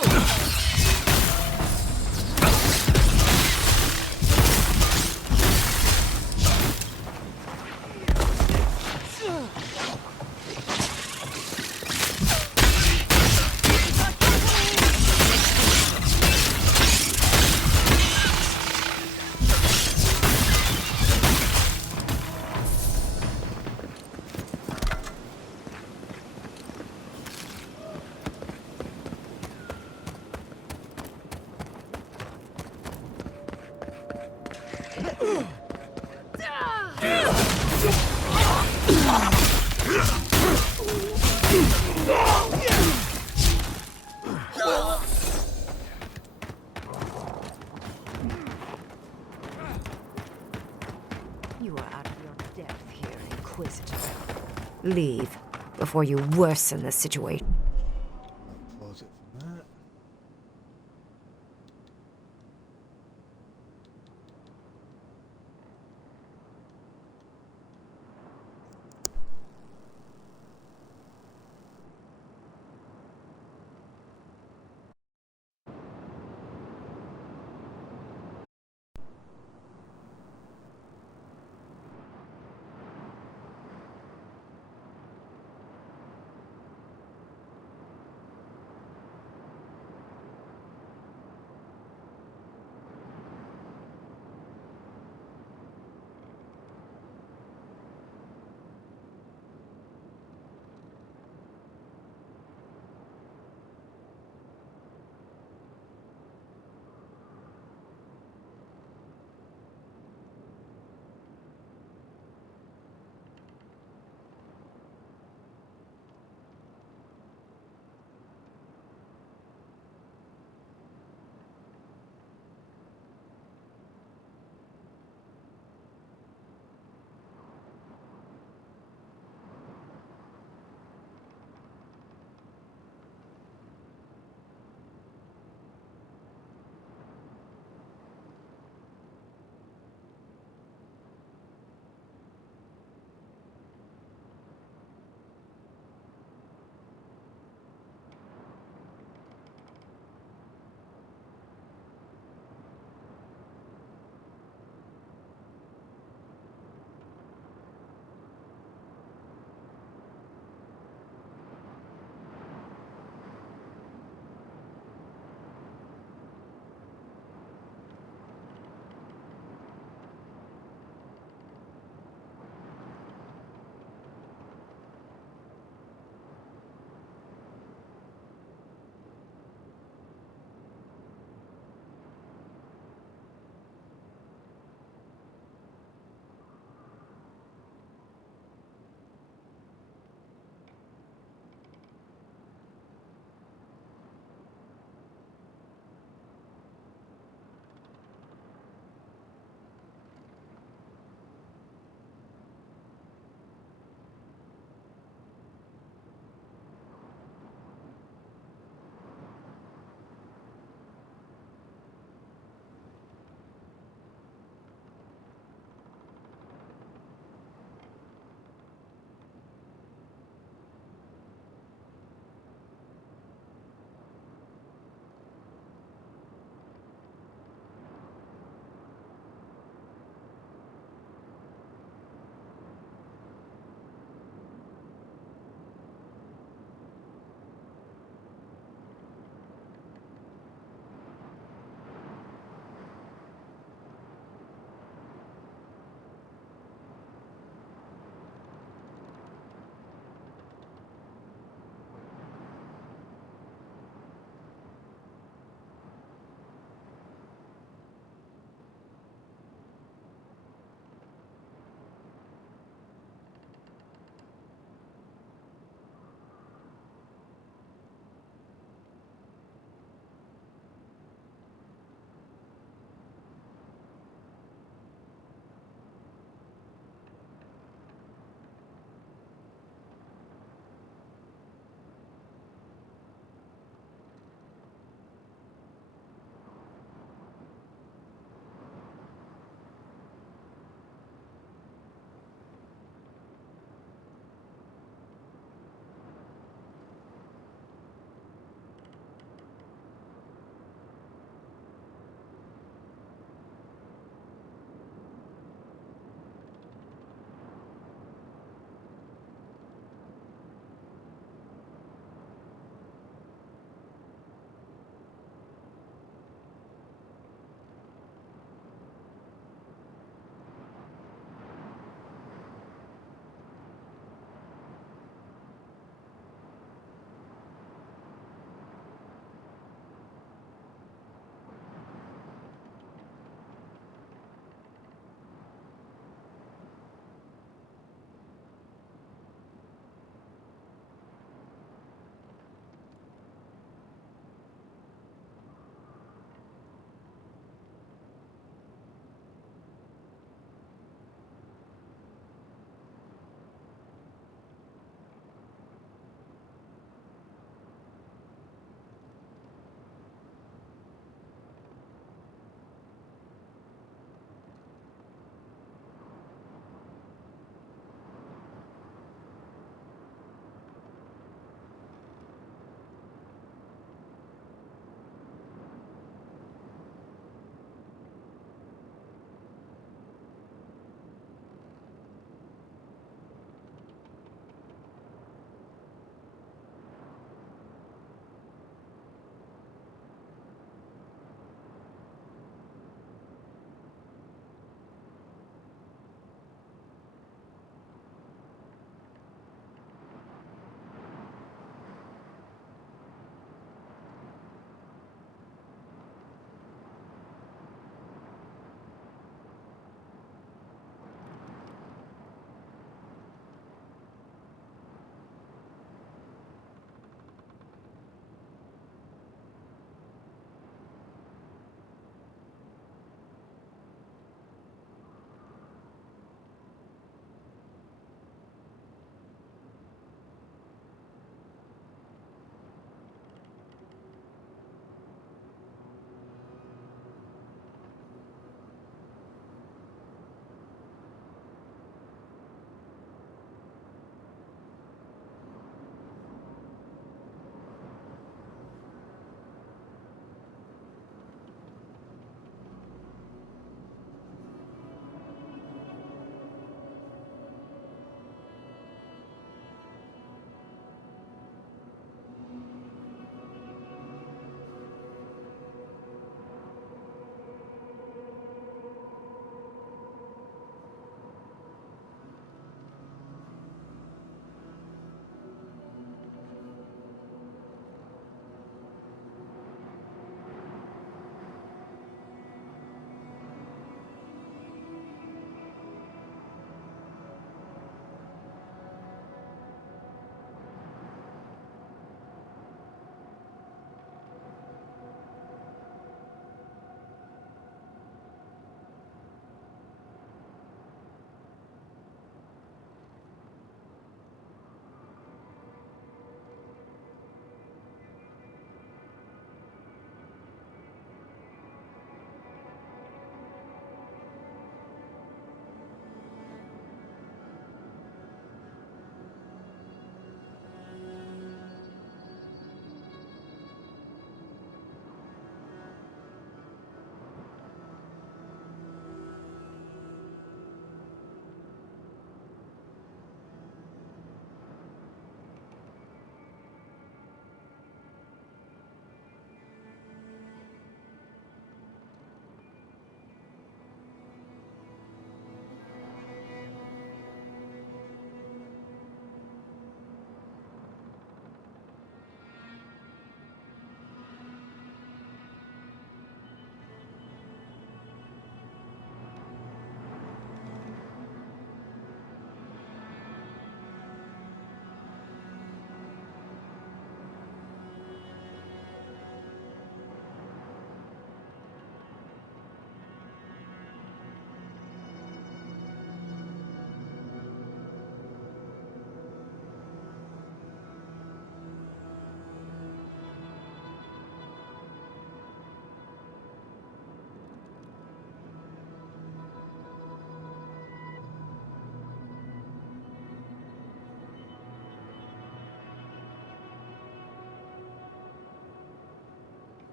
You are out of your depth here, Inquisitor. Leave before you worsen the situation. Pause it from that.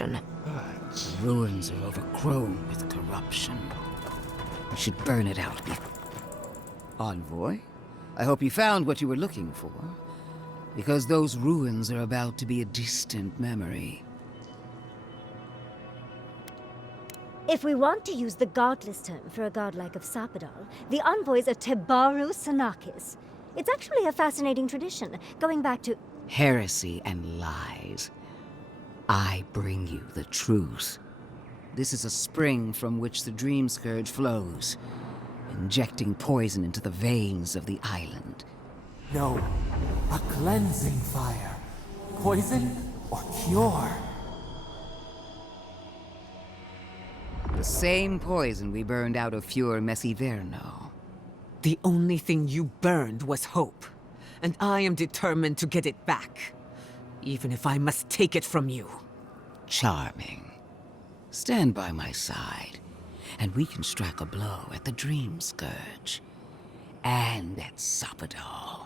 information. The ruins are overgrown with corruption. We should burn it out. Envoy, I hope you found what you were looking for. Because those ruins are about to be a distant memory. If we want to use the godless term for a godlike of Sapadal, the envoys are Tebaru Sanakis. It's actually a fascinating tradition, going back to... Heresy and lies. I bring you the truth. This is a spring from which the Dream Scourge flows, injecting poison into the veins of the island. No, a cleansing fire. Poison or cure? The same poison we burned out of Fur Messiverno. The only thing you burned was hope, and I am determined to get it back, even if I must take it from you. Charming. Stand by my side, and we can strike a blow at the Dream Scourge. And at Sapadal.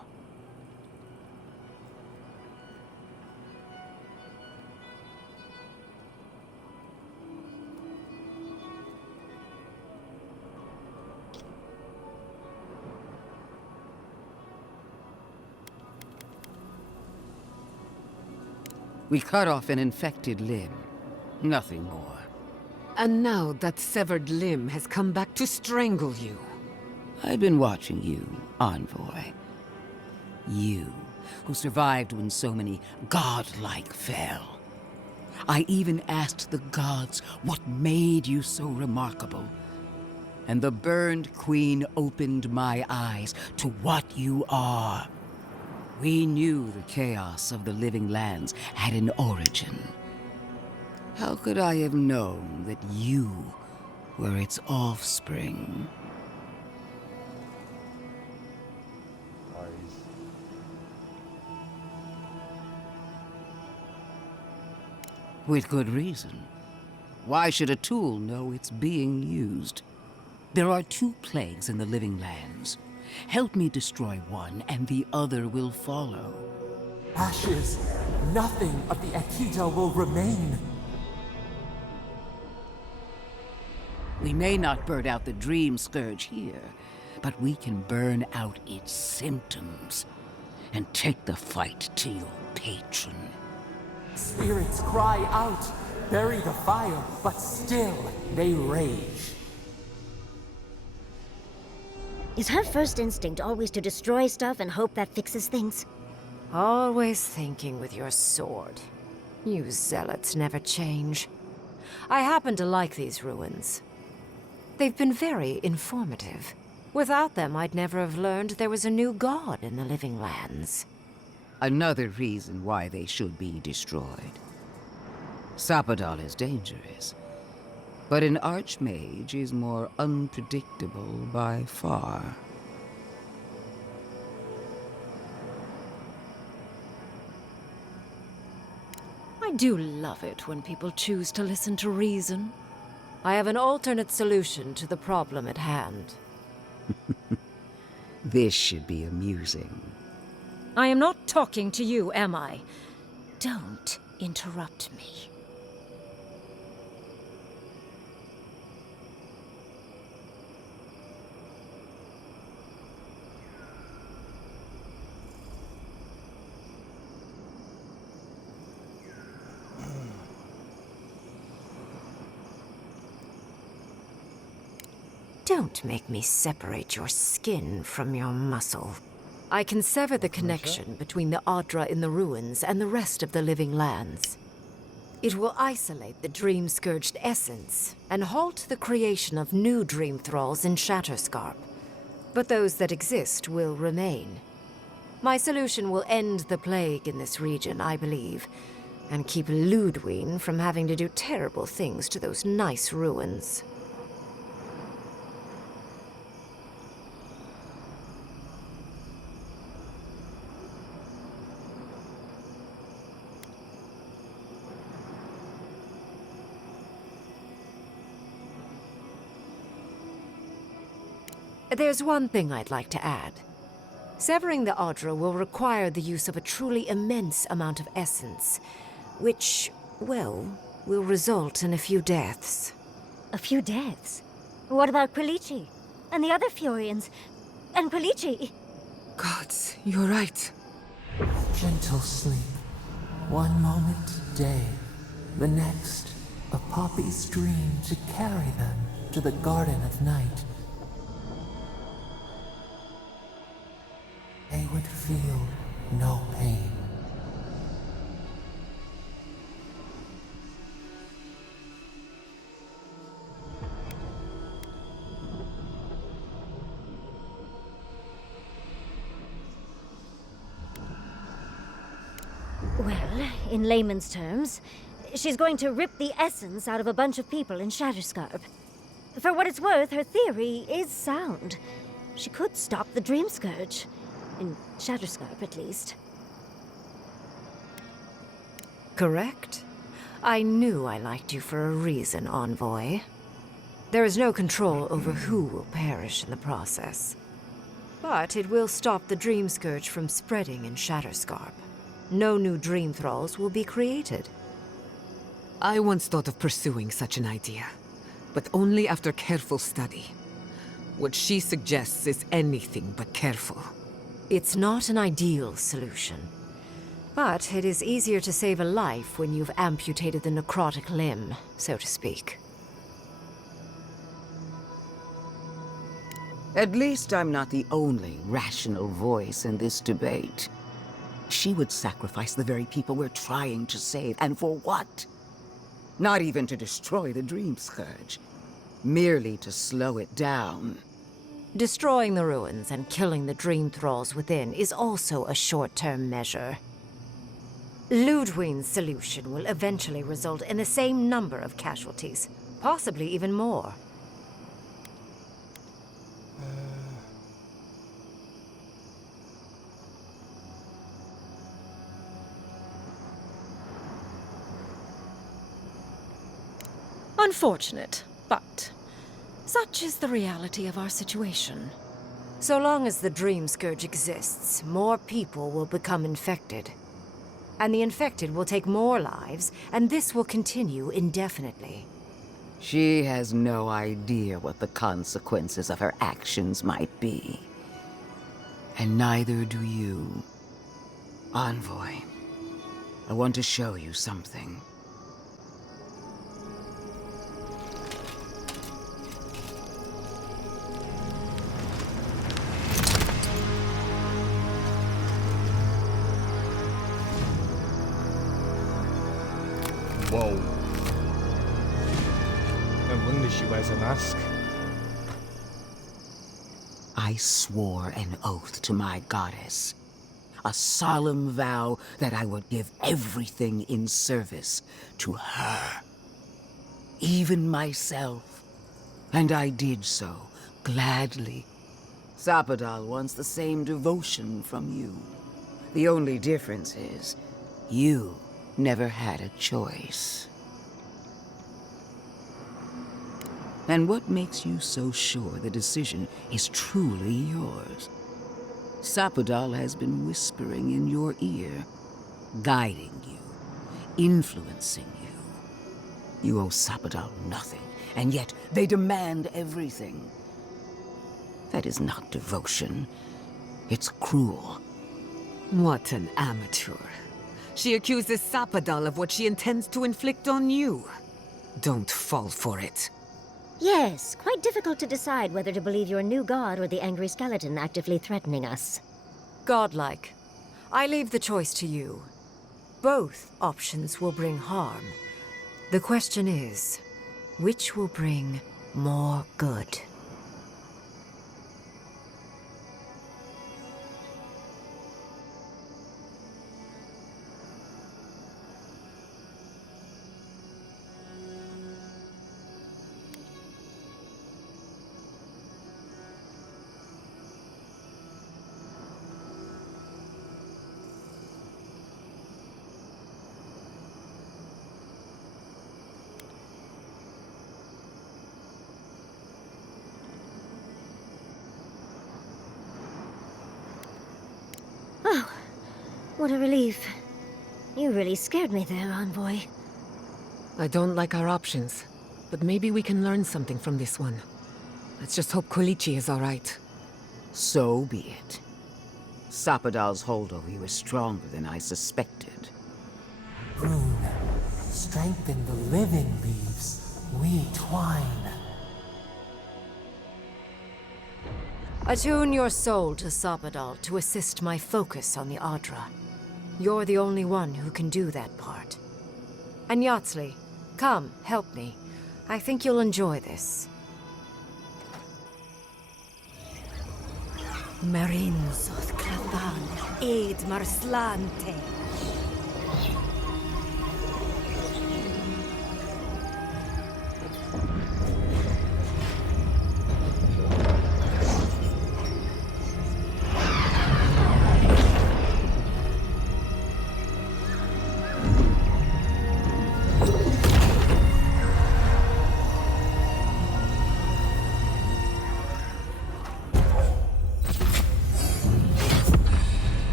We cut off an infected limb. Nothing more. And now that severed limb has come back to strangle you. I've been watching you, Envoy. You, who survived when so many godlike fell. I even asked the gods what made you so remarkable. And the burned queen opened my eyes to what you are. We knew the chaos of the living lands had an origin. How could I have known that you were its offspring? With good reason. Why should a tool know it's being used? There are 2 plagues in the living lands. Help me destroy one, and the other will follow. Ashes. Nothing of the Akita will remain. We may not burn out the Dream Scourge here, but we can burn out its symptoms and take the fight to your patron. Spirits cry out, bury the fire, but still they rage. Is her first instinct always to destroy stuff and hope that fixes things? Always thinking with your sword. You zealots never change. I happen to like these ruins. They've been very informative. Without them, I'd never have learned there was a new god in the living lands. Another reason why they should be destroyed. Sapadal is dangerous, but an archmage is more unpredictable by far. I do love it when people choose to listen to reason. I have an alternate solution to the problem at hand. This should be amusing. I am not talking to you, am I? Don't interrupt me. Don't make me separate your skin from your muscle. I can sever the connection between the Adra in the ruins and the rest of the living lands. It will isolate the dream-scourged essence and halt the creation of new dream thralls in Shatterscarp. But those that exist will remain. My solution will end the plague in this region, I believe, and keep Ludwine from having to do terrible things to those nice ruins. There's one thing I'd like to add. Severing the Adra will require the use of a truly immense amount of essence, which, well, will result in a few deaths. A few deaths? What about Quilici? And the other Furians? And Quilici? Gods, you're right. Gentle sleep. One moment, day. The next, a poppy's dream to carry them to the Garden of Night. They would feel no pain. Well, in layman's terms, she's going to rip the essence out of a bunch of people in Shatterscarp. For what it's worth, her theory is sound. She could stop the Dream Scourge. In Shatterscarp, at least. Correct? I knew I liked you for a reason, Envoy. There is no control over who will perish in the process. But it will stop the Dream Scourge from spreading in Shatterscarp. No new Dream Thralls will be created. I once thought of pursuing such an idea, but only after careful study. What she suggests is anything but careful. It's not an ideal solution. But it is easier to save a life when you've amputated the necrotic limb, so to speak. At least I'm not the only rational voice in this debate. She would sacrifice the very people we're trying to save, and for what? Not even to destroy the Dream Scourge, merely to slow it down. Destroying the ruins and killing the Dream Thralls within is also a short-term measure. Ludwig's solution will eventually result in the same number of casualties, possibly even more. Unfortunate, but such is the reality of our situation. So long as the Dream Scourge exists, more people will become infected. And the infected will take more lives, and this will continue indefinitely. She has no idea what the consequences of her actions might be. And neither do you. Envoy, I want to show you something. Whoa. No wonder she wears a mask. I swore an oath to my goddess. A solemn vow that I would give everything in service to her. Even myself. And I did so, gladly. Sapadal wants the same devotion from you. The only difference is, you never had a choice. And what makes you so sure the decision is truly yours? Sapadal has been whispering in your ear, guiding you, influencing you. You owe Sapadal nothing, and yet they demand everything. That is not devotion. It's cruel. What an amateur. She accuses Sapadal of what she intends to inflict on you. Don't fall for it. Yes, quite difficult to decide whether to believe your new god or the angry skeleton actively threatening us. Godlike. I leave the choice to you. Both options will bring harm. The question is, which will bring more good? Oh, what a relief. You really scared me there, Envoy. I don't like our options, but maybe we can learn something from this one. Let's just hope Kolichi is all right. So be it. Sapadal's hold over you is stronger than I suspected. Rune, strengthen the living leaves. We twine. Attune your soul to Sapadal to assist my focus on the Adra. You're the only one who can do that part. And Yatsley, come, help me. I think you'll enjoy this. Marinzoth Krathan, Aid Marslante.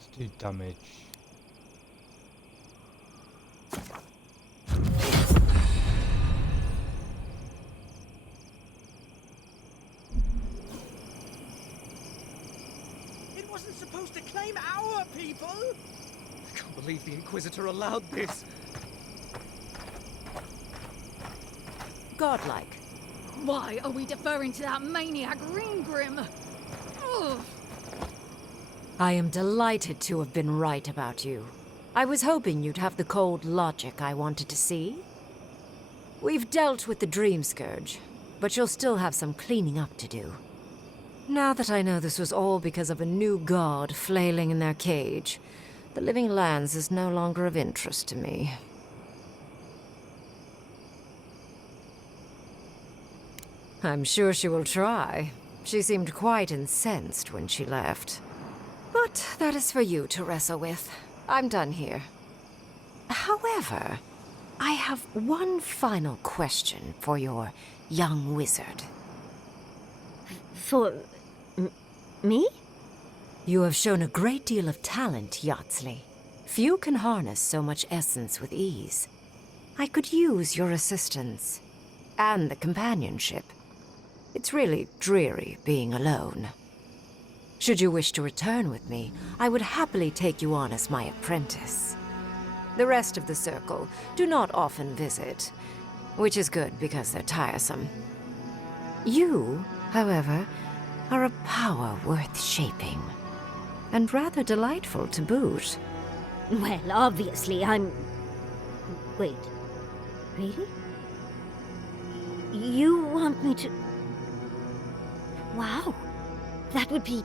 Let's do damage. It wasn't supposed to claim our people! I can't believe the Inquisitor allowed this. Godlike. Why are we deferring to that maniac Ringgrim? Ugh. I am delighted to have been right about you. I was hoping you'd have the cold logic I wanted to see. We've dealt with the Dream Scourge, but you'll still have some cleaning up to do. Now that I know this was all because of a new god flailing in their cage, the Living Lands is no longer of interest to me. I'm sure she will try. She seemed quite incensed when she left. But that is for you to wrestle with. I'm done here. However, I have one final question for your young wizard. For... me? You have shown a great deal of talent, Yatsley. Few can harness so much essence with ease. I could use your assistance. And the companionship. It's really dreary being alone. Should you wish to return with me, I would happily take you on as my apprentice. The rest of the circle do not often visit, which is good because they're tiresome. You, however, are a power worth shaping, and rather delightful to boot. Well, obviously, I'm... Wait. Really? You want me to... Wow. That would be...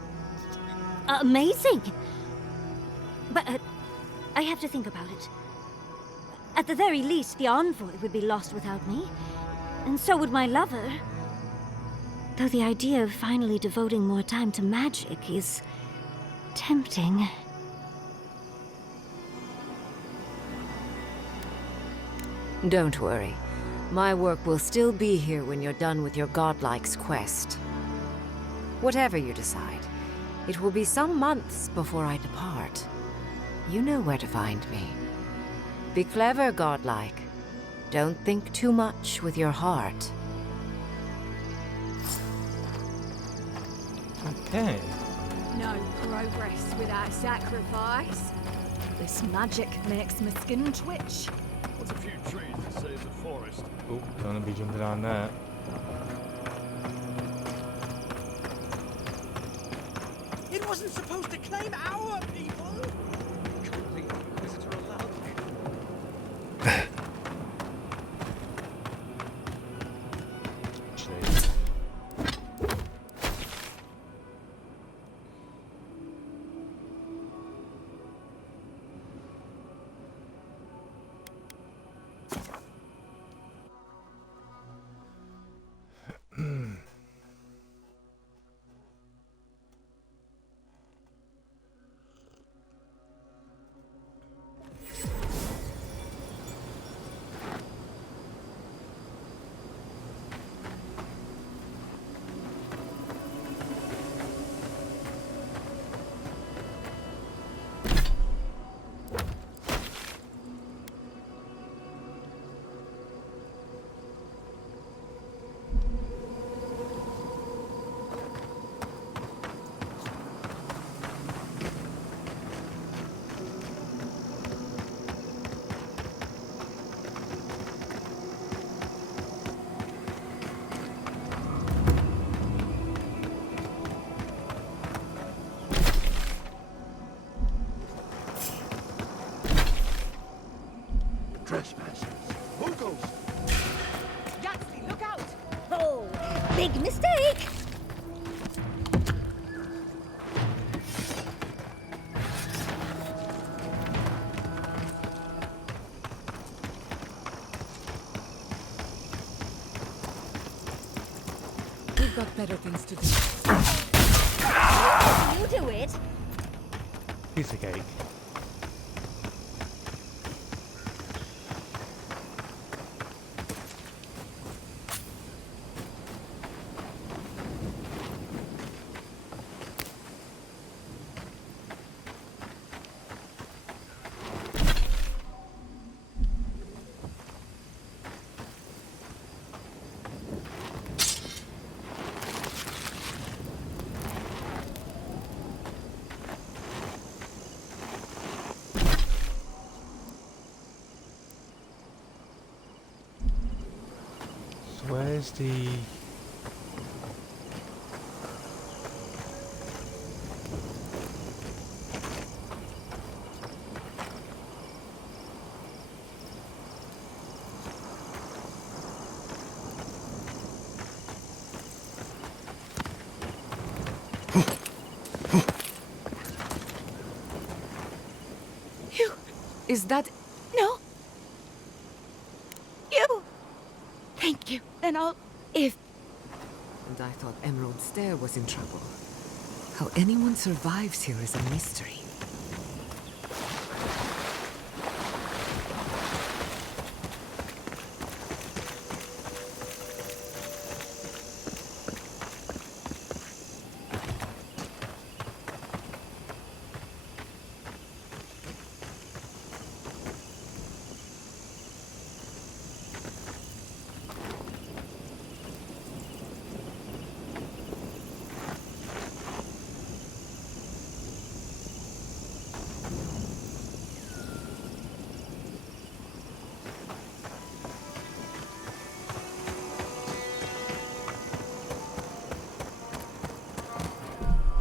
amazing! But, I have to think about it. At the very least, the envoy would be lost without me. And so would my lover. Though the idea of finally devoting more time to magic is... tempting. Don't worry. My work will still be here when you're done with your godlike's quest. Whatever you decide, it will be some months before I depart. You know where to find me. Be clever, godlike. Don't think too much with your heart. Okay. No progress without sacrifice. This magic makes my skin twitch. What's a few trees to save the forest? Oh, don't want to be jumping on that. It wasn't supposed to claim our people! I can't believe the Inquisitor allowed this. I've got better things to do. You do it. Piece of cake. Where's the... Is that... No. You. Thank you. Then if... And I thought Emerald Stair was in trouble. How anyone survives here is a mystery.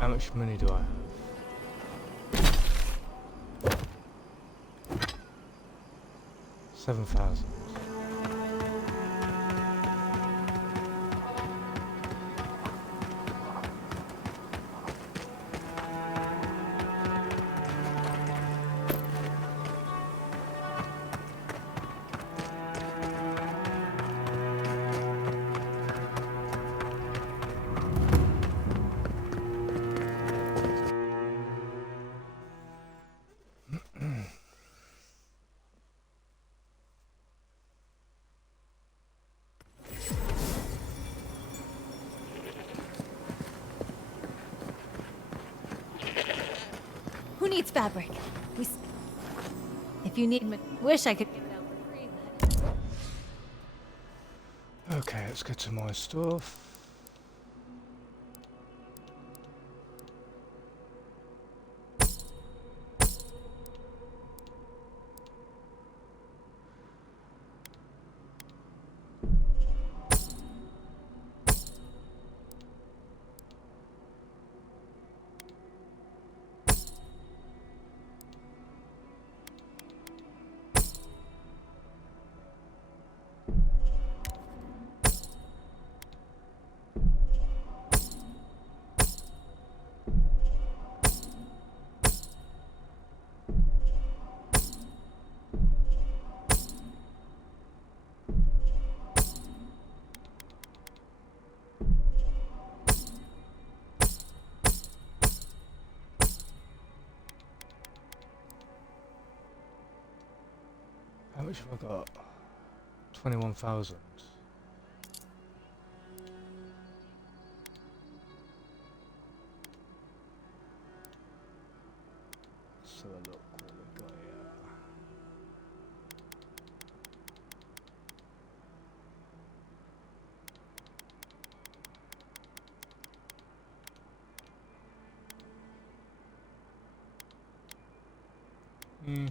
How much money do I have? 7,000. Who needs fabric? If you need wish I could give it out for free. Okay, let's get to my stuff. How much have I got? 21,000. So look what we got here.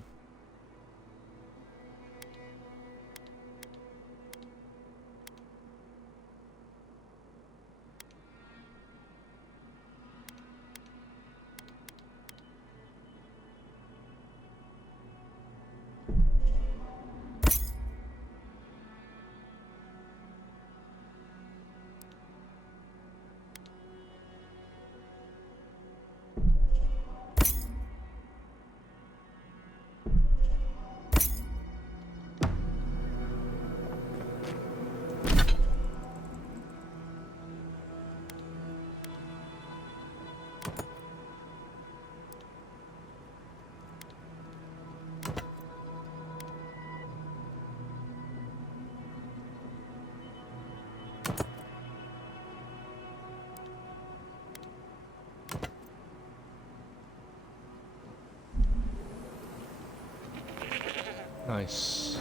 Nice.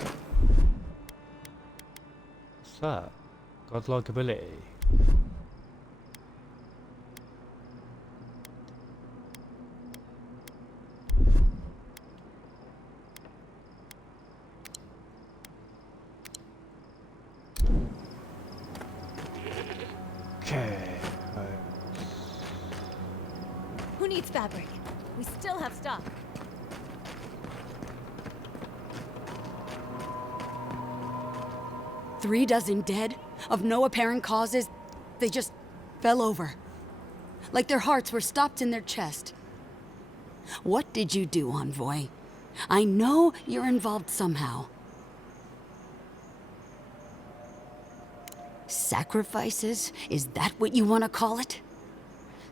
What's that? Godlike ability. Okay. Who needs fabric? We still have stock. Three dozen dead, of no apparent causes. They just fell over. Like their hearts were stopped in their chest. What did you do, Envoy? I know you're involved somehow. Sacrifices? Is that what you want to call it?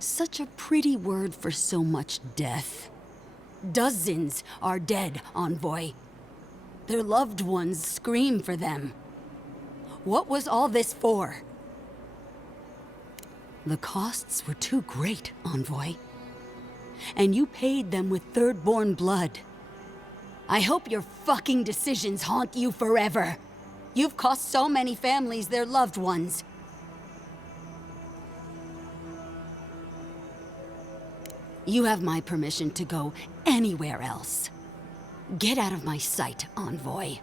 Such a pretty word for so much death. Dozens are dead, Envoy. Their loved ones scream for them. What was all this for? The costs were too great, Envoy. And you paid them with third-born blood. I hope your fucking decisions haunt you forever. You've cost so many families their loved ones. You have my permission to go anywhere else. Get out of my sight, Envoy.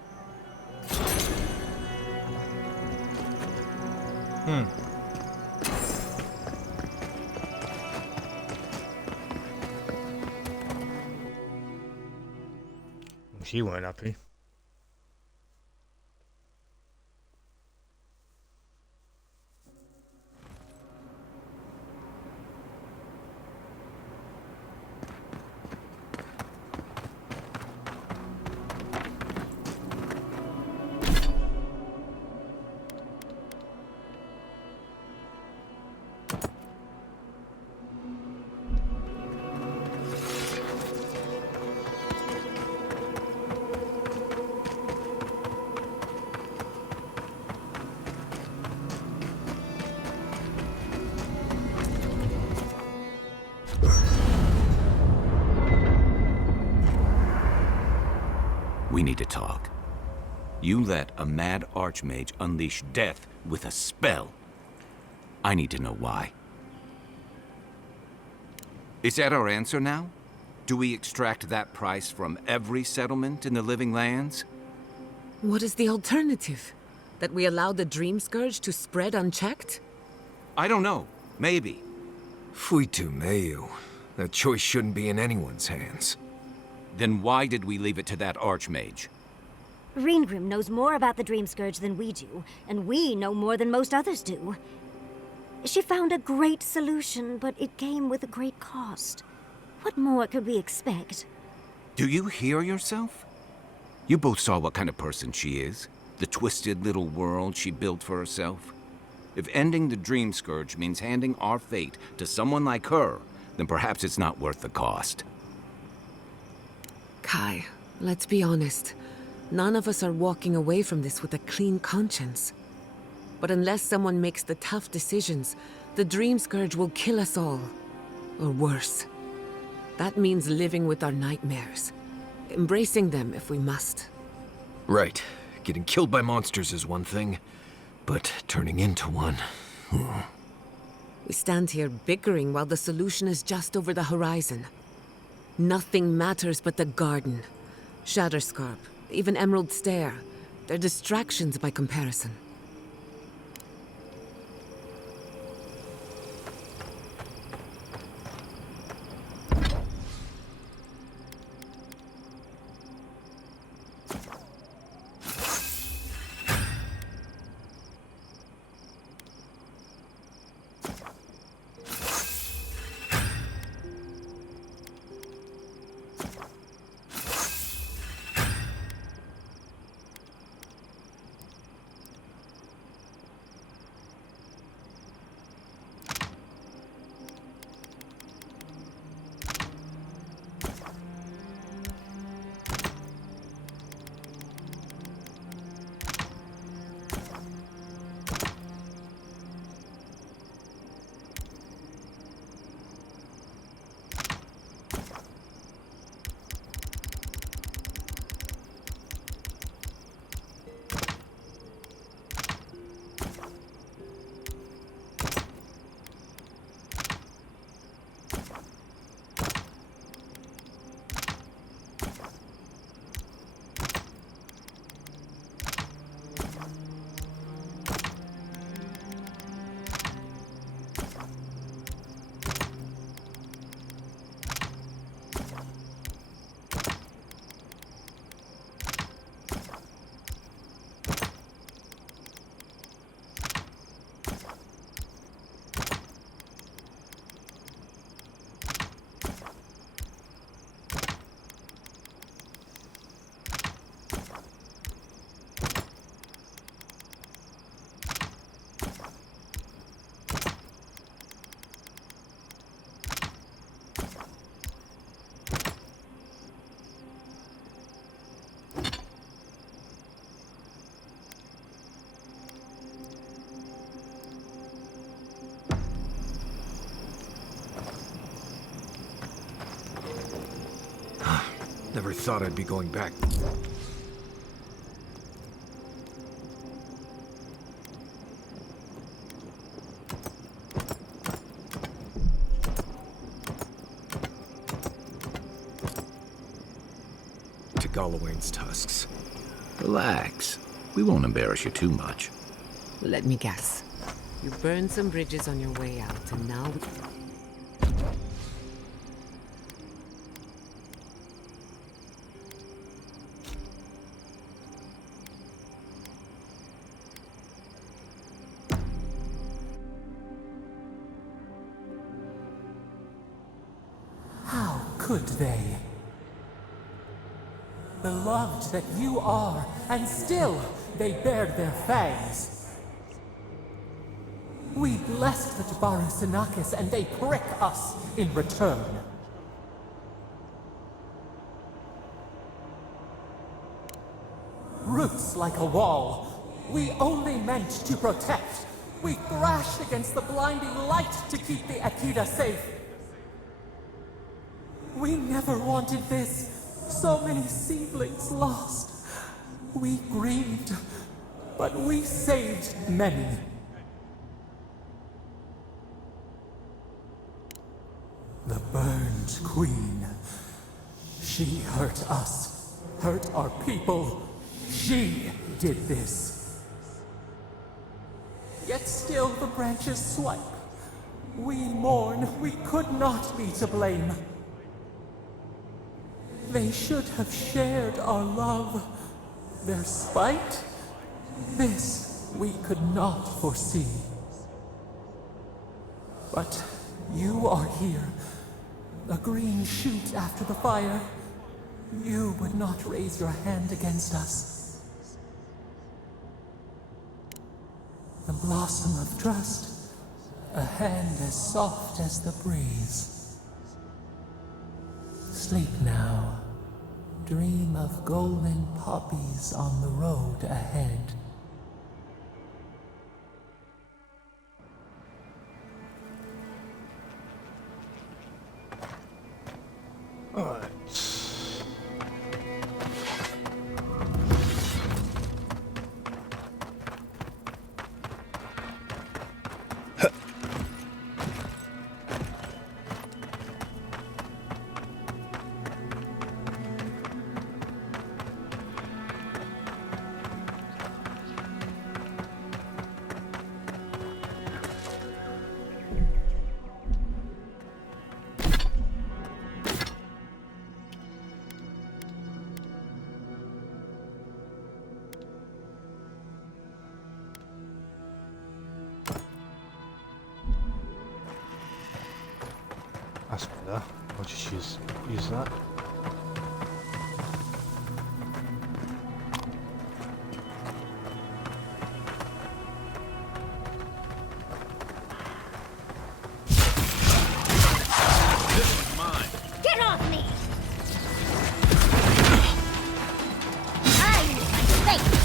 She weren't happy. We need to talk. You let a mad archmage unleash death with a spell. I need to know why. Is that our answer now? Do we extract that price from every settlement in the Living Lands? What is the alternative? That we allow the Dream Scourge to spread unchecked? I don't know. Maybe. Fuitu Mayu. That choice shouldn't be in anyone's hands. Then why did we leave it to that archmage? Reengrim knows more about the Dream Scourge than we do, and we know more than most others do. She found a great solution, but it came with a great cost. What more could we expect? Do you hear yourself? You both saw what kind of person she is. The twisted little world she built for herself. If ending the Dream Scourge means handing our fate to someone like her, then perhaps it's not worth the cost. Kai, let's be honest. None of us are walking away from this with a clean conscience. But unless someone makes the tough decisions, the Dream Scourge will kill us all. Or worse. That means living with our nightmares. Embracing them if we must. Right. Getting killed by monsters is one thing, but turning into one... We stand here bickering while the solution is just over the horizon. Nothing matters but the garden. Shatterscarp, even Emerald Stair. They're distractions by comparison. Never thought I'd be going back. To Gallowayne's tusks. Relax. We won't embarrass you too much. Let me guess. You burned some bridges on your way out, and now... How could they? Beloved that you are, and still they bared their fangs. We blessed the Tabaru and they prick us in return. Roots like a wall, we only meant to protect. We thrashed against the blinding light to keep the Akita safe. We never wanted this. So many seedlings lost. We grieved, but we saved many. The burned queen. She hurt us, hurt our people. She did this. Yet still the branches swipe. We mourn, we could not be to blame. They should have shared our love. Their spite? This we could not foresee. But you are here. A green shoot after the fire. You would not raise your hand against us. The blossom of trust. A hand as soft as the breeze. Sleep now. Dream of golden poppies on the road ahead. Alright. That's better. I'll just use that. Get off me! I need my space!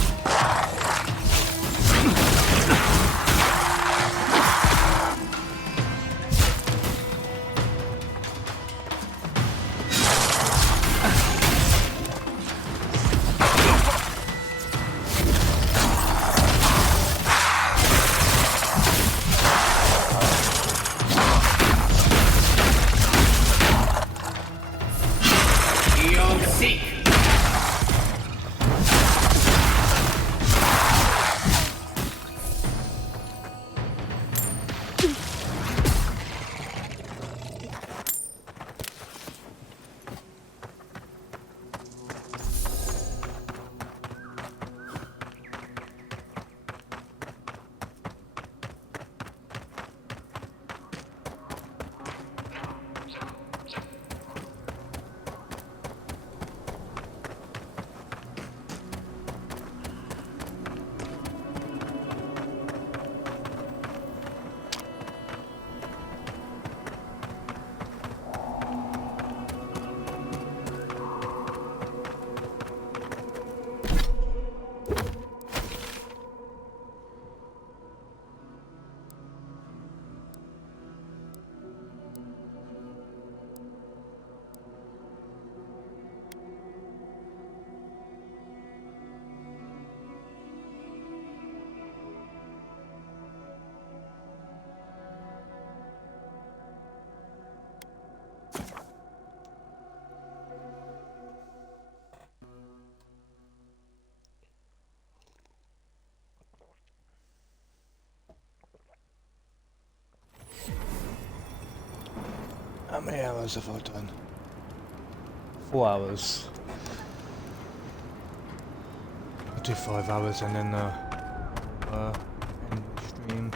How many hours have I done? 4 hours. I'll do 5 hours and then end the stream.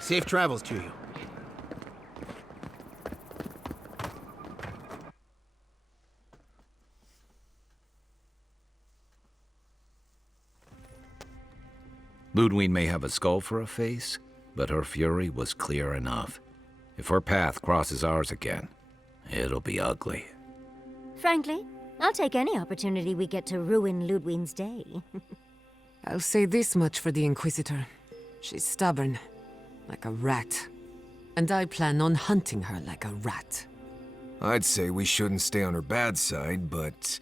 Safe travels to you. Ludwig may have a skull for a face, but her fury was clear enough. If her path crosses ours again, it'll be ugly. Frankly, I'll take any opportunity we get to ruin Ludwig's day. I'll say this much for the Inquisitor. She's stubborn, like a rat. And I plan on hunting her like a rat. I'd say we shouldn't stay on her bad side, but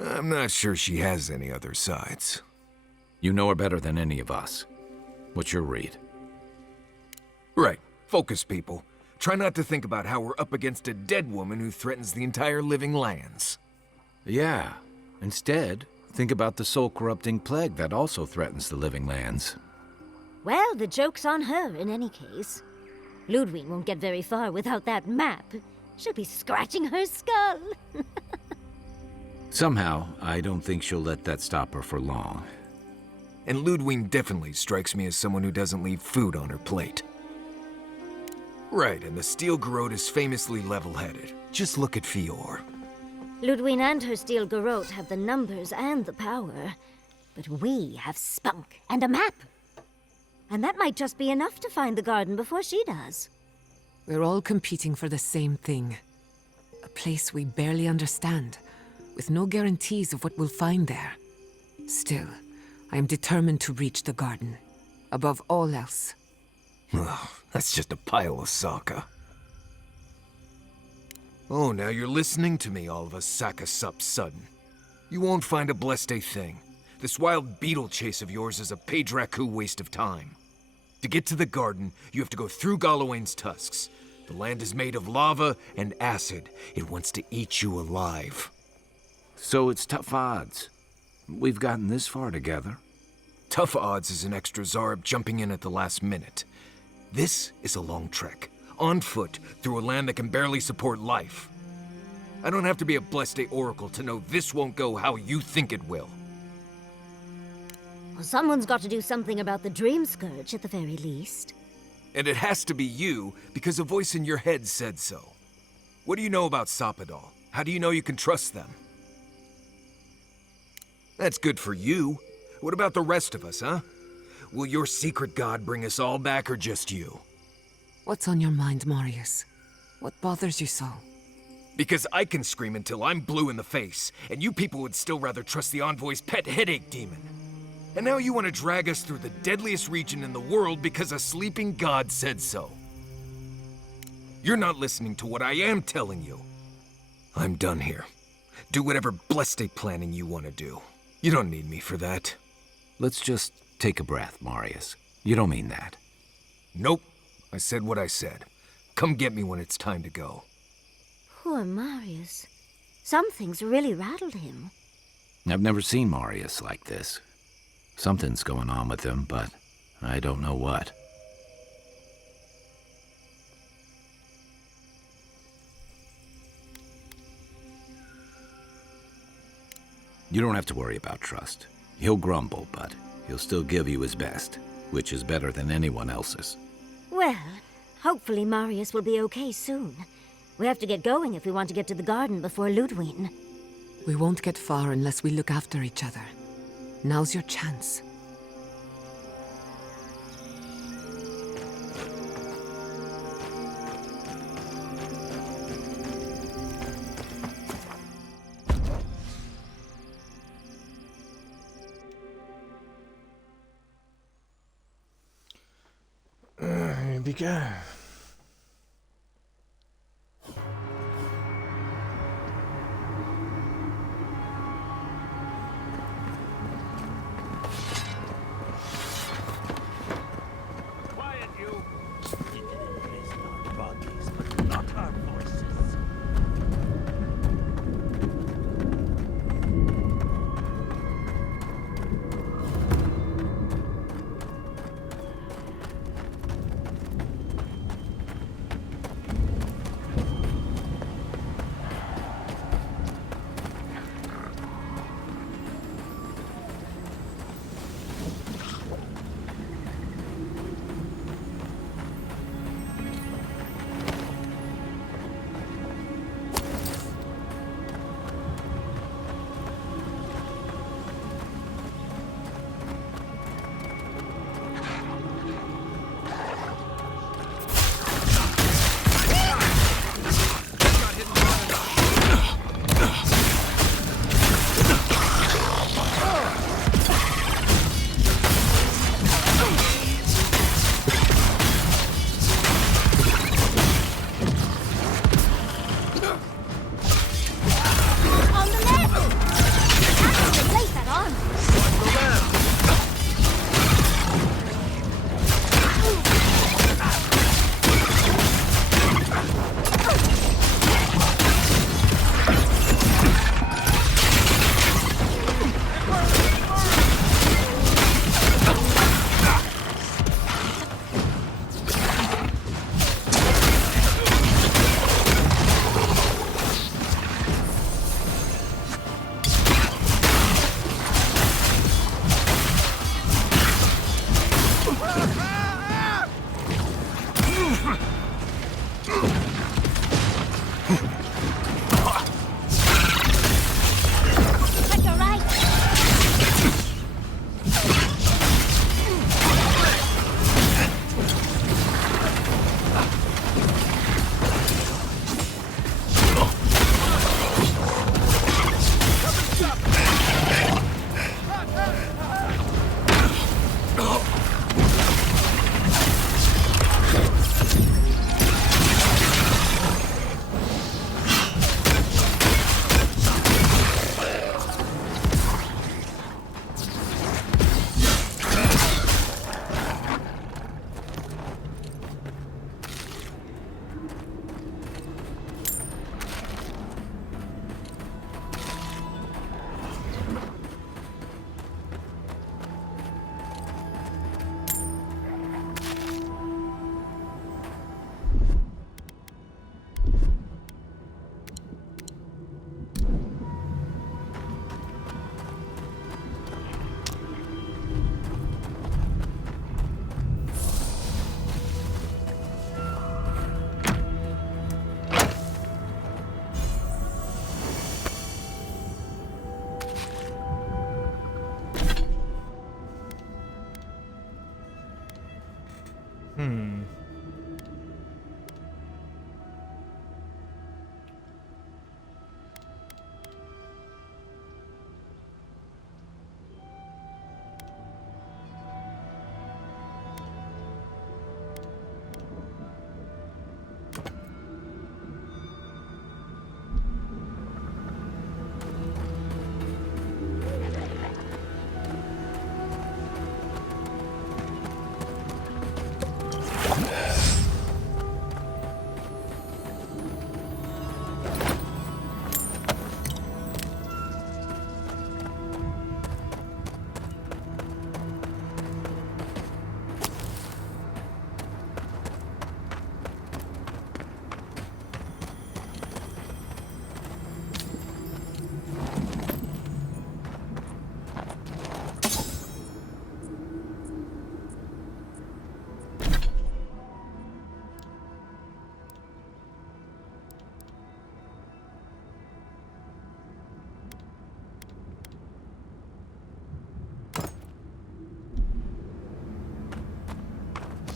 I'm not sure she has any other sides. You know her better than any of us. What's your read? Right. Focus, people. Try not to think about how we're up against a dead woman who threatens the entire living lands. Yeah. Instead, think about the soul-corrupting plague that also threatens the living lands. Well, the joke's on her in any case. Ludwig won't get very far without that map. She'll be scratching her skull. Somehow, I don't think she'll let that stop her for long. And Ludwig definitely strikes me as someone who doesn't leave food on her plate. Right, and the Steel Garrote is famously level-headed. Just look at Fior. Ludwig and her Steel Garrote have the numbers and the power. But we have spunk and a map. And that might just be enough to find the garden before she does. We're all competing for the same thing. A place we barely understand, with no guarantees of what we'll find there. Still, I am determined to reach the garden, above all else. Ugh, that's just a pile of Sokka. Oh, now you're listening to me, all of a sack of sup sudden. You won't find a blessed thing. This wild beetle chase of yours is a Padraku waste of time. To get to the garden, you have to go through Galawain's tusks. The land is made of lava and acid. It wants to eat you alive. So it's tough odds. We've gotten this far together. Tough odds is an extra Zarb jumping in at the last minute. This is a long trek, on foot, through a land that can barely support life. I don't have to be a Blessed Oracle to know this won't go how you think it will. Well, someone's got to do something about the Dream Scourge at the very least. And it has to be you, because a voice in your head said so. What do you know about Soppadal? How do you know you can trust them? That's good for you. What about the rest of us, huh? Will your secret god bring us all back, or just you? What's on your mind, Marius? What bothers you so? Because I can scream until I'm blue in the face, and you people would still rather trust the Envoy's pet headache demon. And now you want to drag us through the deadliest region in the world because a sleeping god said so. You're not listening to what I am telling you. I'm done here. Do whatever blessed planning you want to do. You don't need me for that. Let's just take a breath, Marius. You don't mean that. Nope. I said what I said. Come get me when it's time to go. Poor Marius. Something's really rattled him. I've never seen Marius like this. Something's going on with him, but I don't know what. You don't have to worry about trust. He'll grumble, but he'll still give you his best, which is better than anyone else's. Well, hopefully Marius will be okay soon. We have to get going if we want to get to the garden before Ludwig. We won't get far unless we look after each other. Now's your chance. we go. Quiet, you! It's not bodies, but not our voices.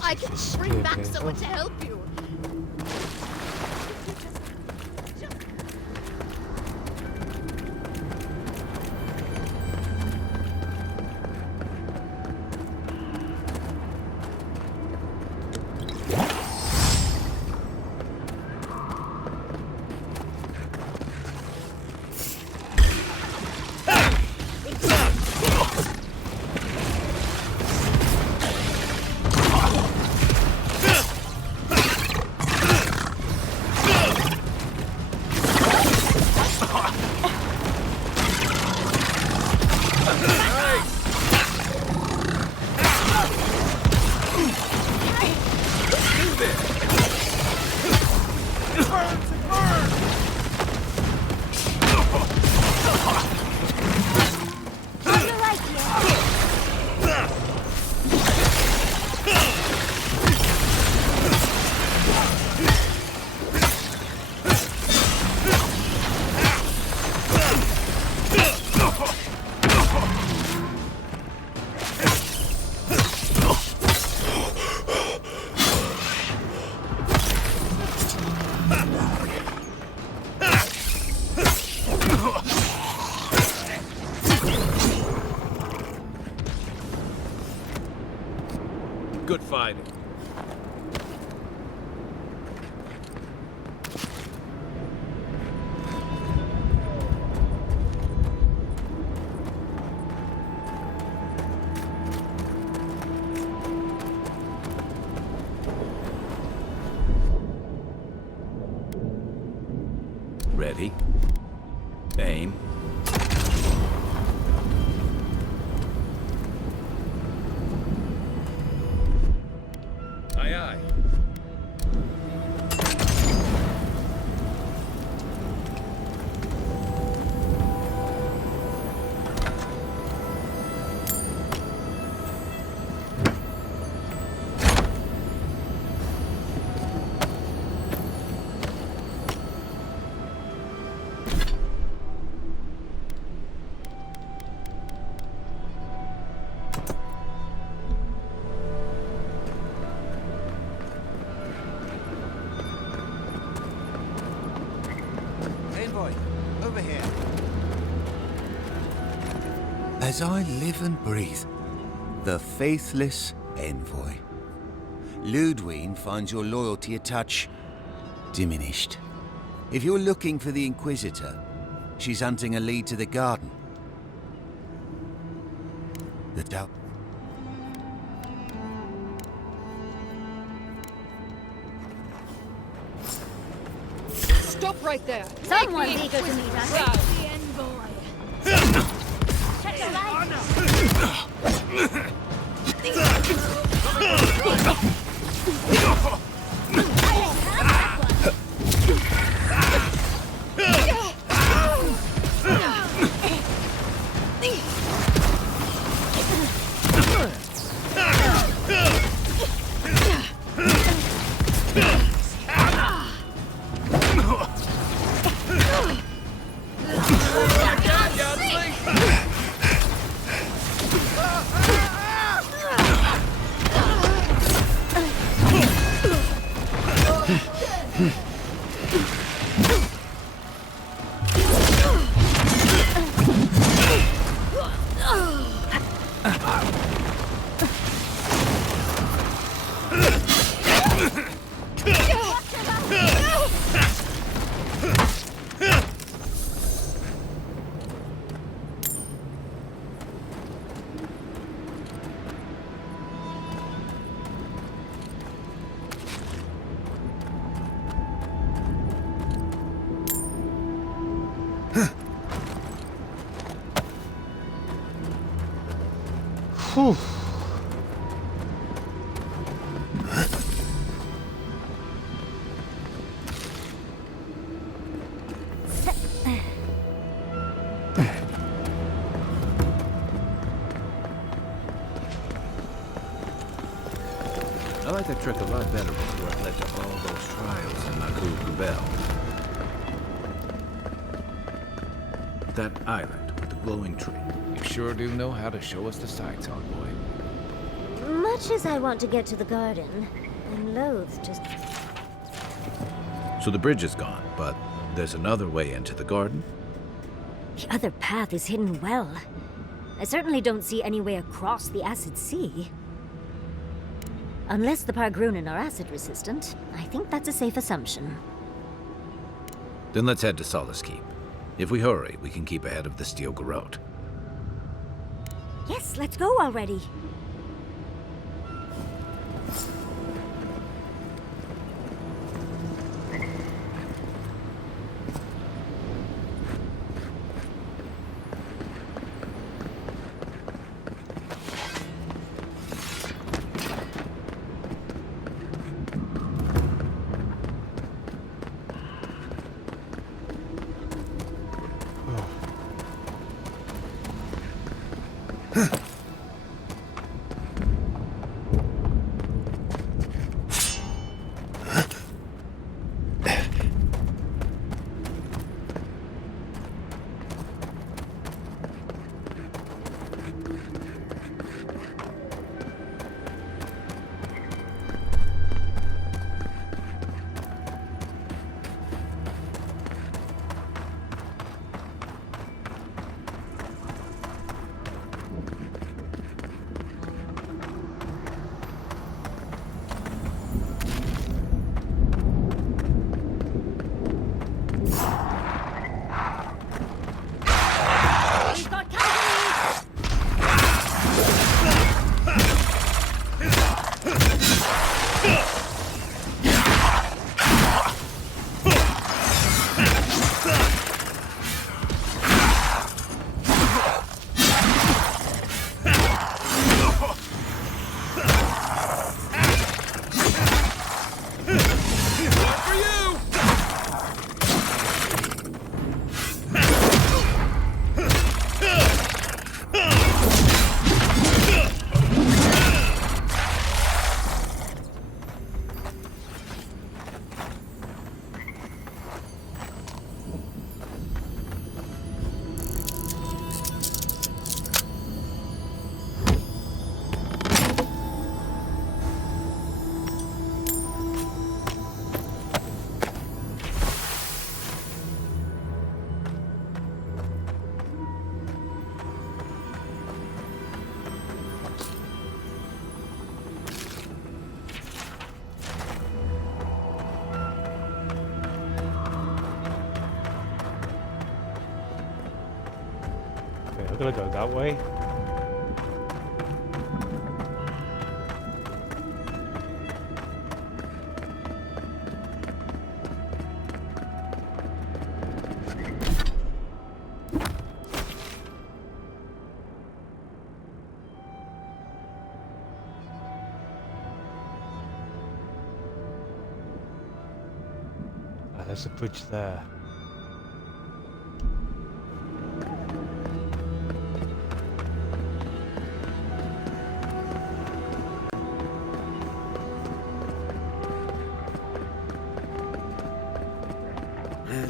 I can bring back someone to help you. good fighting. Ready? Aim. Aye, aye. Envoy, over here. As I live and breathe, the faithless envoy. Ludwine finds your loyalty a touch diminished. If you're looking for the Inquisitor, she's hunting a lead to the garden. The doubt. Stop right there! Someone's Make eager to me meet us. proud. The envoy. Check your Whew. I like that trick a lot better before it led to all those trials in Nagu Kubel. That island with the glowing tree. You sure do know how to show us the sights, Envoy. Much as I want to get to the garden, I'm loath to... So the bridge is gone, but there's another way into the garden? The other path is hidden well. I certainly don't see any way across the acid sea. Unless the Pargrunen are acid resistant, I think that's a safe assumption. Then let's head to Solace Keep. If we hurry, we can keep ahead of the Steel Garrote. Yes, let's go already. Gotta go that way. There's a bridge there.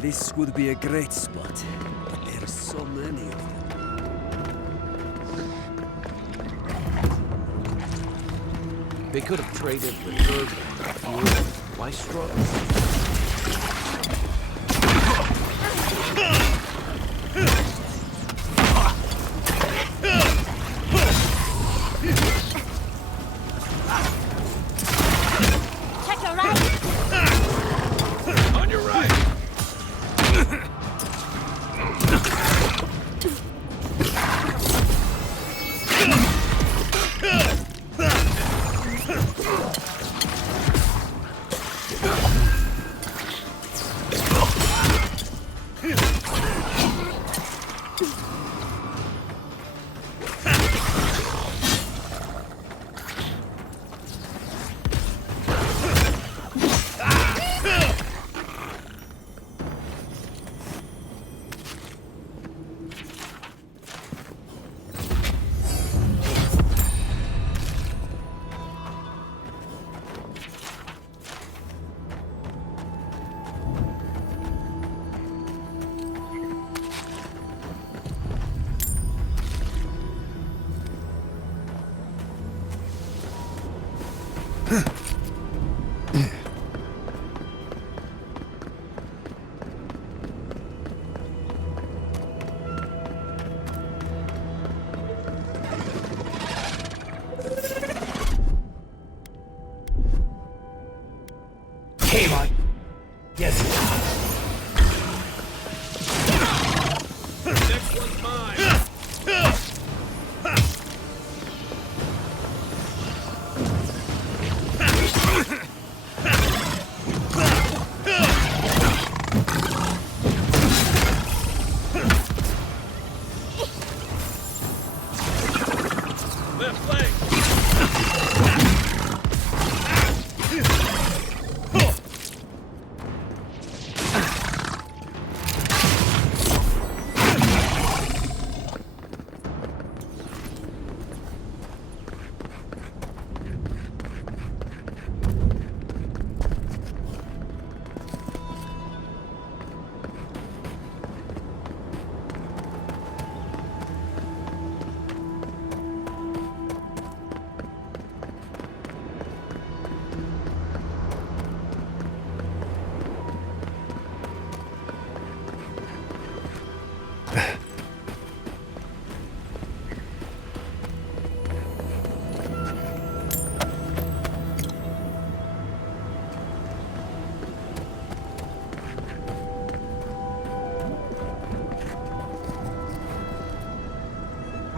This would be a great spot, but there are so many of them. They could have traded the herb for fuel. Why struggle? Check your right. On your right.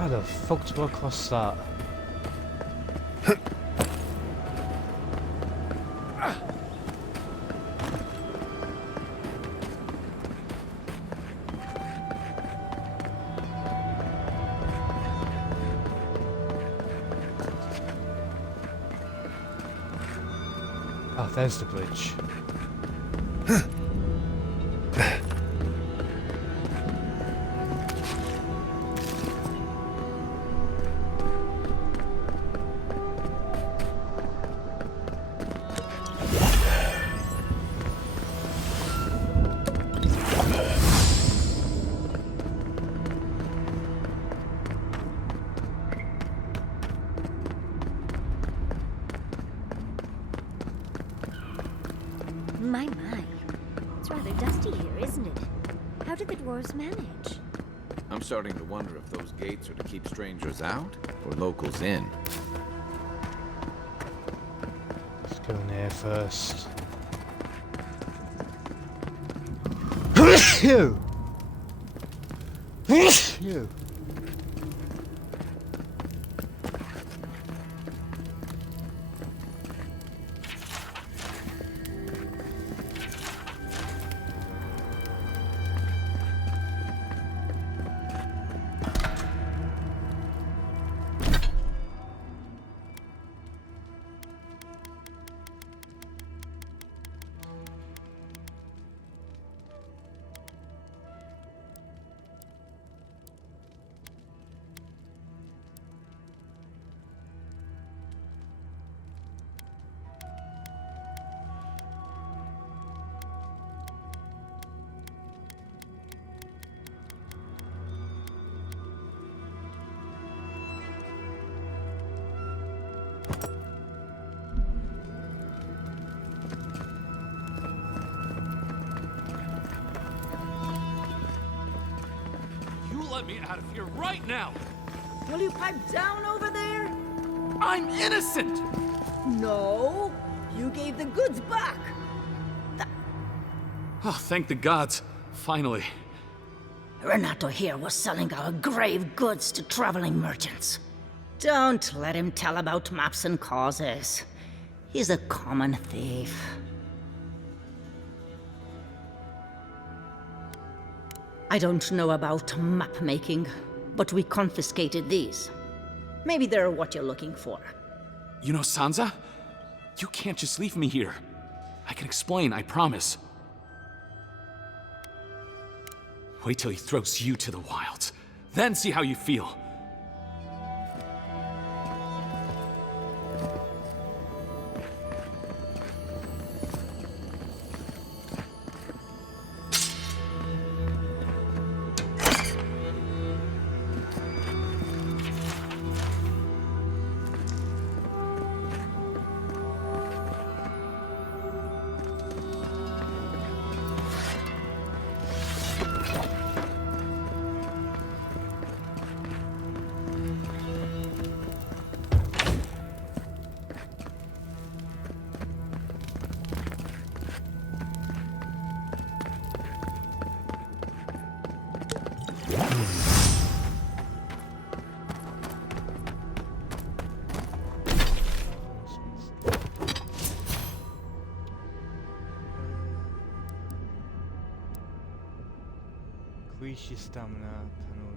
How the fuck do I cross that? Oh, there's the bridge. My. It's rather dusty here, isn't it? How did the dwarves manage? I'm starting to wonder if those gates are to keep strangers out or locals in. Let's go in here first. Phew! Phew! You let me out of here right now! Will you pipe down over there? I'm innocent! No, you gave the goods back. Oh, thank the gods. Finally. Renato here was selling our grave goods to traveling merchants. Don't let him tell about maps and causes. He's a common thief. I don't know about map making, but we confiscated these. Maybe they're what you're looking for. You know, Sansa? You can't just leave me here. I can explain, I promise. Wait till he throws you to the wilds. Then see how you feel. Increase your stamina, tunnel.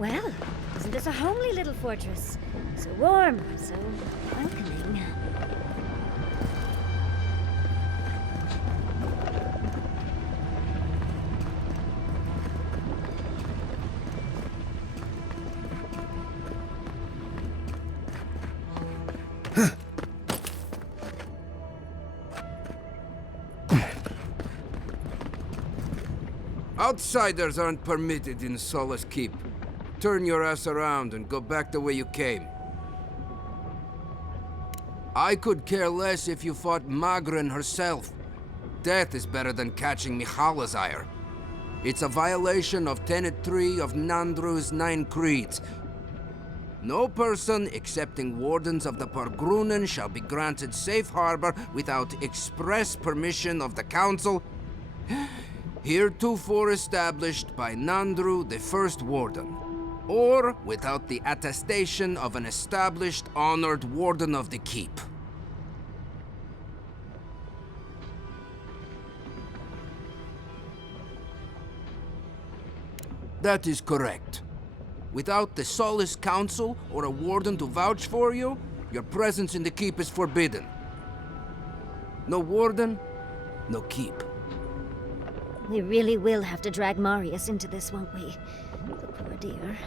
Well, isn't this a homely little fortress? So warm, so welcoming. Outsiders aren't permitted in Solace Keep. Turn your ass around and go back the way you came. I could care less if you fought Magrin herself. Death is better than catching Mihalazire. It's a violation of Tenet 3 of Nandru's 9 creeds. No person excepting wardens of the Pargrunen shall be granted safe harbor without express permission of the Council, heretofore established by Nandru, the First Warden, or without the attestation of an established, honored Warden of the Keep. That is correct. Without the Solace Council or a Warden to vouch for you, your presence in the Keep is forbidden. No Warden, no Keep. We really will have to drag Marius into this, won't we? The poor dear.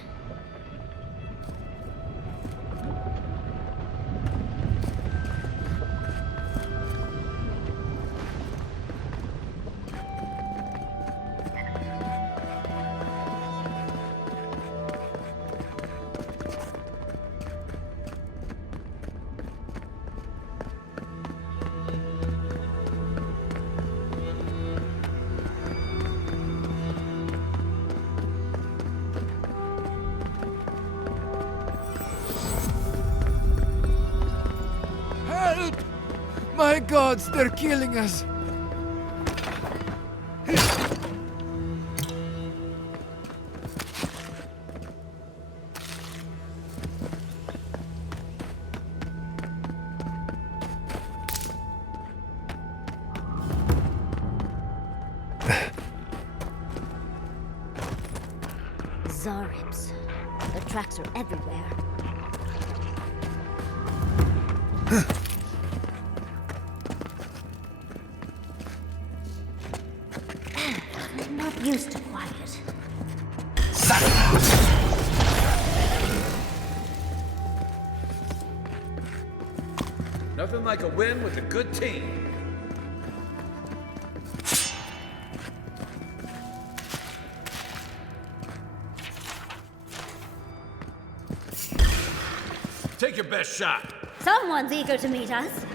Help! My gods, they're killing us! Zaribs. Their tracks are everywhere. I'm not used to quiet. Nothing like a win with a good team. Take your best shot. Someone's eager to meet us.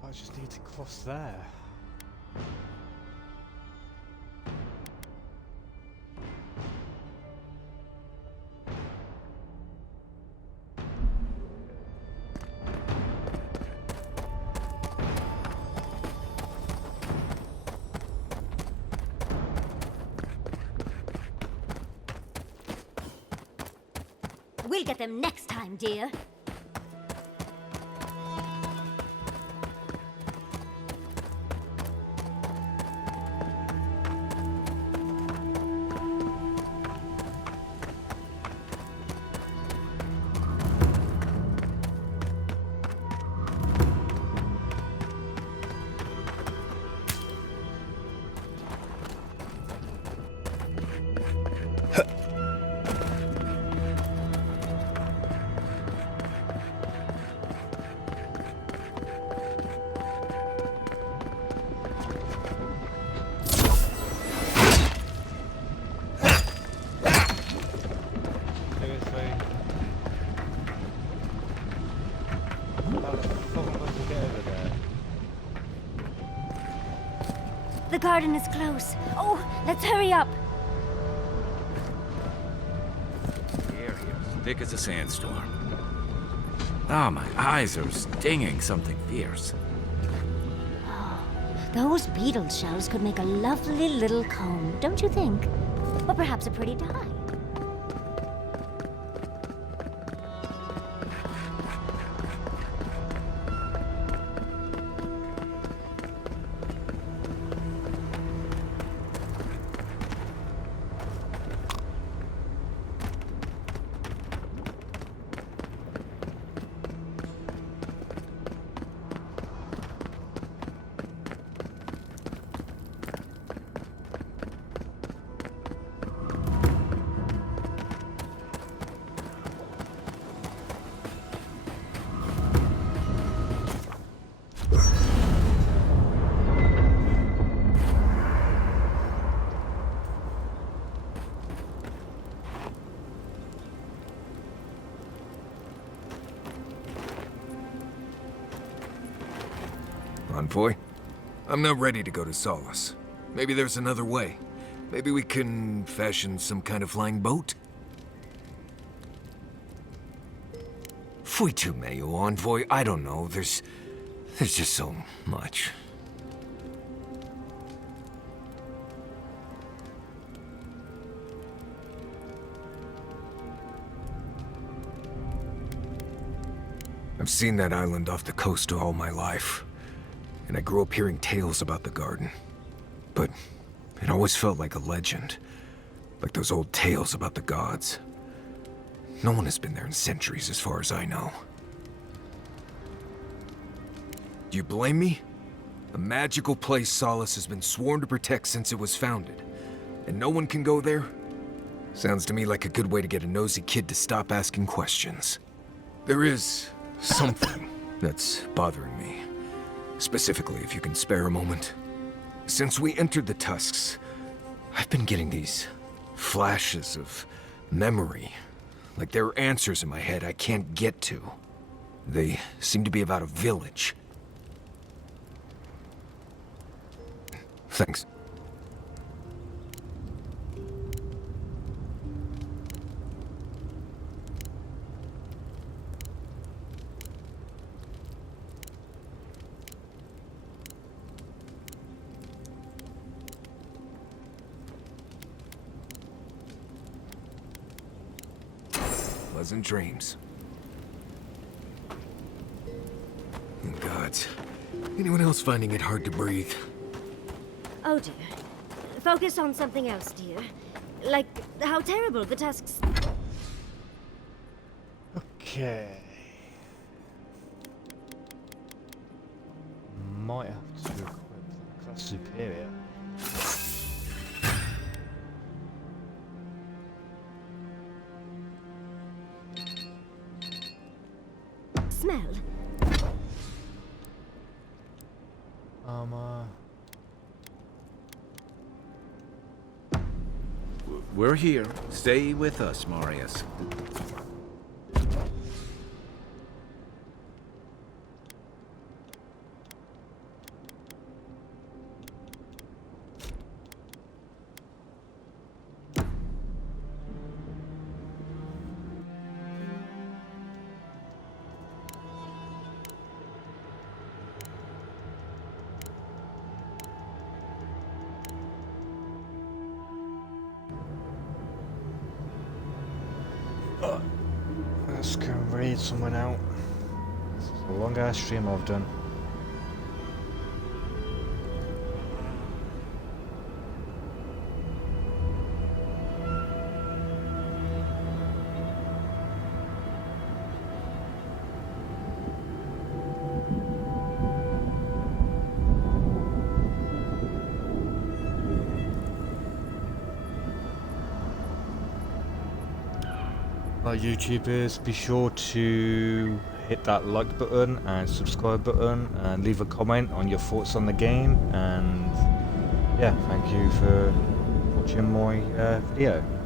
I just need to cross there. We'll get them next time, dear. The garden is close. Oh, let's hurry up. Here, thick as a sandstorm. Ah, my eyes are stinging something fierce. Those beetle shells could make a lovely little comb, don't you think? Or perhaps a pretty dye. Envoy, I'm not ready to go to Solace. Maybe there's another way. Maybe we can fashion some kind of flying boat? Fui tu meio, Envoy. I don't know. There's just so much. I've seen that island off the coast all my life. And I grew up hearing tales about the garden. But it always felt like a legend. Like those old tales about the gods. No one has been there in centuries as far as I know. Do you blame me? A magical place Solace has been sworn to protect since it was founded. And no one can go there? Sounds to me like a good way to get a nosy kid to stop asking questions. There is something that's bothering me. Specifically, if you can spare a moment. Since we entered the Tusks, I've been getting these flashes of memory. Like there are answers in my head I can't get to. They seem to be about a village. Thanks. Pleasant dreams. Gods. Anyone else finding it hard to breathe? Oh dear. Focus on something else, dear. Like how terrible the Tusks... Okay. Might have to equip the class superior. Smell. We're here. Stay with us, Marius. read someone out. This is a long ass stream I've done. YouTubers, be sure to hit that like button and subscribe button and leave a comment on your thoughts on the game, and yeah, thank you for watching my video.